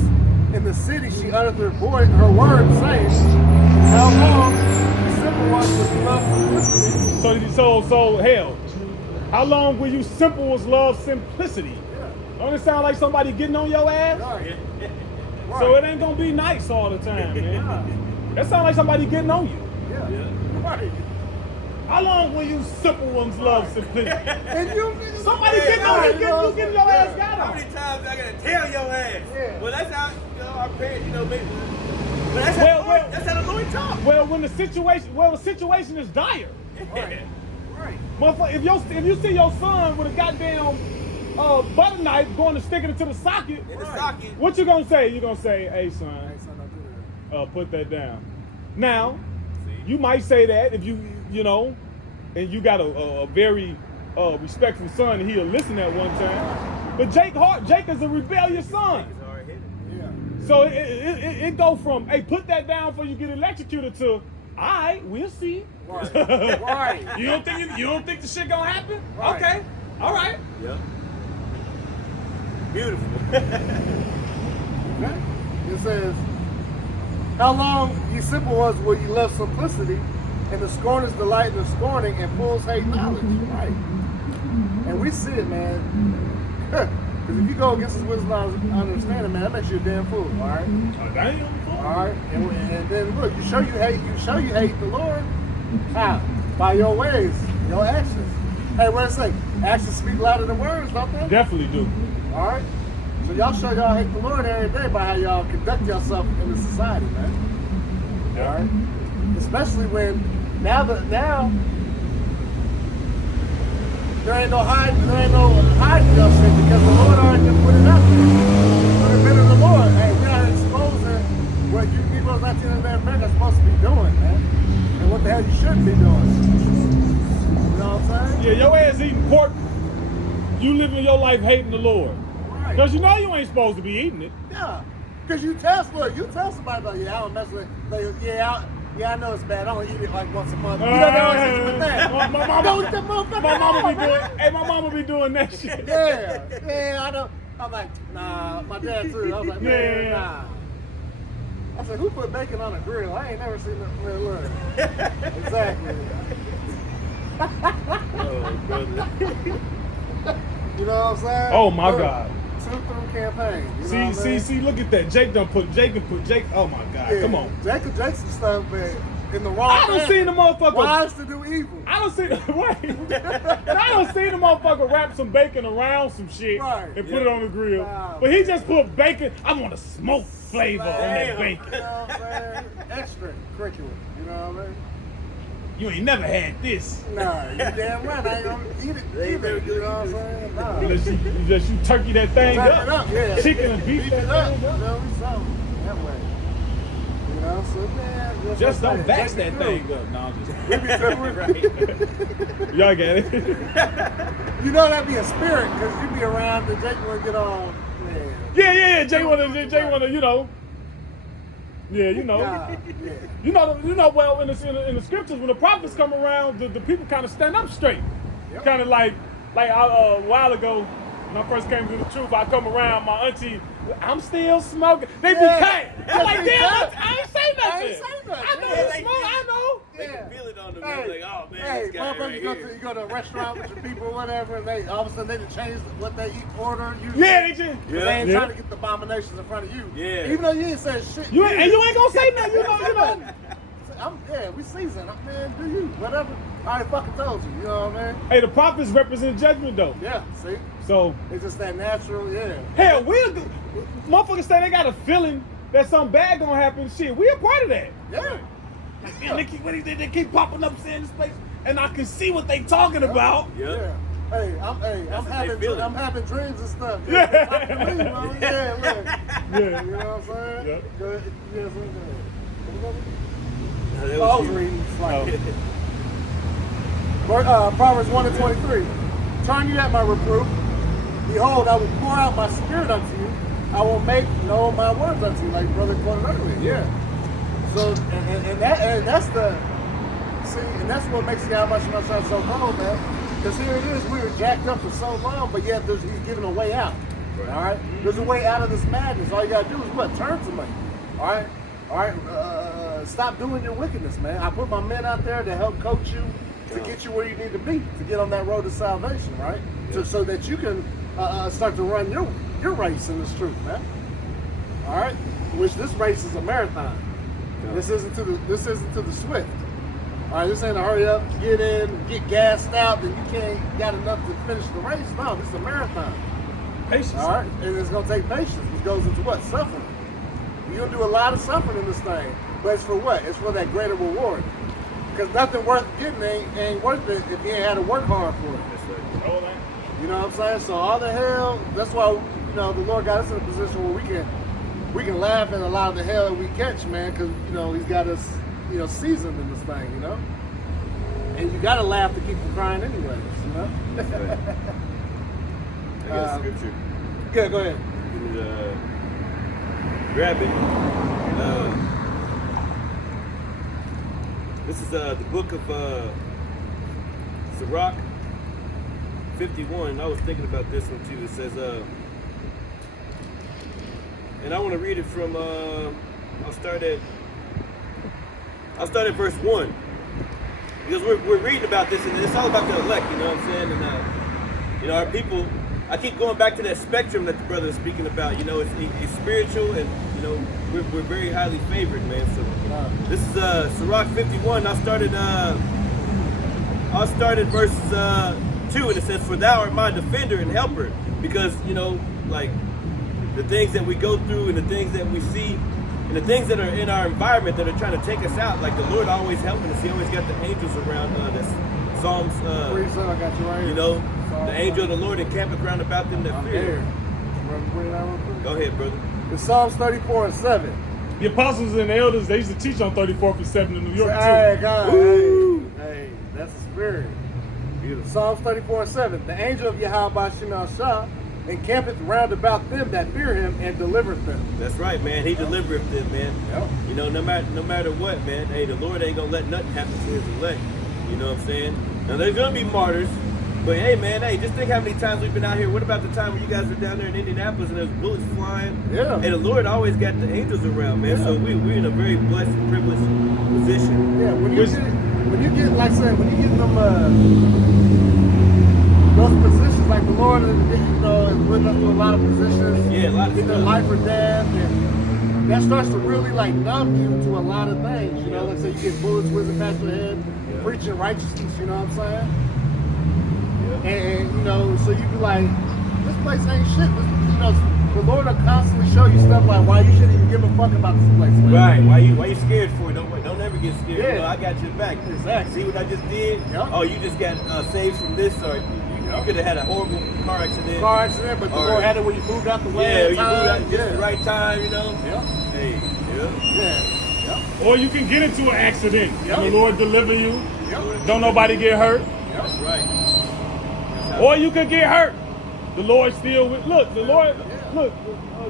In the city she uttered her voice, her words, saying, how long the simple ones with love simplicity. So hell, how long will you simple as love simplicity? Yeah. Don't it sound like somebody getting on your ass? Right. So it ain't gonna be nice all the time, man. That sound like somebody getting on you. Yeah. Right. How long will you simple ones love simplicity? And you Somebody getting on you, you getting your ass got How on. many times I gotta tell your ass? Yeah. Well, that's how, our parents, maybe. But that's how the Lord talk. Well, when the situation is dire. Right. Right. Motherfucker, if you see your son with a goddamn butter knife going to stick it into the socket, In the socket. what you gonna say? You gonna say, "Hey son, Hey, son, don't do that. put that down." Now, you might say that if you know, and you got a very respectful son, and he'll listen at one time. But Jake is a rebellious son. It's hard-headed. Yeah. So it go from, "Hey, put that down before you get electrocuted," to, "All right, we'll see." Right. Right. You don't think the shit gonna happen? Right. Okay. All right. Yep. Beautiful. Okay. It says, how long, ye simple ones, will you love simplicity, and the scorners delight in the scorning, and fools hate knowledge? Right. And we see it, man. Because if you go against this wisdom and understanding, man, that makes you a damn fool, all right? Damn. All right? And then look, you show you hate the Lord. How? By your ways, your actions. Hey, what I say? Actions speak louder than words, don't they? Definitely do. All right? So y'all show y'all hate the Lord every day by how y'all conduct yourself in the society, man. All right? Especially when now there ain't no hiding your shit because the Lord already just put it out there. For the men of the Lord, hey, we are exposing what you Negroes, Latinos, and Americans are supposed to be doing, man. And what the hell you shouldn't be doing. You know what I'm saying? Yeah, your ass eating pork. You living your life hating the Lord. Right. Because you know you ain't supposed to be eating it. Yeah. Because you tell somebody about, yeah, I don't mess with it. Like, I know it's bad. I don't eat it like once a month. You don't know it's that. My mama, Don't eat that motherfucker. my mama be man. doing. Hey, my mama be doing that shit. Yeah, I know. I'm like, nah, my dad too. I was like, man, Yeah. nah. I said, who put bacon on a grill? I ain't never seen that. Look. Exactly. Oh, brother. You know what I'm saying? Oh my God. Two-through campaign. You know See, look at that. Jake. Oh my God, yeah. come on. Jake could Jake some stuff, but in the wrong I done seen the motherfucker. wise to do evil. I done seen I done seen the motherfucker wrap some bacon around some shit Right. and put it on the grill. Nah, but he just put bacon. I want a smoke flavor on that Damn. bacon. You know what I'm saying? Extra curriculum. You know what I mean? You ain't never had this. Nah, you damn right. I ain't gonna eat it either. You know what I'm saying? Nah. Unless you turkey that thing Turn up. it up, yeah. Chicken and beef that up. thing You up. know, we something that way. You know, so man, Just don't bash Take that it thing up. No, I'm just Right. Y'all got it. You know that'd be a spirit because you be around and Jake would get on. Man. Yeah. Jay wanna, you know. Yeah, you know. Yeah. You know. Well, in the scriptures, when the prophets come around, the people kind of stand up straight. Yep. Kind of like a while ago, when I first came to the truth, I come around, my auntie, I'm still smoking. They be cut. I'm like, damn, I ain't say nothing. I know Yeah, you smoke. I know. They can feel it on the Hey, like, oh man, hey, this guy motherfucker, right here. you go to a restaurant with your people or whatever, and they all of a sudden they done change what they eat order. Yeah, they just. They ain't trying to get the abominations in front of you. Yeah. Even though you ain't saying shit. You ain't gonna say nothing. You know. We seasoned. Man, do you? Whatever. I already fucking told you. You know what I mean? Hey, the prophets represent judgment though. Yeah. See? So It's just that natural. Yeah. hell, motherfuckers say they got a feeling that something bad gonna happen. Shit, we a part of that. Yeah. And they keep popping up saying this place, and I can see what they talking about. Yep. Yeah. Hey, I'm what they feeling. having dreams and stuff. Yeah. Talk to me, bro. Yeah, look. Yeah. You know what I'm saying? Yeah. Good. Yes, No, that I was was you. reading. It's like, Oh. Proverbs 1:23. Turn you at my reproof. Behold, I will pour out my spirit unto you. I will make known my words unto you, like brother quoted earlier. Yeah. So and that's what makes the Yahweh Shemashah so cold, man. Because here it is, we were jacked up for so long, but yet he's giving a way out. Right. All right. There's a way out of this madness. All you gotta do is what? Turn to me. All right. All right. Stop doing your wickedness, man. I put my men out there to help coach you to get you where you need to be, to get on that road to salvation, right? So that you can start to run your race in this truth, man. All right. Which this race is a marathon. Yeah. This isn't to the swift. All right, this ain't a hurry up, get in, get gassed out, then you can't got enough to finish the race. No, this is a marathon. Patience. All right, and it's gonna take patience, which goes into what? Suffering. You're gonna do a lot of suffering in this thing, but it's for what? It's for that greater reward. Because nothing worth getting ain't worth it if you ain't had to work hard for it. Hold on. You know what I'm saying? So all the hell, that's why the Lord got us in a position where we can laugh at a lot of the hell that we catch, man, because He's got us seasoned in this thing, and you gotta laugh to keep from crying anyways, I got scripture. Yeah, go ahead. Give me grab it. This is the book of Sirach 51. I was thinking about this one too. It says, and I want to read it from. I'll start at verse 1 because we're reading about this, and it's all about the elect. You know what I'm saying? And our people. I keep going back to that spectrum that the brother is speaking about. It's spiritual, and we're very highly favored, man. So this is Sirach 51. I'll start at verse 2, and it says, "For thou art my defender and helper," because like the things that we go through and the things that we see and the things that are in our environment that are trying to take us out. Like the Lord always helping us. He always got the angels around us. Psalms. I got you right here. The angel of the Lord encampeth round about them that fear. Go ahead, brother. It's Psalms 34:7. The apostles and the elders, they used to teach on 34:7 in New York Hey, too. God. Hey, that's the spirit. Beautiful. Psalms 34:7. The angel of Yahweh Shemashah encampeth round about them that fear him and delivereth them. That's right, man. He delivereth them, man. Yep. No matter what, man. Hey, the Lord ain't gonna let nothing happen to his elect. You know what I'm saying? Now there's gonna be martyrs. But hey, man, hey, just think how many times we've been out here. What about the time when you guys were down there in Indianapolis and there's bullets flying? Yeah. And the Lord always got the angels around, man. Yeah. So we're in a very blessed and privileged position. Yeah, when you get like saying when you get them those positions, like the Lord, is putting us to a lot of positions. Yeah, a lot of either stuff. life or death, and that starts to really like numb you to a lot of things. You know, like say you get bullets whizzing past your head, preaching righteousness. You know what I'm saying? And so you be like, this place ain't shit. The Lord will constantly show you stuff like why you shouldn't even give a fuck about this place. Man. Right? Why you scared for it? Don't ever get scared. Yeah. I got your back. Exactly. See what I just did? Yep. Oh, you just got saved from this, or you could have had a horrible car accident. But the Lord had it when you moved out the way. Yeah, you moved out just the right time. Yeah. Hey. Yeah. Or you can get into an accident Yep. and the Lord deliver you. Yep. Don't nobody get hurt. That's right. Or you could get hurt. The Lord still with. Look, the Lord. Look,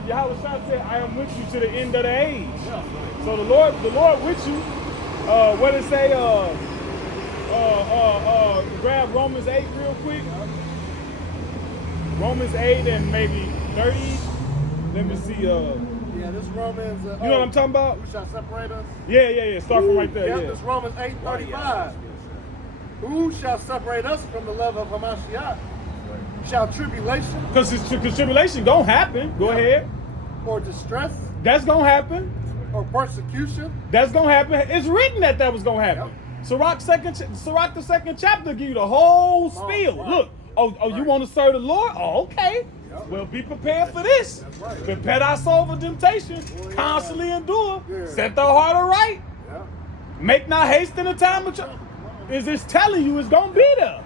Yahweh Shah said, "I am with you to the end of the age." Yeah. So the Lord with you. What it say? Grab Romans 8 real quick. Romans 8 and maybe 30. Let me see. Yeah, this Romans. You know what I'm talking about? Who shall separate us? Yeah. Start from right there. Yeah, Yeah. this Romans 8:35. Who shall separate us from the love of Hamashiach? Shall tribulation Because tribulation gonna happen. Go ahead. or distress That's gonna happen. or persecution? That's gonna happen. It's written that was gonna happen. Sirach the second chapter give you the whole spiel. right. Look, you want to serve the Lord? Oh, okay. Yep. Well, be prepared for this. That's right. Prepare thy soul for temptation. yeah. Constantly endure. Yeah. Set thy heart aright. Yeah. Make not haste in the time of trouble. Is this telling you it's gonna be there?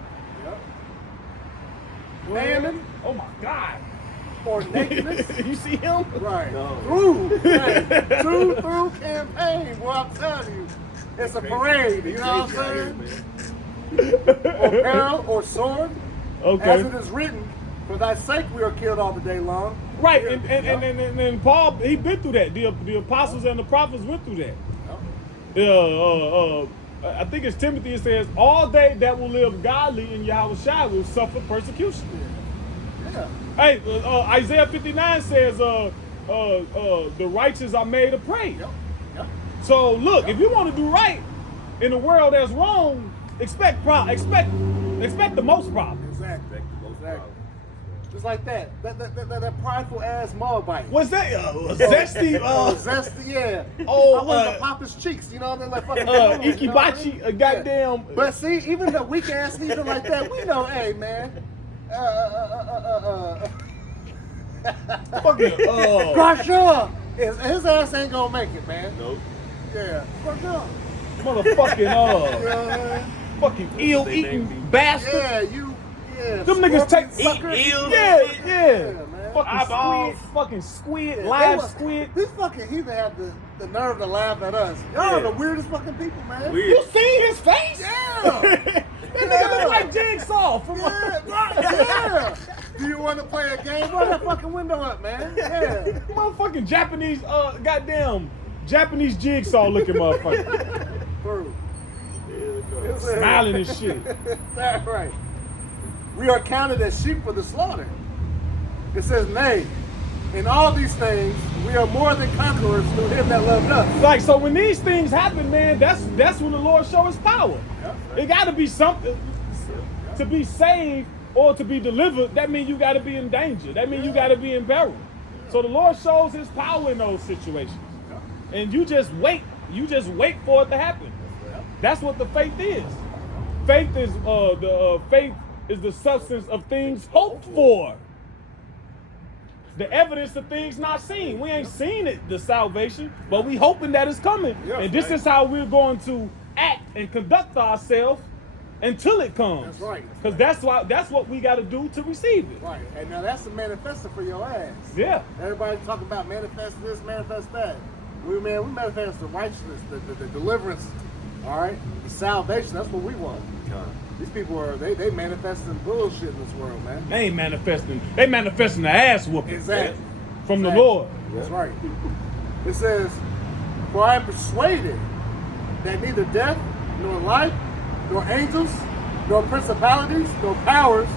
Famine Oh my God. or nakedness? You see him? Right. No. Through campaign. Well, I'm telling you, it's a parade. You know what I'm saying? Or peril or sword. Okay. As it is written, for thy sake we are killed all the day long. Right, Yeah. and Paul, he been through that. The apostles and the prophets went through that. I think it's Timothy. It says, "All they that will live godly in Yahweh Shai will suffer persecution." Yeah. Hey, Isaiah 59 says, "The righteous are made a prey." Yep. Yep. So look, if you want to do right in a world that's wrong, expect the most problems. Exactly. Just like that prideful ass Moabite. What's that? Zesty. Zesty, yeah. Oh, I wanted to pop his cheeks, you know what I mean? Like fucking Ikibachi, a goddamn. But see, even the weak ass heathen like that, we know, hey man. Fucking. Garshaw, his ass ain't gonna make it, man. Nope. Yeah. Garshaw. Motherfucking. You know what I mean? Fucking eel-eating bastard. Yeah, Them niggas take sucker. eels. Yeah. man. Fucking Eyeballs. squid, Yeah, live they squid. These fucking heathen have the nerve to laugh at us. Y'all are the weirdest fucking people, man. Weird. You seen his face? Yeah. That nigga look like Jigsaw from Yeah. Do you want to play a game? Roll that fucking window up, man. Yeah. motherfucking Japanese, goddamn Japanese Jigsaw looking motherfucker. True. Smiling and shit. That's right. We are counted as sheep for the slaughter. It says, nay, in all these things, we are more than conquerors through him that loved us. Like, so when these things happen, man, that's when the Lord shows his power. It got to be something to be saved or to be delivered. That means you got to be in danger. That means you got to be in peril. So the Lord shows his power in those situations. And you just wait. You just wait for it to happen. That's what the faith is. Faith is faith is the substance of things hoped for. The evidence of things not seen. We ain't seen it, the salvation, but we hoping that it's coming. Yeah, and this is how we're going to act and conduct ourselves until it comes. That's right. Because that's what we got to do to receive it. Right. And now that's a manifesto for your ass. Yeah. Everybody talk about manifest this, manifest that. We manifest the righteousness, the deliverance, all right? The salvation, that's what we want. These people they manifesting bullshit in this world, man. They ain't manifesting. They manifesting the ass whooping. Exactly. From the Lord. That's right. It says, for I am persuaded that neither death, nor life, nor angels, nor principalities, nor powers,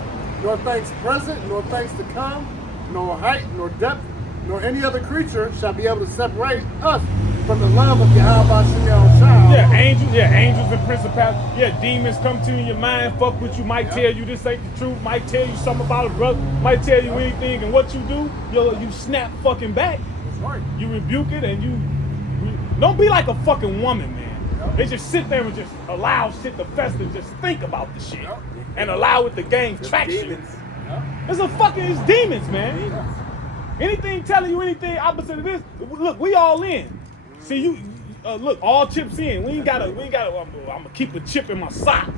nor things present, nor things to come, nor height, nor depth, nor any other creature shall be able to separate us from the love of Yahweh Shem Shai. Angels and principalities. Yeah, demons come to you in your mind, fuck with you, might tell you this ain't the truth, might tell you something about a brother, might tell you anything, and what you do, you snap fucking back. That's right. You rebuke it, and you don't be like a fucking woman, man. They just sit there and just allow shit to fester, just think about the shit, and allow it to gain traction. It's demons, man. Anything telling you anything opposite of this, look, we all in. See, you look, all chips in. We ain't gotta. I'm gonna keep a chip in my sock.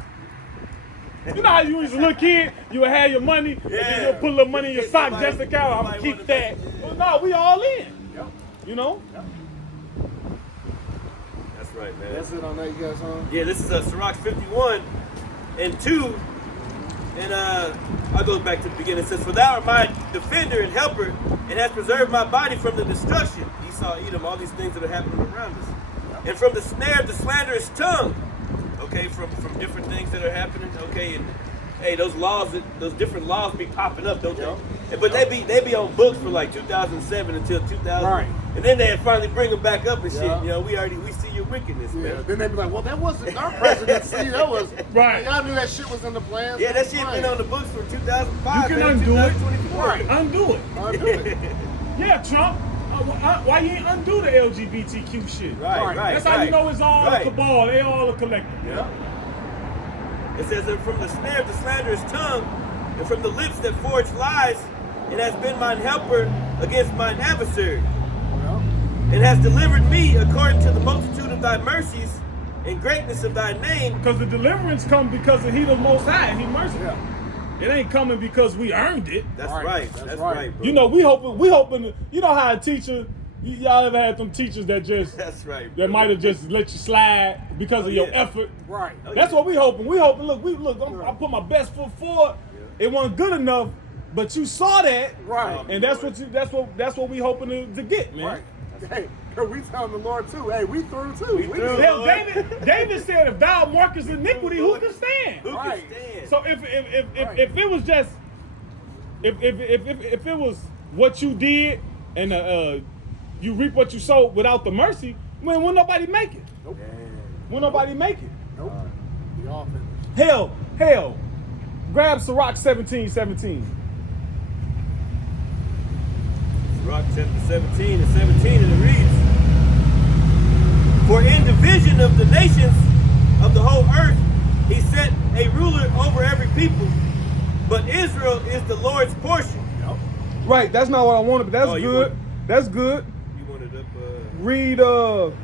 You know how you was a little kid, you would have your money, and then you'll put a little money in your sock just in case. I'm gonna keep that. Well, no, we all in. You know. That's right, man. That's it on that, you guys, huh? Yeah, this is Sirach 51 and 2. And I go back to the beginning. It says, "For thou art my defender and helper, and hast preserved my body from the destruction." Esau, Edom, all these things that are happening around us. And from the snare of the slanderous tongue. Okay, from different things that are happening. Okay, and hey, those different laws be popping up, don't they? But they be on books for like 2007 until 2000. Right. And then they finally bring them back up and shit. You know, we see your wickedness, man. Then they be like, well, that wasn't our presidency. That was right. Y'all knew that shit was in the plans. Yeah, that shit been on the books for 2005. You can undo it. Right. Undo it. Undo it. Yeah, Trump. Why you ain't undo the LGBTQ shit? Right. That's how you know it's all a cabal. They all a collective. Yeah. It says that from the snare of the slanderous tongue, and from the lips that forge lies, it has been mine helper against mine adversary. It has delivered me according to the multitude of thy mercies and greatness of thy name. Because the deliverance come because of He the Most High and He merciful. Yeah. It ain't coming because we earned it. That's right. That's right, bro. You know, we hoping. You know how a teacher, y'all ever had them teachers that just That's right, bro. that might have just let you slide because of your effort. Right. That's what we hoping. We hoping. Look. I put my best foot forward. It wasn't good enough, but you saw that. Right. And that's what we hoping to get, man. Right. Hey, we telling the Lord too. Hey, we through too. We through. Hell, David said, "If thou markest iniquity, who can stand?" Who Right. can stand? So if it was just if it was what you did and you reap what you sowed without the mercy, man, will nobody make it? Nope. Will nobody make it? Nope. We all finished. Hell. Grab Sirach 17:17. Sirach chapter 17 and 17, and it reads, "For in division of the nations of the whole earth, he set a ruler over every people, but Israel is the Lord's portion." Right, that's not what I wanted, but that's you good. want- That's good. You wanted up Read verse,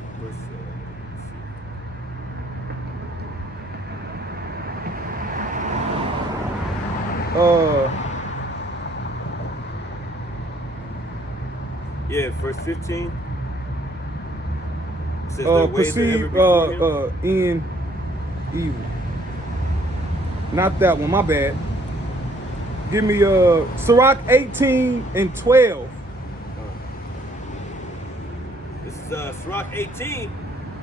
verse 15. It says, "Their ways are ever perceive before him." in evil. Not that one, my bad. Give me Sirach 18 and 12. This is Sirach 18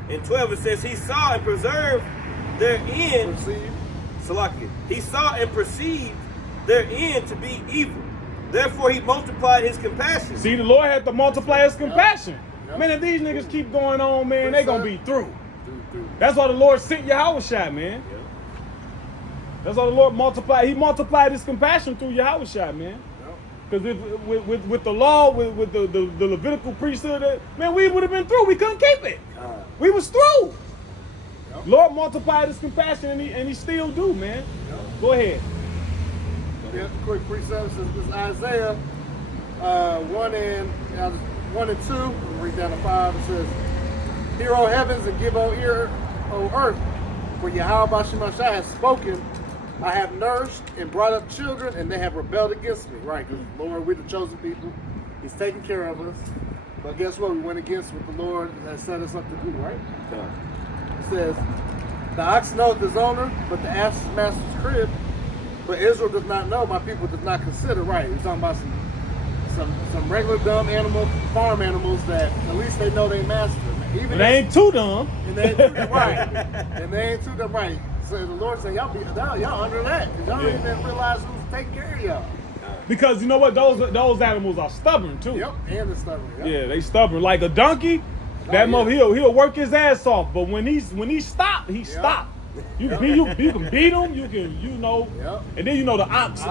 and 12. It says, "He saw and preserved their end." Perceive. Salakia. "He saw and perceived their end to be evil. Therefore he multiplied his compassion." See, the Lord had to multiply his compassion. Yep. Man, if these niggas keep going on, man, they gonna be through. Dude. That's why the Lord sent Yahushua, man. That's why the Lord multiplied. He multiplied his compassion through Yahushua, man. Because with the law, with the Levitical priesthood, man, we would have been through. We couldn't keep it. We was through. Yep. Lord multiplied his compassion, and he still do, man. Go ahead. Yeah, quick precept. This is Isaiah 1 and 2. We'll read down to 5. It says, "Hear, O heavens, and give, O ear, O earth, for Yahweh Shemashai has spoken. I have nourished and brought up children, and they have rebelled against me." Right, because Lord, we're the chosen people. He's taking care of us. But guess what? We went against what the Lord has set us up to do, right? It says, "The ox knoweth his owner, but the ass his master's crib. But Israel does not know, my people does not consider." Right, we're talking about some regular dumb animal, farm animals that at least they know they master. Even They ain't too dumb. and they ain't too dumb, right. And they ain't too dumb, right. So the Lord said, y'all under that. Because y'all Yeah. didn't even realize who's taking care of y'all. Because you know what? Those animals are stubborn too. Yep, and the stubborn. Yep. Yeah, they stubborn. Like a donkey, that mother he'll work his ass off. But when he stop, he stop. You can beat him. You can and then the ox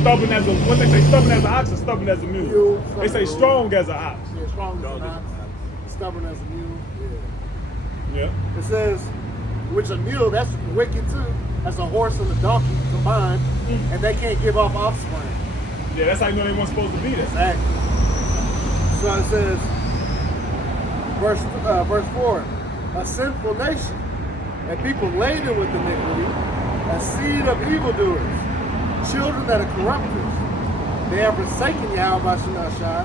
stubborn as a what they say stubborn as an ox or stubborn as a mule. They say strong as an ox. Yeah, strong as an ox. Stubborn as a mule. Yeah. It says, which a mule, that's wicked too. That's a horse and a donkey combined, and they can't give off offspring. Yeah, that's how you know they weren't supposed to be there. Exactly. So it says, verse 4, a sinful nation, and people laden with iniquity, a seed of evildoers, children that are corrupters. They have forsaken Yahweh Shai.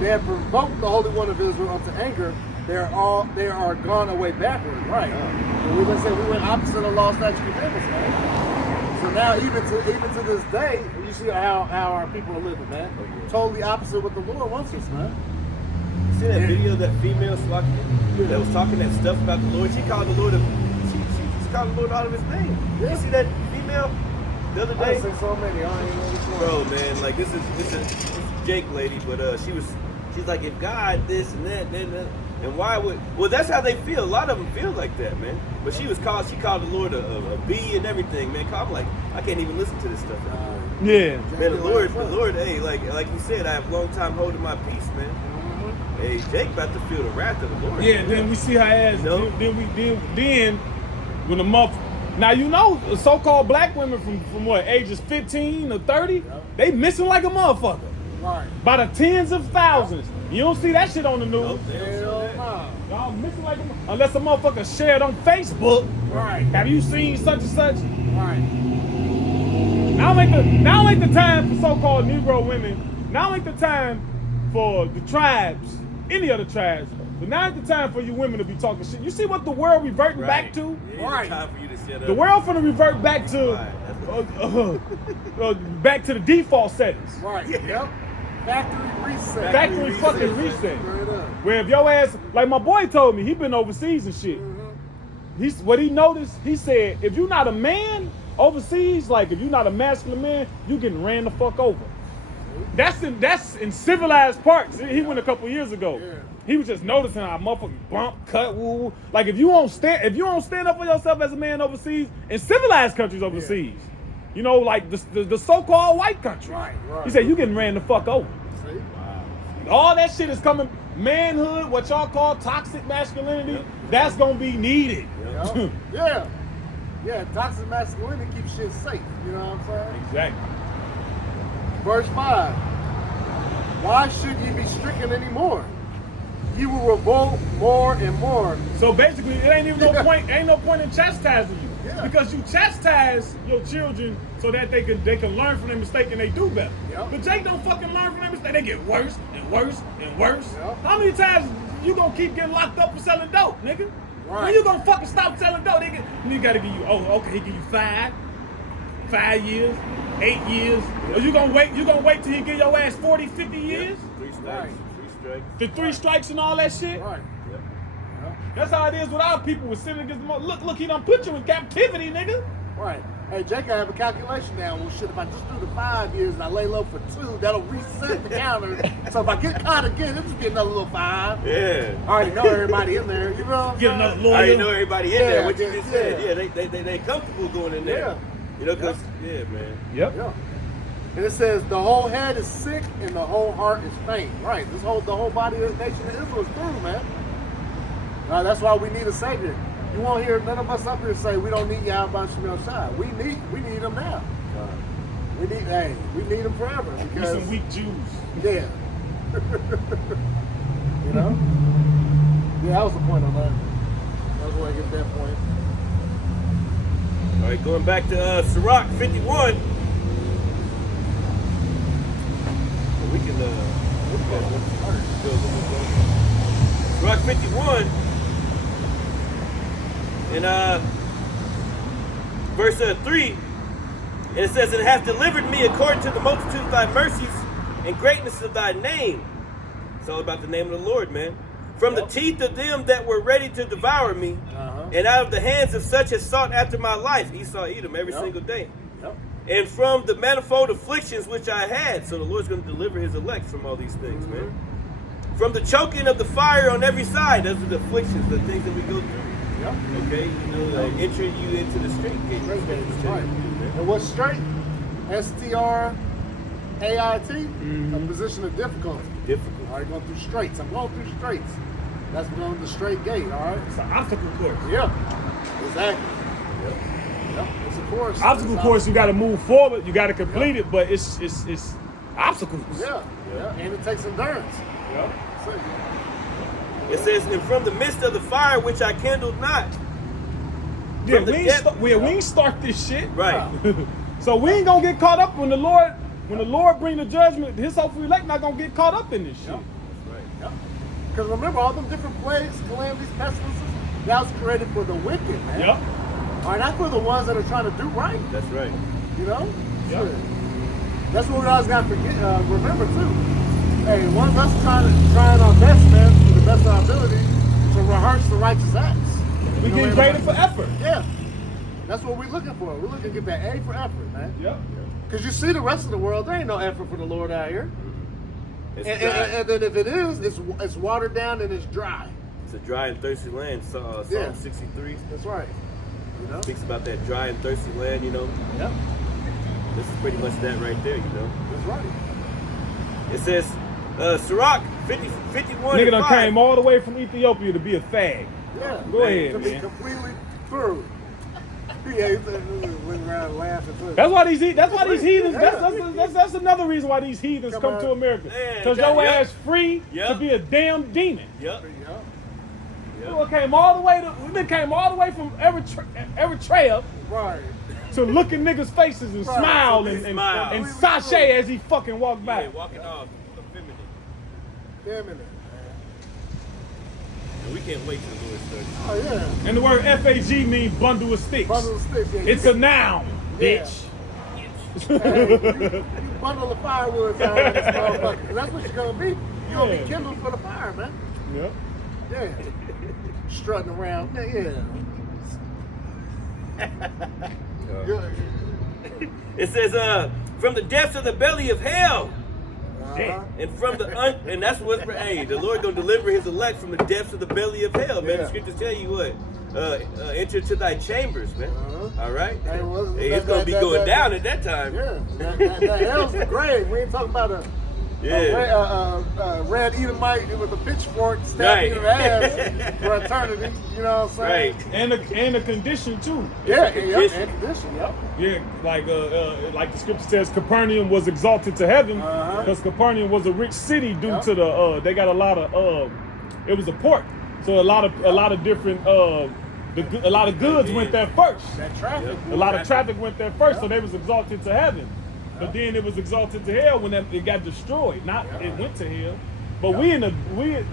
They have provoked the Holy One of Israel unto anger. They are gone away backward. Right. We went opposite of law, statute, commandments, man. So now even to this day, you see how our people are living, man. Totally opposite what the Lord wants us, man. You see that video of that female that was talking that stuff about the Lord? She called the Lord she called the Lord out of his name. Yeah. You see that female the other I day? say so many. I don't even know which one. Bro, man, like this is Jake lady, but she's like, if God this and that, and why would? Well, that's how they feel. A lot of them feel like that, man. But she called the Lord a bee and everything, man. I'm like, I can't even listen to this stuff anymore. Yeah. Man, the Lord, hey, like you said, I have a long time holding my peace, man. Hey, Jake about to feel the wrath of the Lord. Yeah. Then we see her ass. Then when the month. Now so-called black women from what ages 15 or 30, they missing like a motherfucker. Right. By the tens of thousands. You don't see that shit on the news. Nope, they don't show that. Y'all missing like unless a motherfucker shared on Facebook. Right. Have you seen such and such? Right. Now ain't the time for so-called Negro women. Now ain't the time for the tribes, any other tribes. But now ain't the time for you women to be talking shit. You see what the world reverting back to? Yeah, time for you to shut up. The world finna revert back to back to the default settings. Right. Yep. Factory reset. Factory fucking reset. Where if your ass, like my boy told me, he been overseas and shit. What he noticed, he said, if you're not a man overseas, like if you're not a masculine man, you getting ran the fuck over. That's in civilized parts. He went a couple years ago. Yeah. He was just noticing how motherfuckers bump, cut, woo. Like if you don't stand up for yourself as a man overseas, in civilized countries overseas, like the so-called white country. Right. He said you getting ran the fuck over. See? All that shit is coming. Manhood, what y'all call toxic masculinity, that's gonna be needed. Yep. Yeah. Toxic masculinity keeps shit safe. You know what I'm saying? Exactly. Verse 5. Why should ye be stricken anymore? Ye will revolt more and more. So basically, it ain't even no point. Ain't no point in chastising you because you chastise your children so that they can learn from their mistake and they do better. Yep. But Jake don't fucking learn from their mistake. They get worse and worse and worse. Yep. How many times you gonna keep getting locked up for selling dope, nigga? Right. When you gonna fucking stop selling dope? He gotta give you. Oh, okay. He give you 5 years, 8 years. Or you gonna wait till he give your ass 40, 50 years? 3 strikes. Right. 3 strikes. The 3 strikes and all that shit? Right. Yep. That's how it is with our people with sinning against the most. Look, he done put you in captivity, nigga. Right. Hey, Jake, I have a calculation now. Well, shit, if I just do the 5 years and I lay low for 2, that'll reset the counter. So if I get caught again, it'll just get another little 5. Yeah. I already know everybody in there. You know what I'm Get saying? another I lawyer. already know everybody in there. What you Yeah, just yeah. said. Yeah, they comfortable going in there. Yeah. You know, cause yeah, man. Yep. Yeah. And it says the whole head is sick and the whole heart is faint. Right. The whole body of the nation of Israel is through, man. That's why we need a savior. You won't hear none of us up here say we don't need Yahweh Shemel Shai. We need him now. We need him forever. We Because some weak Jews. yeah. You know? Yeah, that was the point on that. That was where I get that point. All right, going back to Sirach 51. We can Sirach 51 and verse 3, and it says, "It hath delivered me according to the multitude of thy mercies and greatness of thy name." It's all about the name of the Lord, man. "From the teeth of them that were ready to devour me, And out of the hands of such as sought after my life, Esau, Edom, every single day. Yep. And from the manifold afflictions which I had. So the Lord's going to deliver his elect from all these things, man. From the choking of the fire on every side. Those are the afflictions, the things that we go through. Yep. Okay? You know, like entering you into the straight gate. That's right. And what's straight? S-T-R-A-I-T, a position of difficulty. Difficult. All right, going through straights. I'm going through straights. That's going the straight gate, all right? It's an obstacle course. Yeah, exactly. Yep, it's a course. Obstacle course, you got to move forward, you got to complete it, but it's obstacles. Yeah, and it takes endurance. Yeah. So, It says, and from the midst of the fire which I kindled not. Yeah, From the depth- we ain't start this shit. Right. So we ain't gonna get caught up when the Lord bring the judgment. His hopeful elect not gonna get caught up in this shit. because remember, all them different plagues, calamities, pestilences, that was created for the wicked, man. Yep. All right, not for the ones that are trying to do right. That's right. You know? Yep. So, that's what we always got to forget. Remember too. Hey, one of us trying our best, man, to the best of our ability, to rehearse the righteous acts. We You know, get graded for effort. Yeah. That's what we're looking for. We're looking to get that A for effort, man. Yep. Because you see the rest of the world, there ain't no effort for the Lord out here. It's And, dry. and then if it is, it's watered down and it's dry. It's a dry and thirsty land. Psalm Yeah. 63 That's right. You know? speaks about that dry and thirsty land, you know. Yep. This is pretty much that right there, you know. That's right. It says, Sirach 51 Nigga and done 5. came all the way from Ethiopia to be a fag. Yeah. Go ahead, To be man. completely through. Yeah, he went around laughing too. That's why these heathens. Yeah. That's another reason why these heathens come on. to America. Yeah, Because yep. your ass free Yep. to be a damn demon. Yep. Yeah. We came all the way from Eritrea Right. to look in niggas' faces and Right. smile So they and smile. and sashay as he fucking walked by. Yeah, walking off effeminate. Feminine. And we can't wait till the Lord starts. Oh yeah. And the word FAG means bundle of sticks. Bundle of sticks. Yeah. It's a noun, Yeah. bitch. Hey, you bundle of firewoods out in this motherfucker. 'Cause that's what you're gonna be. You're gonna Yeah. be kindled for the fire, man. Yep. Yeah. Strutting around. Yeah. Good. It says, from the depths of the belly of hell. Uh-huh. And from the and that's what hey, the Lord gonna deliver his elect from the depths of the belly of hell, man. Yeah. The scriptures tell you what? Enter to thy chambers, man. Uh-huh. All right? Hey, well, Hey, it's gonna be going down at that time. Yeah. That hell's the grave. We ain't talking about a red Edomite with a pitchfork stabbing your ass for eternity. You know what I'm saying? Right. And a condition too. Yeah, It's a and condition. condition, yep. Yeah, like the scripture says, Capernaum was exalted to heaven Uh-huh. because Capernaum was a rich city due Yep. to the they got a lot of it was a port, so a lot of different a lot of goods went there first. That traffic. A lot of traffic went there first, so they was exalted to heaven. But then it was exalted to hell when it got destroyed. Not it went to hell, but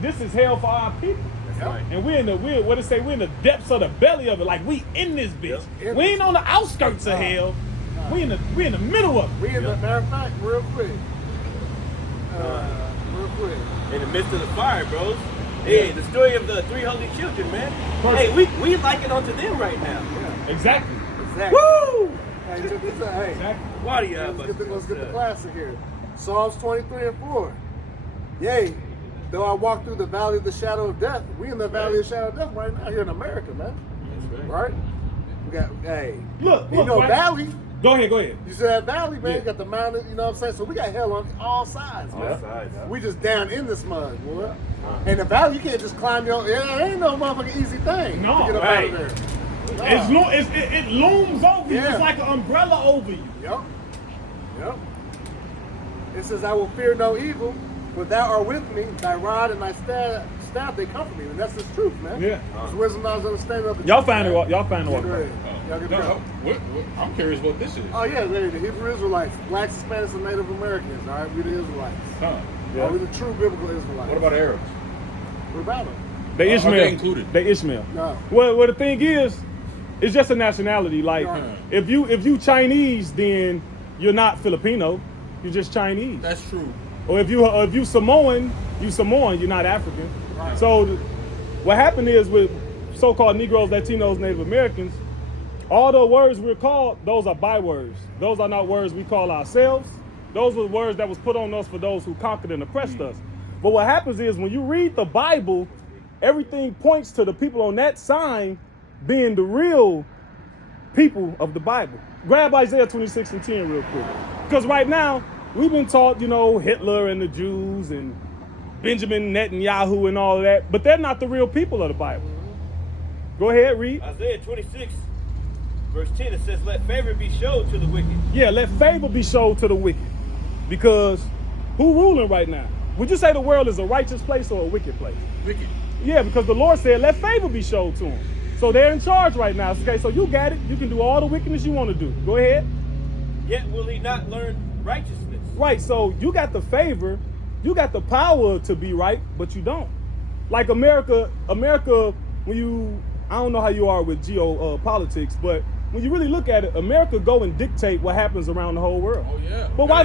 this is hell for our people. That's right. And we're in the depths of the belly of it. Like we in this bitch. Yep. We ain't on the outskirts of hell. We in the middle of it. We in the matter of fact, real quick. Real quick. In the midst of the fire, bros. Hey, the story of the three holy children, man. Perfect. Hey, we liken onto them right now. Exactly. Exactly. Woo! Hey, check this out. Hey, Exactly. Why do you let's get the classic here. Psalms 23 and 4. Yea, though I walk through the valley of the shadow of death, we in the valley of the shadow of death right now here in America, man. That's Right? We got, hey, Look, you know, right? valley. Go ahead. You see that valley, man? Yeah. You got the mountain, you know what I'm saying? So we got hell on all sides, man. All sides. We just down in this mud, boy. And the valley, you can't just climb your. It ain't no motherfucking easy thing No, to get up right. out of there. No. It looms over you. Yeah. It's like an umbrella over you. Yep. Yep. It says, I will fear no evil, for thou art with me. Thy rod and thy staff, they comfort me. And that's the truth, man. Yeah. It's wisdom, knowledge, understanding of the Y'all truth, find it. man. Y'all find it. Yeah, go ahead. Y'all get No, it. I'm curious what this is. Oh, yeah, the Hebrew Israelites, blacks, Hispanics, and Native Americans. All right, we the Israelites. Huh. Yeah. We the true biblical Israelites. What about Arabs? What about them? They Are Ishmael. they included? They Ishmael. No. Well, the thing is, it's just a nationality. Like, Right. if you Chinese, then you're not Filipino. You're just Chinese. That's true. Or if you Samoan, you're not African. Right. So what happened is with so-called Negroes, Latinos, Native Americans, all the words we're called, those are bywords. Those are not words we call ourselves. Those were words that was put on us for those who conquered and oppressed us. But what happens is when you read the Bible, everything points to the people on that sign being the real people of the Bible. Grab Isaiah 26:10 real quick. Because right now, we've been taught, Hitler and the Jews and Benjamin Netanyahu and all of that, but they're not the real people of the Bible. Go ahead, read. Isaiah 26, verse 10, it says, let favor be showed to the wicked. Yeah, let favor be showed to the wicked. Because who ruling right now? Would you say the world is a righteous place or a wicked place? Wicked. Yeah, because the Lord said, let favor be showed to them. So they're in charge right now. Okay, so you got it. You can do all the wickedness you want to do. Go ahead. Yet will he not learn righteousness. Right, so you got the favor, you got the power to be right, but you don't. Like America, when you, I don't know how you are with geopolitics, but when you really look at it, America go and dictate what happens around the whole world. Oh yeah. But why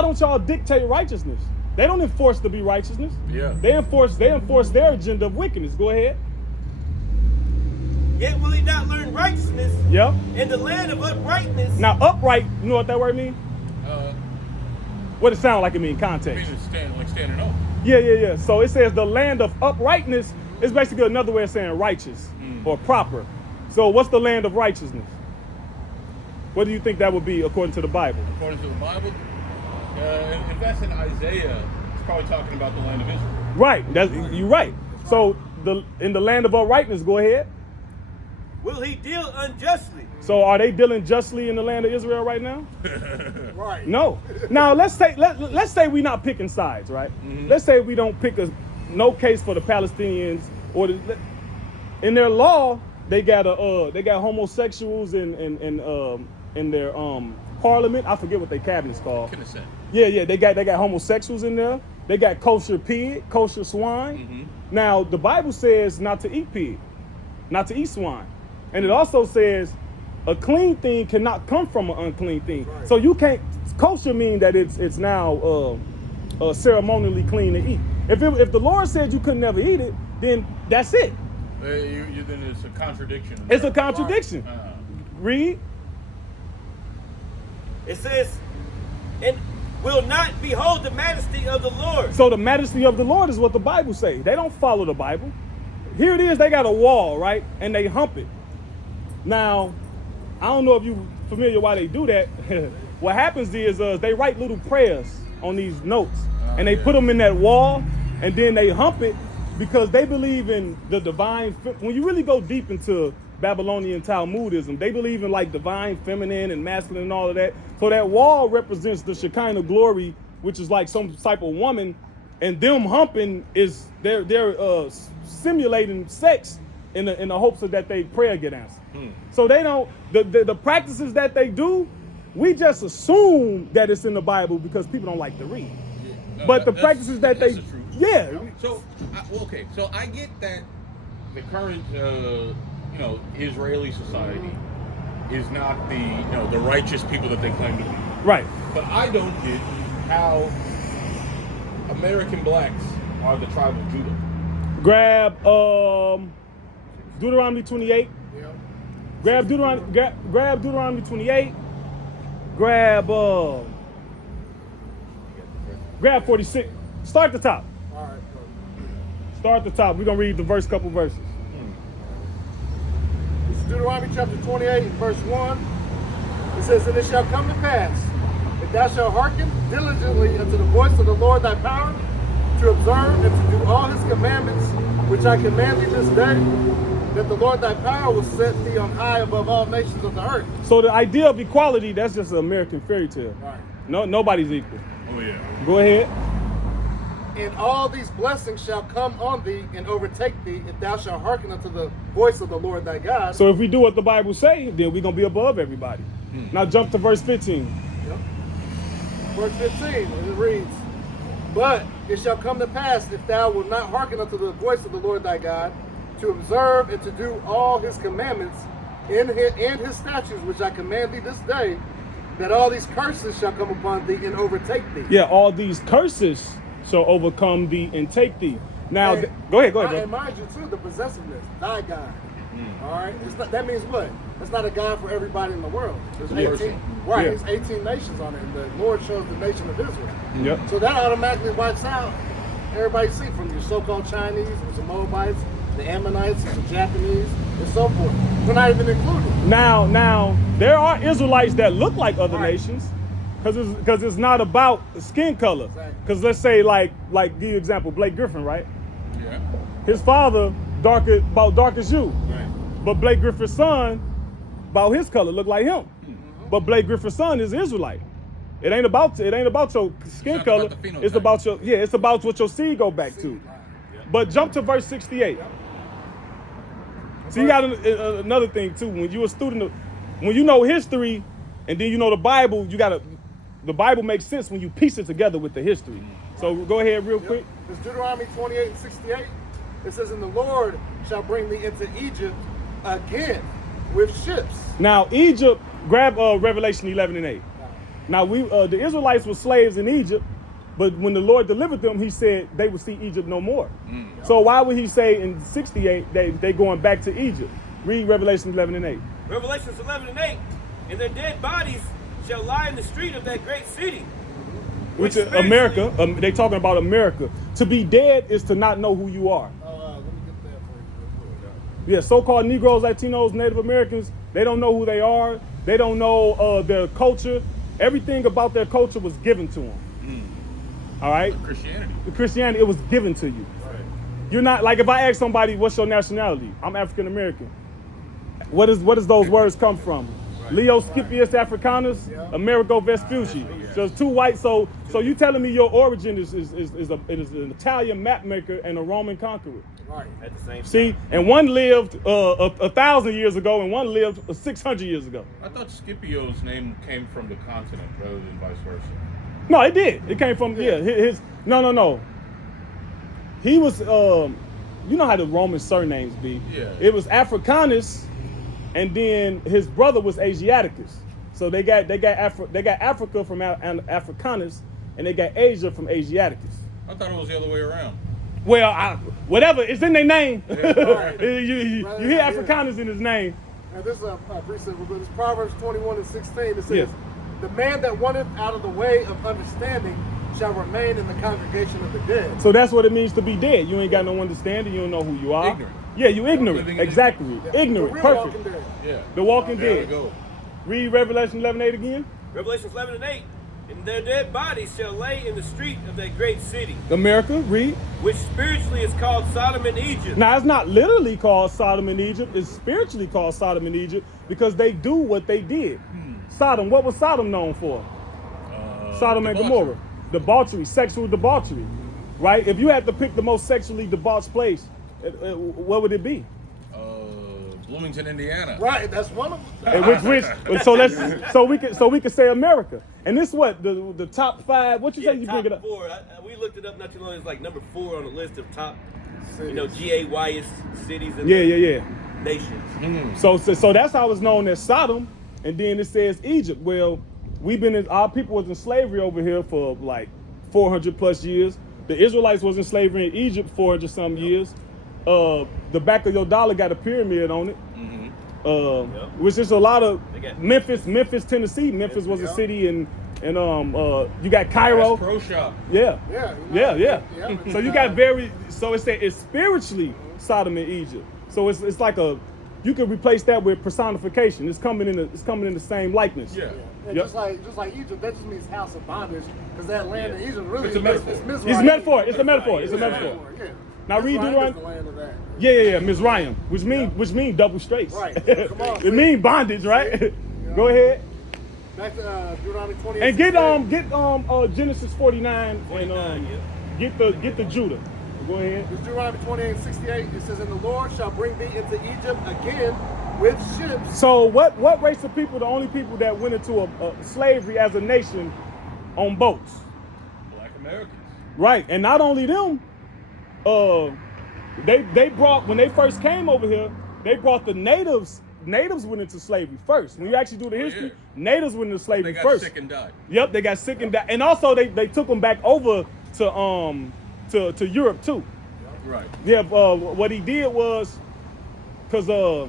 don't y'all dictate righteousness? They don't enforce to be righteousness. Yeah. They enforce their agenda of wickedness. Go ahead. Yet will he not learn righteousness Yep. in the land of uprightness. Now upright, you know what that word means? What it sound like it mean in context? Standing up. Yeah. So it says the land of uprightness is basically another way of saying righteous or proper. So what's the land of righteousness? What do you think that would be according to the Bible? According to the Bible, if that's in Isaiah, it's probably talking about the land of Israel. Right, you're right. So in the land of uprightness, go ahead. Will he deal unjustly? So are they dealing justly in the land of Israel right now? Right. No. Now let's say we're not picking sides, right? Mm-hmm. Let's say we don't pick no case for the Palestinians or in their law they got homosexuals in their parliament. I forget what their cabinet's called. Consent. Yeah. They got homosexuals in there. They got kosher pig, kosher swine. Mm-hmm. Now the Bible says not to eat pig, not to eat swine, and it also says a clean thing cannot come from an unclean thing. Right. So you can't. Kosher mean that it's now ceremonially clean to eat. If the Lord said you could never eat it, then that's it. Then it's a contradiction. It's a contradiction. Uh, Read. It says, and will not behold the majesty of the Lord. So the majesty of the Lord is what the Bible say. They don't follow the Bible. Here it is, they got a wall, right? And they hump it. Now, I don't know if you familiar why they do that. What happens is they write little prayers on these notes and they put them in that wall and then they hump it because they believe in the divine. When you really go deep into Babylonian Talmudism, they believe in like divine feminine and masculine and all of that. So that wall represents the Shekinah glory, which is like some type of woman, and them humping is they're simulating sex in the hopes of that they prayer get answered. So they don't the practices that they do, we just assume that it's in the Bible because people don't like to read. But the practices that they the truth. yeah. So, okay. So I get that the current, Israeli society is not the righteous people that they claim to be. Right. But I don't get how American blacks are the tribe of Judah. Grab Deuteronomy 28. Yeah. Grab Deuteronomy 28. Grab 46. Start at the top. All right. Start at the top. We're gonna read the couple verses. This is Deuteronomy chapter 28, verse 1. It says, and it shall come to pass, if thou shalt hearken diligently unto the voice of the Lord thy power, to observe and to do all his commandments, which I command thee this day, that the Lord thy power will set thee on high above all nations of the earth. So the idea of equality, that's just an American fairy tale. Right. No, nobody's equal. Oh yeah. Go ahead. And all these blessings shall come on thee and overtake thee, if thou shalt hearken unto the voice of the Lord thy God. So if we do what the Bible say, then we're gonna be above everybody. Now jump to verse 15. Yep. Verse 15, and it reads, but it shall come to pass, if thou wilt not hearken unto the voice of the Lord thy God, to observe and to do all his commandments and his statutes, which I command thee this day, that all these curses shall come upon thee and overtake thee. Yeah, all these curses shall overcome thee and take thee. Now, And- go ahead, bro. And mind you, too, the possessiveness, thy God. All right, it's not, that means what? It's not a God for everybody in the world. There's 18, right? Yeah. It's 18 nations on it. And the Lord chose the nation of Israel. Yep. So that automatically wipes out everybody see from your so-called Chinese, the Moabites, the Ammonites, the Japanese, and so forth. They're not even included. Now, there are Israelites that look like other Right. nations, because it's not about skin color. Exactly. Because let's say like give you example, Blake Griffin, right? Yeah. His father about dark as you, Right. but Blake Griffin's son, about his color, look like him. But Blake Griffin's son is Israelite. It ain't about your skin not color. about the phenotype. It's about it's about what your seed go back to. But jump to verse 68. So you got another thing too. When you're a student, when you know history, and then you know the Bible, the Bible makes sense when you piece it together with the history. So go ahead real quick. It's Deuteronomy 28:68. It says, "And the Lord shall bring thee into Egypt again with ships." Now Egypt, grab Revelation 11:8. Now the Israelites were slaves in Egypt, but when the Lord delivered them, he said they would see Egypt no more. So why would he say in 68 they going back to Egypt? Read Revelation 11:8. Revelations 11:8. And their dead bodies shall lie in the street of that great city. Which is America. They talking about America. To be dead is to not know who you are. Let me get that for you real quick. Yeah, so-called Negroes, Latinos, Native Americans, they don't know who they are. They don't know their culture. Everything about their culture was given to them. All right? Christianity. The Christianity, it was given to you. Right. You're not, like if I ask somebody, what's your nationality? I'm African American. What does those words come from? Leo Scipius Africanus, Amerigo Vespucci. So it's two white. So you telling me your origin is an Italian map maker and a Roman conqueror? Right. At the same See, time. and one lived 1,000 years ago, and one lived 600 years ago. I thought Scipio's name came from the continent rather than vice versa. No, it did. It came from his. No. He was. You know how the Roman surnames be. Yeah. It was Africanus, and then his brother was Asiaticus. So they got Africa from Africanus, and they got Asia from Asiaticus. I thought it was the other way around. Well, whatever, it's in their name. Right. you hear Africanus in his name. And this is a precept. This Proverbs 21:16. It says, Yes. "The man that runneth out of the way of understanding shall remain in the congregation of the dead." So that's what it means to be dead. You ain't got no understanding. You don't know who you are. Ignorant. Yeah, you ignorant. Living in Exactly. Yeah, Ignorant. the real Perfect. Walking Dead. Yeah. The Walking There we Dead. go. Read Revelation 11:8 again. Revelations 11:8. And their dead bodies shall lay in the street of that great city, America, read. which spiritually is called Sodom and Egypt. Now, it's not literally called Sodom and Egypt. It's spiritually called Sodom and Egypt because they do what they did. Sodom, what was Sodom known for? Sodom and debauchery. Gomorrah. Debauchery, sexual debauchery, right? If you had to pick the most sexually debauched place, what would it be? Bloomington, Indiana. Right. That's one of them. And so we could say America. And this what the top 5. What you say you top bring it up? 4. We looked it up not too long. It's like number 4 on the list of top, Cities. GAYest cities in Yeah. the nation. So that's how it's known as Sodom, and then it says Egypt. Well, our people was in slavery over here for like 400 plus years. The Israelites was in slavery in Egypt 400 some years. The back of your dollar got a pyramid on it, which is a lot of Memphis, Tennessee. Memphis was a city, and you got Cairo. Pro shop. Yeah. Yeah. So you got so it's spiritually Sodom and Egypt. So it's like you could replace that with personification. It's coming in the same likeness. Yeah. And Yep. just like Egypt, that just means house of bondage, because that land in Egypt really It's a metaphor. Mizraim. It's a metaphor. It's a metaphor. It's a Yeah. metaphor. Yeah. Now read Mizraim Deuteronomy. is the land of that. Yeah, Mizraim, which mean double straights. Right. Come on, It mean bondage, right? Go ahead. Back to Deuteronomy 28. And get Genesis 49 and get the Judah. Go ahead. It's Deuteronomy 28:68. It says, "And the Lord shall bring thee into Egypt again with ships." So what race of people, the only people that went into a slavery as a nation on boats? Black Americans. Right. And not only them, they brought, when they first came over here, they brought the natives went into slavery first. When you actually do the history, natives went into slavery They got first. sick and died. Yep, they got sick and died. And also they took them back over to Europe too. Right. Yeah, what he did was, because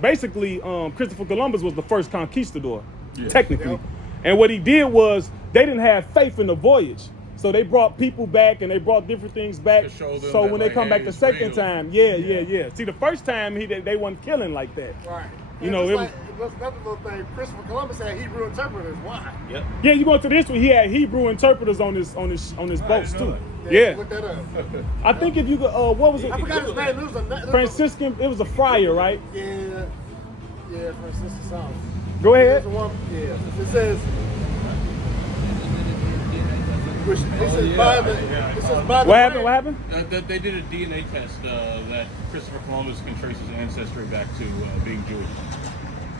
basically Christopher Columbus was the first conquistador, technically. Yep. And what he did was they didn't have faith in the voyage. So they brought people back and they brought different things back. To show them So that, when they like, come hey, back the it's second real. time, yeah. See, the first time they wasn't killing like that. Right. You know, just another little thing. Christopher Columbus had Hebrew interpreters. Why? Yep. Yeah, you go into the history, he had Hebrew interpreters on his boats didn't know too. that. Yeah. Look that up. I think if you go, what was it? I forgot his name. It was Franciscan, it was a friar, right? Yeah, Franciscan song. Go ahead. It says. It says by the. It says by the. What happened? They did a DNA test that Christopher Columbus can trace his ancestry back to being Jewish.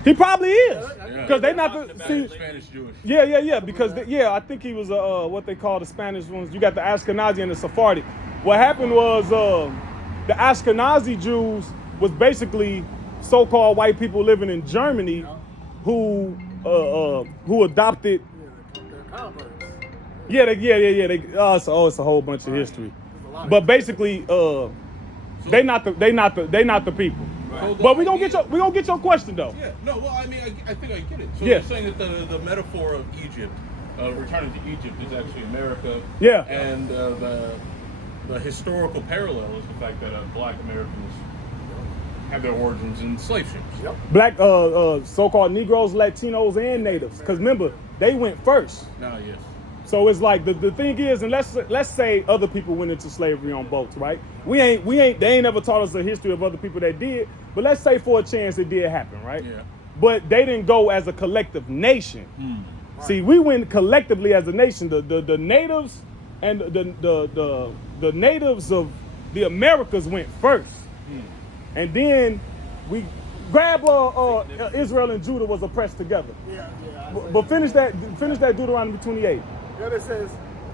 He probably is, Yeah. because they not the see. Spanish Jewish. Yeah. Because I think he was what they call the Spanish ones. You got the Ashkenazi and the Sephardic. What happened was the Ashkenazi Jews was basically so-called white people living in Germany who adopted. They're converts. Yeah. It's a whole bunch of history, but basically, they not the people. Right. But we gonna get your question though. Yeah, no, well, I mean, I think I get it. So Yeah. you're saying that the metaphor of Egypt, returning to Egypt, is actually America. Yeah. And the historical parallel is the fact that Black Americans have their origins in slave ships. Yep. Black, so-called Negroes, Latinos, and Natives. Because remember, they went first. Now, yes. So it's like the thing is, and let's say other people went into slavery on boats, right? They ain't never taught us a history of other people that did. But let's say for a chance it did happen, right? Yeah. But they didn't go as a collective nation. See, we went collectively as a nation. The natives and the natives of the Americas went first, and then we grab Israel and Judah was oppressed together. Yeah. But finish that Deuteronomy 28. Then it says,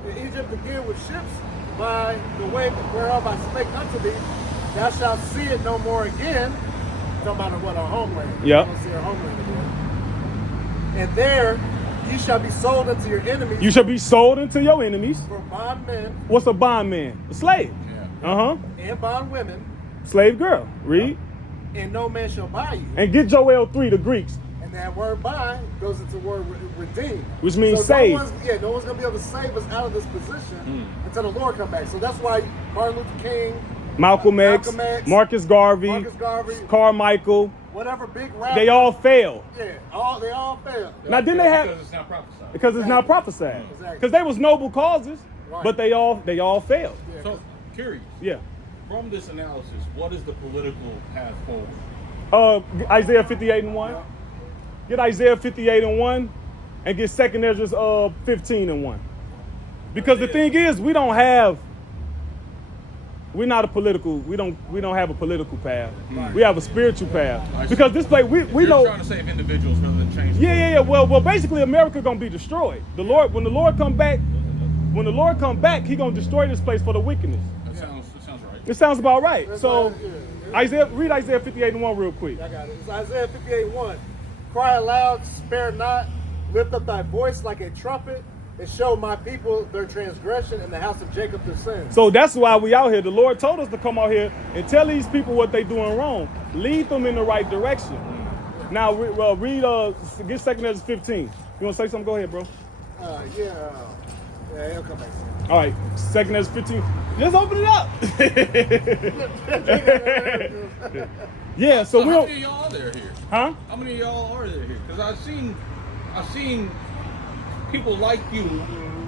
in Egypt again with ships, by the way whereof I spake unto thee, thou shalt see it no more again. Talking about what, our homeland. Yep. You don't see our homeland again. And there ye shall be sold unto your enemies. You shall be sold into your enemies. For bondmen What's a bondman? A slave. Yeah. and bondwomen, Slave girl. Read. and no man shall buy you. And get Joel 3, the Greeks. And that word buy goes into the word redeem. Which means so save. No one's going to be able to save us out of this position until the Lord come back. So that's why Martin Luther King, Malcolm X, Marcus Garvey, Carmichael, whatever big rap. they all failed. Yeah, they all failed. Now, didn't they have... Because it's not prophesied. Because it's not prophesied. Exactly. Because they was noble causes, Right. but they all failed. Yeah, So, curious. Yeah. From this analysis, what is the political path forward? Isaiah 58:1. Get Isaiah 58:1 and get 2 Ezra 15:1. Because the thing is, we don't have we don't have a political path. We have a spiritual path. Because this place we You're know. trying to save individuals rather than change. Yeah. Well, basically, America gonna be destroyed. When the Lord come back, He gonna destroy this place for the wickedness. That sounds right. It sounds about right. That's So, right, read Isaiah 58:1 real quick. I got it. It's Isaiah 58:1. Cry aloud, spare not, lift up thy voice like a trumpet, and show my people their transgression and the house of Jacob their sins. So that's why we out here. The Lord told us to come out here and tell these people what they doing wrong. Lead them in the right direction. Now read get 2 Ezra 15. You want to say something? Go ahead, bro. Yeah, he'll come back. All right, 2 Ezra 15. Just open it up. Yeah, so How we'll. many of y'all are there here? Huh? How many of y'all are there here? Because I've seen people like you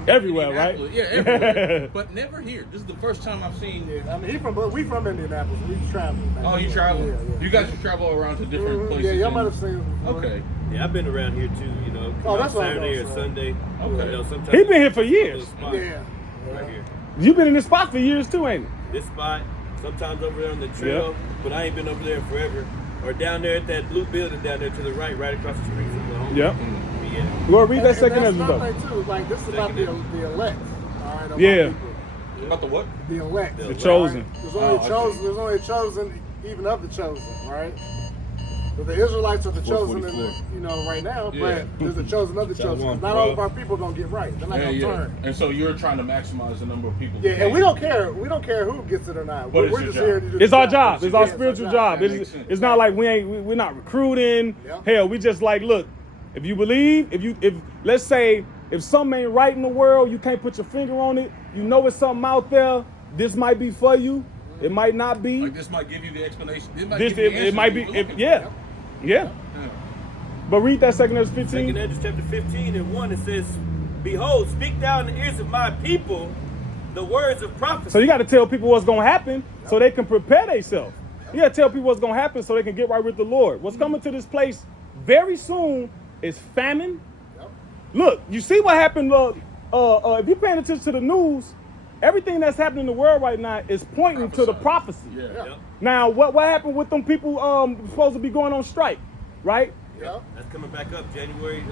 Everywhere, in right? Indianapolis. Yeah, everywhere. But never here. This is the first time I've seen. Yeah, I mean, we from Indianapolis. We travel. Oh, you travel? Yeah. You guys just travel around to different places. Yeah, y'all and- might have seen it before. Okay. Yeah, I've been around here too. You know, Oh, that's what I Saturday or was Sunday. Okay. You know, sometimes He been here for years. Spot Yeah. right here. You've been in this spot for years too, ain't it? This spot, sometimes over there on the trail, Yep. but I ain't been over there forever. Or down there at that blue building down there to the right across the street from the home. Yep. Yeah. Go read that And 2 that's Ezra another though. thing too. Like this is about the elect. All right. About Yeah. people. About the what? The elect. The The chosen. There's Oh, only okay. chosen. There's only a chosen, even of the chosen, right? But the Israelites are the chosen, 444. right now. Yeah. But there's the chosen of the chosen. 'Cause not all of our people are gonna get right. They're not gonna turn. And so you're trying to maximize the number of people. Yeah, and we don't care. We don't care who gets it or not. But We're it's just your here job. to do It's the our job. It's our Yeah, spiritual our job. That makes sense. It's not like we're not recruiting. Yeah. Hell, we just like, look, if you believe, if let's say if something ain't right in the world, you can't put your finger on it. You know it's something out there. This might be for you. It might not be. Like this might give you the explanation. It might This give you the it might be. answer you're looking Yeah. for. Yeah. But read that 2 Ezra 15. 2 Ezra chapter 15 and 1, it says, Behold, speak thou in the ears of my people the words of prophecy. So you got to tell people what's going to happen so they can prepare themselves. You got to tell people what's going to happen so they can get right with the Lord. What's coming to this place very soon is famine. Look, you see what happened. If you're paying attention to the news, everything that's happening in the world right now is pointing to the prophecy. Yeah. Yep. Now, what happened with them people supposed to be going on strike, right? Yeah. That's coming back up January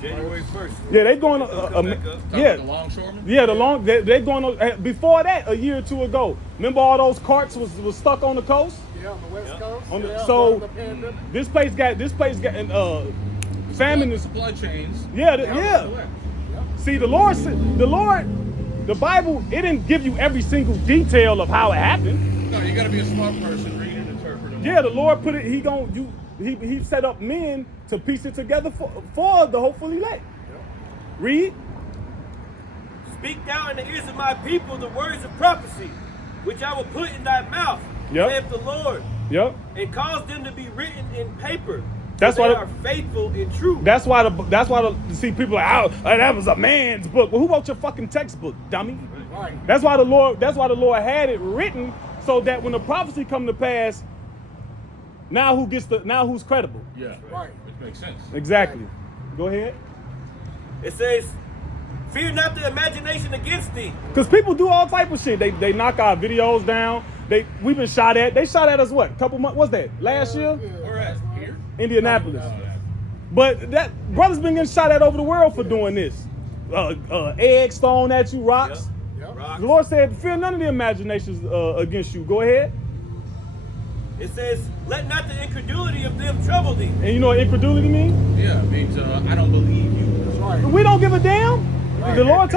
1st. Yeah, they going Come back up. yeah. The longshoremen? Yeah, they going on before that a year or two ago. Remember all those carts was stuck on the coast? Yeah, on the West Coast. On the- Yeah, so- during the pandemic. This place got famine is Supply chains. yeah. See, the Lord, the Bible, it didn't give you every single detail of how it happened. No, you got to be a smart person, read and interpret. And Yeah, the Lord put it. He set up men to piece it together for the hopeful elect. Read. Speak thou in the ears of my people the words of prophecy, which I will put in thy mouth, Yep. saith the Lord, Yep. and cause them to be written in paper. That's so why they the- are faithful and true. That's why the see people like, oh, that was a man's book. Well, who wrote your fucking textbook, dummy? Right. That's why the Lord had it written so that when the prophecy come to pass, now who's credible? Yeah. Right. Which makes sense. Exactly. Go ahead. It says, fear not the imagination against thee. Because people do all type of shit. They knock our videos down. We've been shot at. They shot at us what? Couple months? What's that? Last year? All right. Here. Indianapolis. But that brothers been getting shot at over the world for doing this. Eggs thrown at you, rocks. Yep. Rocks. The Lord said, fear none of the imaginations against you. Go ahead. It says, let not the incredulity of them trouble thee. And you know what incredulity means? Yeah, it means I don't believe you. That's right. We don't give a damn. Right. The Lord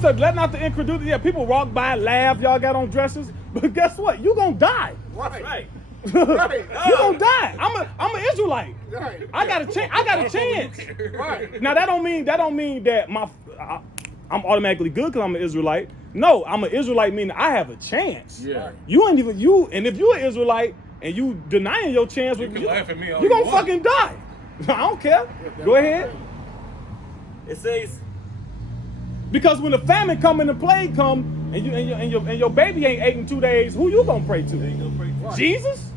said, let not the incredulity. Yeah, people walk by, laugh, y'all got on dresses. But guess what? You gonna die. Right. Right. Right. You gonna die. I'm an Israelite. Right. I got a chance. Right. Now that don't mean that I'm automatically good because I'm an Israelite. No, I'm an Israelite meaning I have a chance. Yeah. Right. You ain't even and if you're an Israelite and you denying your chance, You can laugh at me all you you gonna want. fucking die. I don't care. Go ahead. It says, Because when the famine come and the plague come and your baby ain't ate in 2 days, who you gonna pray to? Right. Jesus?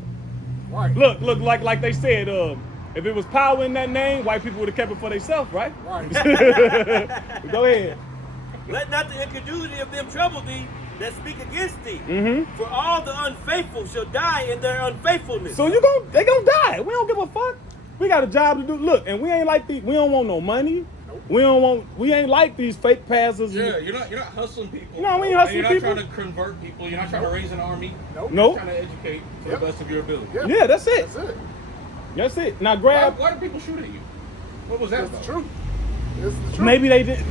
Right. Look, like they said, if it was power in that name, white people would have kept it for themselves, right? Right. Go ahead. let not the incredulity of them trouble thee that speak against thee. Mm-hmm. For all the unfaithful shall die in their unfaithfulness. So they gonna die. We don't give a fuck. We got a job to do. Look, and we ain't like these. We don't want no money. We ain't like these fake pastors. Yeah, you're not hustling people. No, we ain't hustling and you're people. not trying to convert people. You're not trying to raise an army. Nope. Nope. You're trying to educate to Yep. the best of your ability. Yeah. Yeah, that's it. That's it. That's it. Now Why, grab. why do people shoot at you? What was that It's the about? truth. It's the truth. Maybe they did.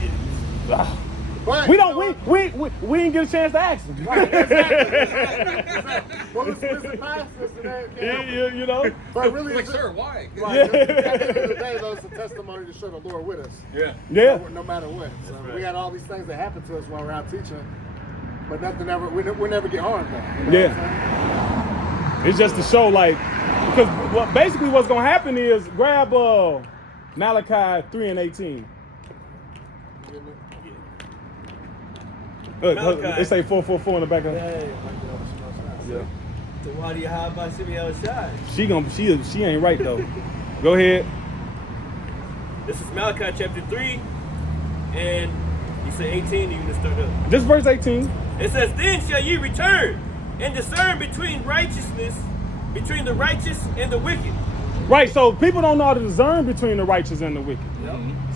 But, We you don't. know, We didn't get a chance to ask them. Right, exactly. What was the past yesterday? you know. But really, Like, it's sir, why? right, Yeah. at the end of the day, though, it's a testimony to show the Lord with us. Yeah. Yeah. No matter what. So right. we got all these things that happen to us while we're out teaching, but nothing ever. We never get harmed though. You know what I'm saying? It's just to show, like, because basically what's gonna happen is grab Malachi 3:18. Look, Malachi. it say 444 in the back of Yeah. So why do you hide by Shimmy outside? she ain't right though. Go ahead. This is Malachi chapter 3, and you say 18, you can start up. Just verse 18. It says, then shall ye return and discern between the righteous and the wicked. Right, so people don't know how to discern between the righteous and the wicked.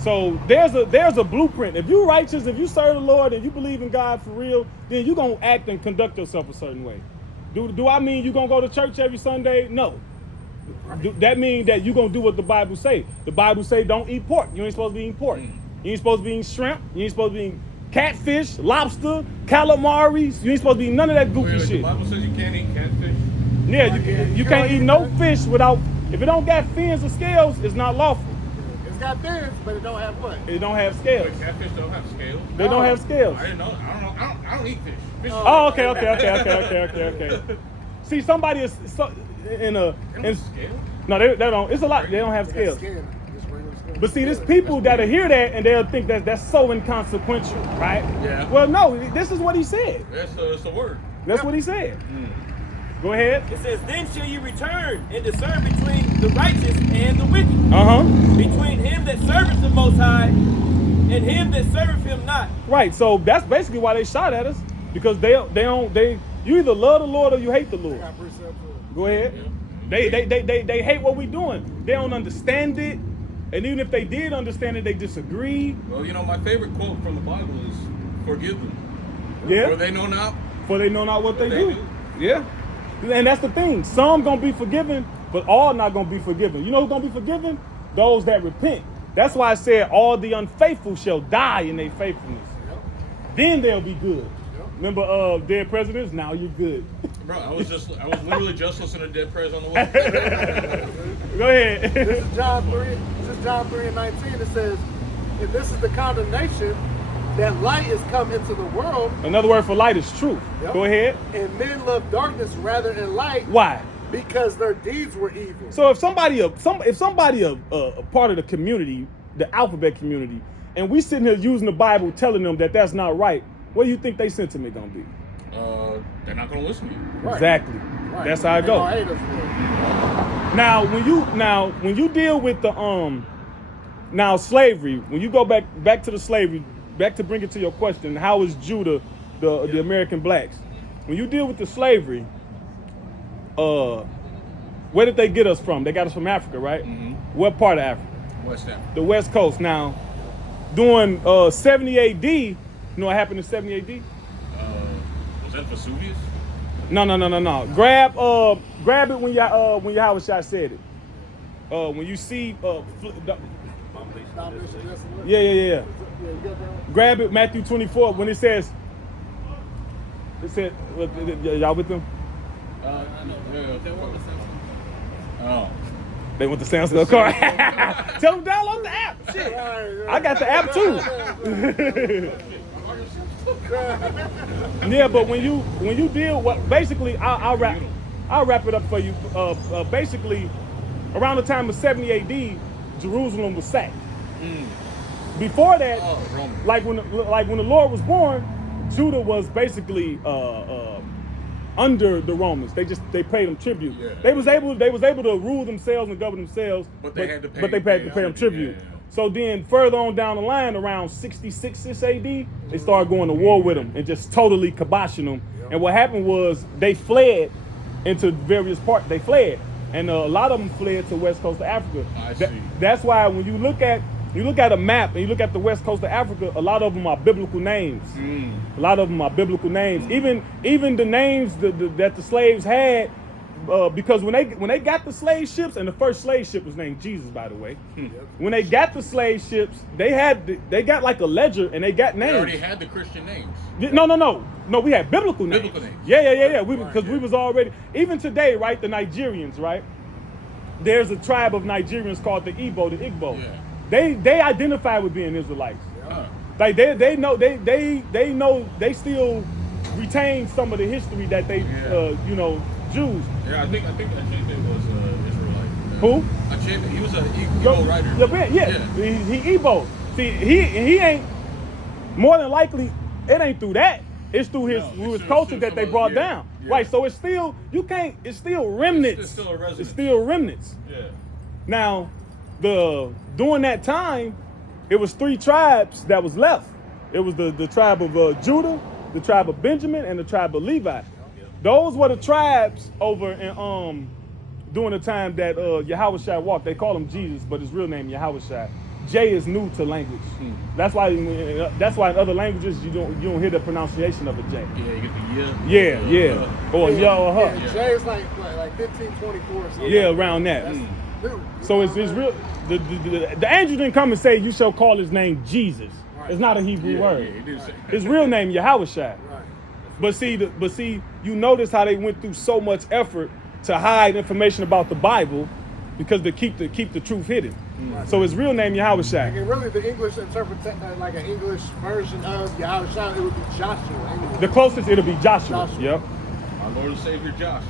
So there's a blueprint. If you righteous, if you serve the Lord and you believe in God for real, then you're gonna act and conduct yourself a certain way. Do I mean you're gonna go to church every Sunday? No. That means that you're going to do what the Bible say. The Bible say don't eat pork. You ain't supposed to be eating pork. You ain't supposed to be eating shrimp. You ain't supposed to be eating catfish, lobster, calamaris. You ain't supposed to be eating none of that goofy shit. The Bible says you can't eat catfish. Yeah, you can't eat no fish without, if it don't got fins or scales, it's not lawful. It's got fins, but it don't have what? It don't have scales. But catfish don't have scales. They don't have scales. I didn't know. I don't eat fish. Oh, okay. See, somebody is in a. Scales? No, they don't. It's a lot. They don't have scales. But see, there's people that'll hear that and they'll think that that's so inconsequential, right? Yeah. Well, no, this is what he said. That's the word. That's what he said. Go ahead. It says, then shall you return and discern between the righteous and the wicked. Between him that serveth the Most High and him that serveth him not. Right. So that's basically why they shot at us, because they you either love the Lord or you hate the Lord. Go ahead. They hate what we're doing. They don't understand it. And even if they did understand it, they disagree. Well, my favorite quote from the Bible is, forgive them. Yeah. For they know not. For they know not what they do. Yeah. And that's the thing. Some gonna be forgiven, but all not gonna be forgiven. You know who's gonna be forgiven? Those that repent. That's why I said all the unfaithful shall die in their faithfulness. Then they'll be good. Remember dead presidents? Now you're good. Bro, I was literally just listening to Dead Prez on the way. Go ahead. This is John 3:19. It says, and this is the condemnation, that light is come into the world. Another word for light is truth. Yep. Go ahead. And men love darkness rather than light. Why? Because their deeds were evil. So if somebody a part of the community, the alphabet community, and we sitting here using the Bible telling them that that's not right, what do you think they sentiment gonna be? They're not gonna listen to you. Right. Exactly. Right. That's how it They goes. gonna hate us for it. Now when you deal with the now slavery, when you go back to the slavery, back to bring it to your question, how is Judah the American blacks? When you deal with the slavery, where did they get us from? They got us from Africa, right? Mm-hmm. What part of Africa? West Africa. The West Coast. Now, during 70 AD, you know what happened in 70 AD? Was that Vesuvius? No. Grab it when Yahweh Shai said it. When you see yeah. Grab it, Matthew 24, when it said, y'all with them? Oh. They went to Samsung car. Tell them download the app. Shit. I got the app too. Yeah, but when you deal with, basically, I'll wrap it up for you. Basically, around the time of 70 AD, Jerusalem was sacked. Before that, like when the Lord was born, Judah was basically under the Romans. They paid them tribute. Yeah. They was able to rule themselves and govern themselves. But they had to pay them tribute. Yeah. So then further on down the line, around 66 AD, they started going to war with them and just totally kiboshing them. Yep. And what happened was they fled into various parts. They fled, and a lot of them fled to West Coast of Africa. That's why when you look at a map and you look at the West Coast of Africa, a lot of them are biblical names. A lot of them are biblical names. Even the names that the slaves had, because when they got the slave ships, and the first slave ship was named Jesus, by the way. When they got the slave ships, they got like a ledger and they got names. They already had the Christian names. No. We had biblical names. Biblical names. Yeah. We was already, even today, right? The Nigerians, right? There's a tribe of Nigerians called the Igbo. Yeah. They identify with being Israelites. Yeah. Like they know they still retain some of the history that they Jews. Yeah, I think Achebe was Israelite. Who? Achebe, he was an Igbo writer. He Igbo. See, he ain't, more than likely it ain't through that. It's through his culture that they brought down. Yeah. Right. So it's still it's still remnants. It's still a residence. It's still remnants. Yeah. Now, during that time, it was 3 tribes that was left. It was the tribe of Judah, the tribe of Benjamin, and the tribe of Levi. Those were the tribes over in during the time that Yahweh Shai walked. They call him Jesus, but his real name Yahweh Shai. J is new to language. That's why in other languages you don't hear the pronunciation of a J. Yeah, you get the yeah. Yeah. Or yeah or her. Yeah, J is like 1524 or something. Yeah, around that. That's new. So it's real. The angel didn't come and say you shall call his name Jesus. Right. It's not a Hebrew word. Yeah, he did say that. His real name Yahushua. Right. But see, you notice how they went through so much effort to hide information about the Bible because they keep the truth hidden. Right. So his real name Yahushua. And really, the English like an English version of Yahushua, it would be Joshua. Anyway. The closest it'll be Joshua. Joshua. Yep. Our Lord and Savior Josh.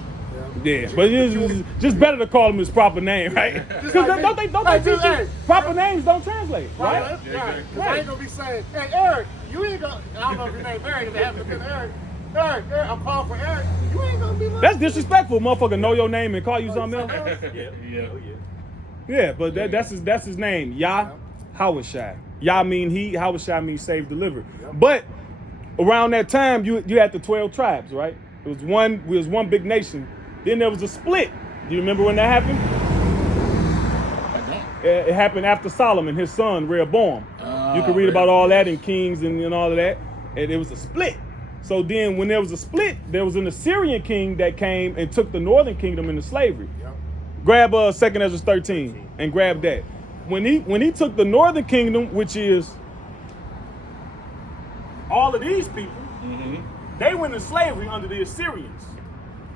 Yeah, but it's just better to call him his proper name, right? Because don't they teach you proper names don't translate, right? Right. I ain't gonna be saying, hey Eric, you ain't gonna. I don't know if your name Eric, if it happens to be Eric, I'm calling for Eric. You ain't gonna be like That's disrespectful, motherfucker. Know your name and call you something else. Yeah. Yeah, but that's his name, Yahushua. Yah mean he, Yahushua mean save, deliver. But around that time, you had the 12 tribes, right? It was one big nation. Then there was a split. Do you remember when that happened? It happened after Solomon, his son, Rehoboam. You can read about all that in Kings and all of that. And it was a split. So then when there was a split, there was an Assyrian king that came and took the northern kingdom into slavery. Yep. Grab 2 Ezra 13 and grab that. When he took the northern kingdom, which is all of these people, they went into slavery under the Assyrians.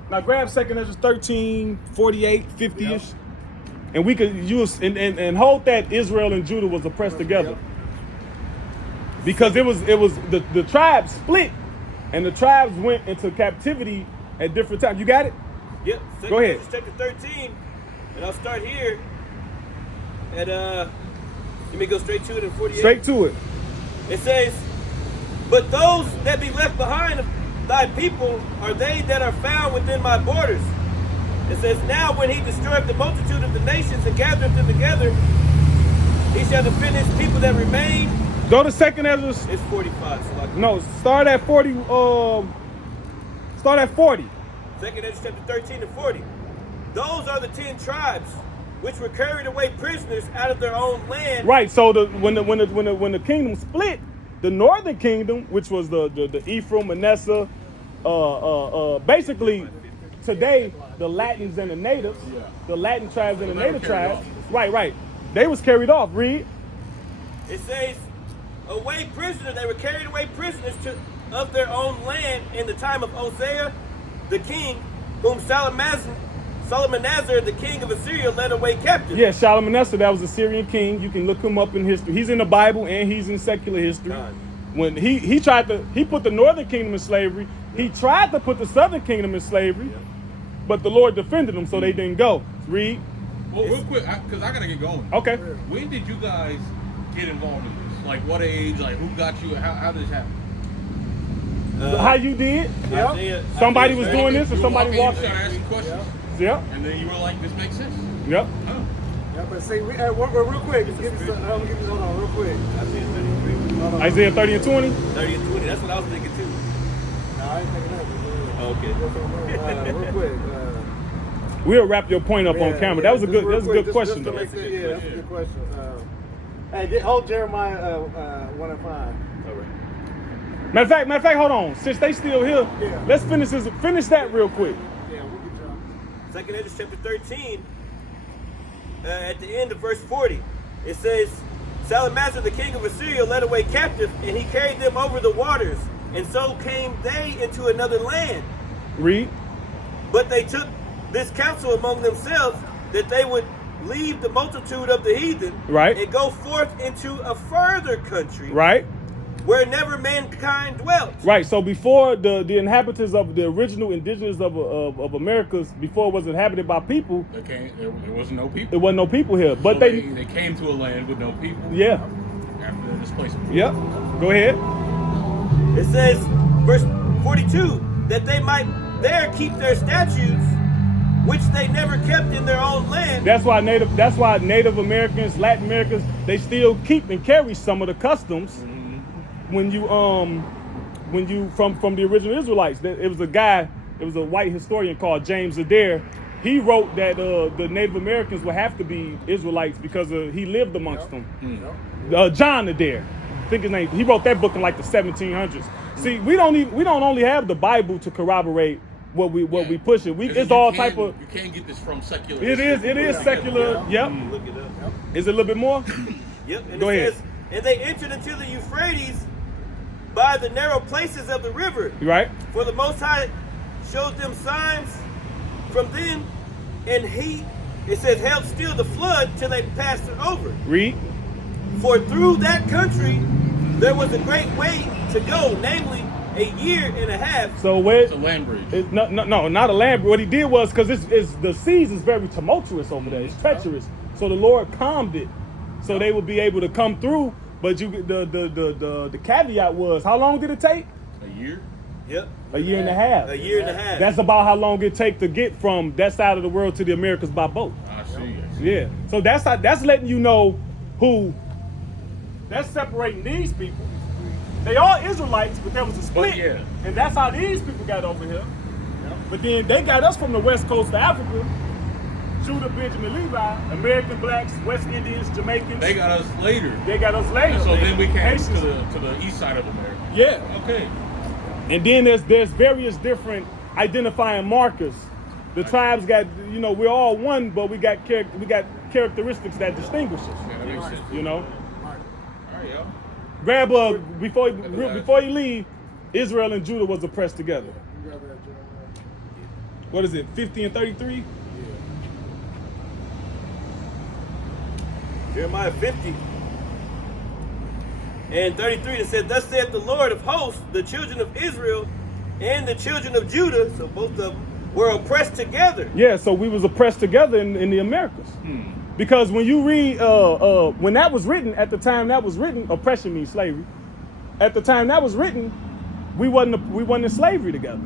Now grab 2 Ezra 13, 48, 50-ish. And we could use and hold that Israel and Judah was oppressed together. Because it was the tribes split and the tribes went into captivity at different times. You got it? Yep. Go ahead. Chapter 13, and I'll start here at let me go straight to it in 48. Straight to it. It says, "But those that be left behind of thy people are they that are found within my borders." It says, "Now when he destroyed the multitude of the nations and gathered them together, he shall defend his people that remain." Go to 2 Ezra. It's 45. So No, start at 40. Start at 40. 2 Ezra chapter 13 and 40. "Those are the 10 tribes which were carried away prisoners out of their own land." Right. So when the kingdom split, the northern kingdom, which was the Ephraim, Manasseh, basically today the Latins and the natives, the Latin tribes and the native tribes. Right. They was carried off. Read. It says, "Away prisoners, they were carried away prisoners of their own land in the time of Hosea, the king, whom Shalmaneser, the king of Assyria, led away captive." Yeah, Shalmaneser, that was a Syrian king. You can look him up in history. He's in the Bible and he's in secular history. When he put the northern kingdom in slavery, he tried to put the southern kingdom in slavery, but the Lord defended them, so they didn't go. Read. Well, real quick, because I gotta get going. Okay. When did you guys get involved in this? Like, what age? Like, who got you? How did this happen? How you did? Isaiah, Somebody was doing this, or You somebody walked walked in, you in. started asking questions, Yep. and then you were like, "This makes sense." Yep. Oh. Yeah, but see, real quick, hold on, real quick. Isaiah 33. Hold on. Isaiah 30 and 20. 30 and 20. That's what I was thinking too. No, I ain't thinking that. Okay. Real quick. We'll wrap your point up on camera. That was a good question, though. That's a good question. Hey, hold Jeremiah 1 and 5. All right. Matter of fact, hold on. Since they still here, let's finish that real quick. Yeah, we'll get you on. 2 Ezra chapter 13, at the end of verse 40, it says, "Shalmaneser, the king of Assyria, led away captive, and he carried them over the waters, and so came they into another land. Read. But they took this counsel among themselves that they would leave the multitude of the heathen, Right. and go forth into a further country, Right. where never mankind dwelt." Right. So before the inhabitants of the original indigenous of Americas, before it was inhabited by people, There wasn't no people. there wasn't no people here. But So they they came to a land with no people. yeah. After the displacement. Yep. Go ahead. It says, verse 42, that they might there keep their statutes, which they never kept in their own land. That's why Native Americans, Latin Americans, they still keep and carry some of the customs. When you from the original Israelites, it was a white historian called James Adair. he wrote that the Native Americans would have to be Israelites because he lived amongst them. John Adair, I think his name. He wrote that book in like the 1700s. See, we don't only have the Bible to corroborate what we pushing. It's all type of. You can't get this from secular. It is secular. Yep. Look it up. Is it a little bit more? Yep. And Go it ahead. says, and they entered into the Euphrates by the narrow places of the river. Right. For the Most High showed them signs from then, and it says, held still the flood till they passed it over. Read. For through that country there was a great way to go, namely a year and a half. So where? It's a land bridge. No, not a land bridge. What he did was because the seas is very tumultuous over there. It's treacherous. So the Lord calmed it, so they would be able to come through. But the caveat was, how long did it take? A year. Yep. A year and a half. A year and a half. That's about how long it take to get from that side of the world to the Americas by boat. I see. Yeah. So that's letting you know who. That's separating these people. They all Israelites, but there was a split. Yeah. And that's how these people got over here. But then they got us from the west coast of Africa. Judah, Benjamin, Levi, American blacks, West Indians, Jamaicans. They got us later. They got us later. And so then we came Haitians. to the east side of America. Yeah. Okay. And then there's various different identifying markers. The tribes got, we're all one, but we got characteristics that distinguish us. Yeah, that makes sense. All right, yo. grab before you leave. Israel and Judah was oppressed together. What is it? 50 and 33. Jeremiah 50 and 33, it said, thus saith the Lord of hosts, the children of Israel and the children of Judah, so both of them were oppressed together. Yeah, so we was oppressed together in the Americas. Because when you read, when that was written, at the time that was written, oppression means slavery. At the time that was written, we wasn't in slavery together.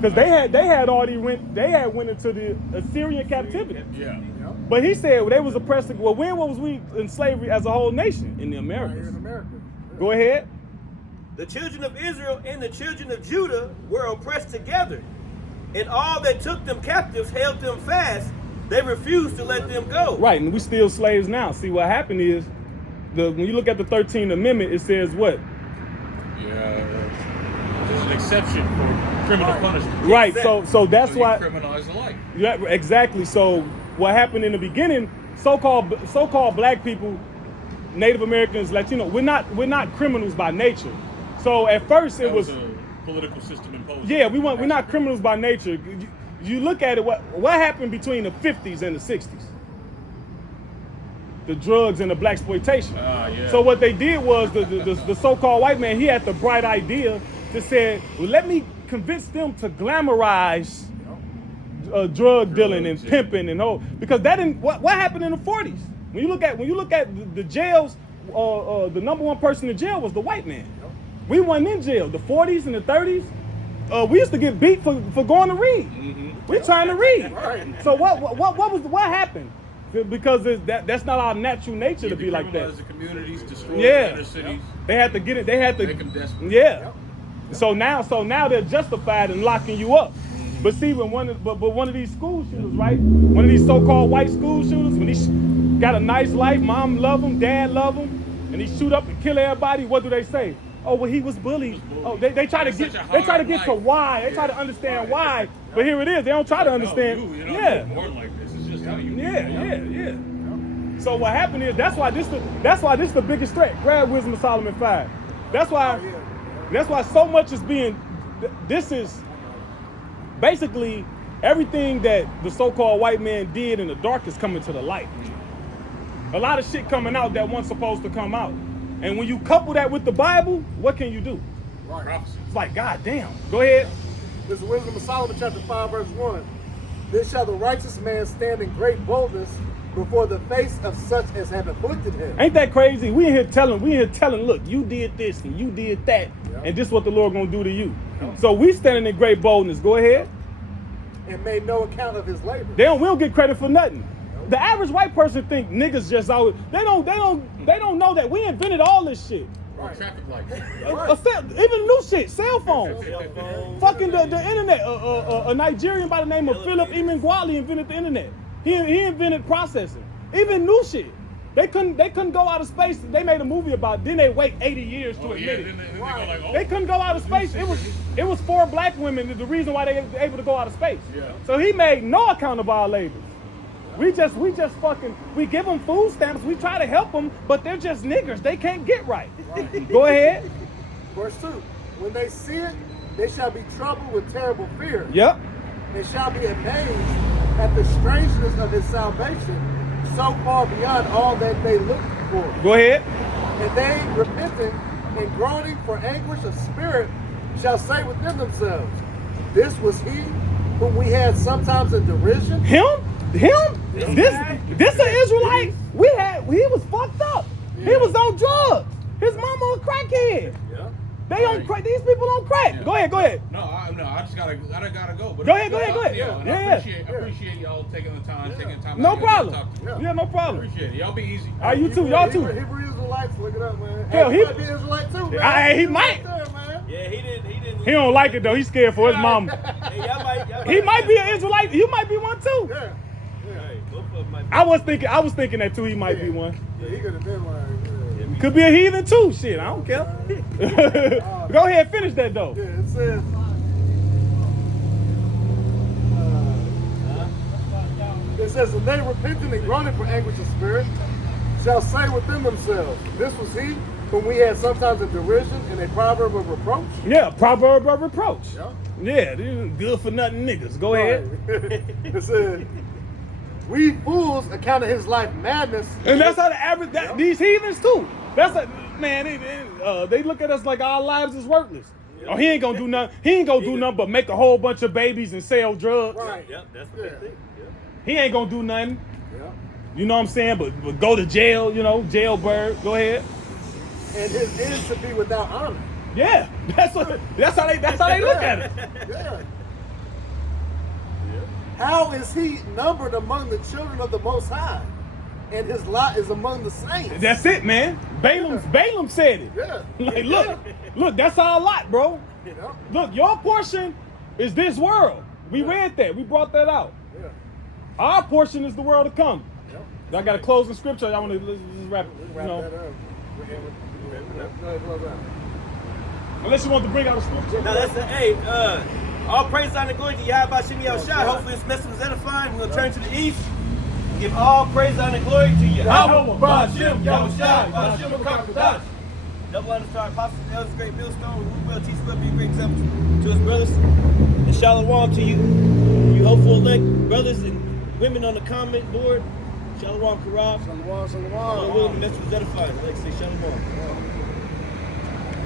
Because they had already went into the Assyrian captivity. Yeah. But he said they was oppressed. Well, when was we in slavery as a whole nation in the Americas? In America. Go ahead. The children of Israel and the children of Judah were oppressed together, and all that took them captives held them fast. They refused to let them go. Right, and we still slaves now. See, what happened is, when you look at the 13th Amendment, it says what? Yeah. There's an exception for criminal punishment. Right. So that's why. Criminalize the life. Yeah, exactly. So what happened in the beginning? So-called black people, Native Americans, Latino, we're not criminals by nature. So at first it was a political system imposed. Yeah, we're not criminals by nature. You look at it. What happened between the 50s and the 60s? The drugs and the blaxploitation. Yeah. So what they did was the so-called white man, he had the bright idea to say, well, let me convince them to glamorize drug dealing and pimping and all, because that didn't. What happened in the 40s? When you look at the jails, the number one person in jail was the white man. We wasn't in jail. The 40s and the 30s, we used to get beat for going to read. We're trying to read. So what happened? Because that's not our natural nature to be like that. The communities, destroy Yeah. inner cities. They had to get it. They had to Make them desperate. Yeah. So now they're justified in locking you up. But see, when one of these school shooters, right? One of these so-called white school shooters, when he got a nice life, mom love him, dad love him, and he shoot up and kill everybody, what do they say? Oh, well, he was bullied. Oh, they try to get to why. They try to understand why. But here it is. They don't try to understand. You're born like this. It's just how you. Yeah. So what happened is that's why this the biggest threat. Grab Wisdom of Solomon 5. That's why so much is being. This is basically everything that the so-called white man did in the dark is coming to the light. A lot of shit coming out that wasn't supposed to come out. And when you couple that with the Bible, what can you do? Right. It's like, God damn. Go ahead. This is Wisdom of Solomon chapter 5 verse 1. Then shall the righteous man stand in great boldness before the face of such as have afflicted him. Ain't that crazy? We in here telling, look, you did this and you did that, and this is what the Lord gonna do to you. So we standing in great boldness. Go ahead. And made no account of his labor. We don't get credit for nothing. The average white person think niggas just always they don't know that we invented all this shit. Or traffic lights. Even new shit, cell phones. Fucking the internet. A Nigerian by the name of Philip Emeagwali invented the internet. He invented processing. Even new shit. They couldn't go out of space. They made a movie about it. Then they wait 80 years to admit it. Then they go like, oh, They couldn't go out of space. It was 4 black women. The reason why they were able to go out of space. Yeah. So he made no account of our labor. We just fucking, we give them food stamps. We try to help them, but they're just niggers. They can't get right. Go ahead. Verse 2. When they see it, they shall be troubled with terrible fear. Yep. And shall be amazed at the strangeness of his salvation, so far beyond all that they looked for. Go ahead. And they, repenting and groaning for anguish of spirit, shall say within themselves, this was he whom we had sometimes in derision. Him? This an Israelite? He was fucked up. He was on drugs. His mama a crackhead. Yeah. They on crack. These people on crack. Yeah. Go ahead. No, I just gotta go. But Go ahead. Yeah, and Yeah. I appreciate y'all taking the time. No out to problem. talk to me. Yeah, no problem. Appreciate it. Y'all be easy. Are you too? Y'all too. Hebrew Israelites, look it up, man. Hell, Hey, he- might be Israelite too, man. He might. Right there, man. Yeah, he didn't. He don't like it though. He's scared for his mama. Hey, y'all He might be an Israelite. You might be one too. Yeah. Hey, both of them might be. I was thinking that too. He might be one. Yeah, he could have been like, Could be a heathen too. Shit, I don't care. Go ahead, finish that though. yeah, it says, and they repenting and groaning for anguish of spirit shall say within themselves, this was he whom we had sometimes in derision and a proverb of reproach. Yeah, proverb of reproach. Yeah. Yeah, these good for nothing niggas. Go ahead. It says, we fools accounted his life madness. And that's how the average these heathens too. That's a man. They look at us like our lives is worthless. Oh, he ain't gonna do nothing. He ain't gonna do nothing but make a whole bunch of babies and sell drugs. Right. Yep, that's what they think. Yep. He ain't gonna do nothing. Yeah. You know what I'm saying? But go to jail. You know, jailbird. Go ahead. And his end to be without honor. Yeah, that's how they look at it. Yeah. How is he numbered among the children of the Most High? And his lot is among the saints. That's it, man. Balaam said it. Yeah. Like, look, that's our lot, bro. Yeah. Look, your portion is this world. We read that. We brought that out. Yeah. Our portion is the world to come. Yeah. I got a closing scripture. I want to just wrap it. Wrap that up. Go ahead, close out. Unless you want to bring out a scripture. Now that's all praise and glory to Yahweh Shemi Shai. Hopefully this message was edifying. We're gonna turn to the east. Give all praise and glory to Yahweh Ba'Shem Yahushai Ba'Shem Kakadash. Double honor to our apostles and elders, great millstone, who will teach will be a great example to his brothers. And shalom to you, you hopeful elect brothers and women on the comment board. Shalom Karab. Shalom, Lord willing, the message was edifying. Like say shalom.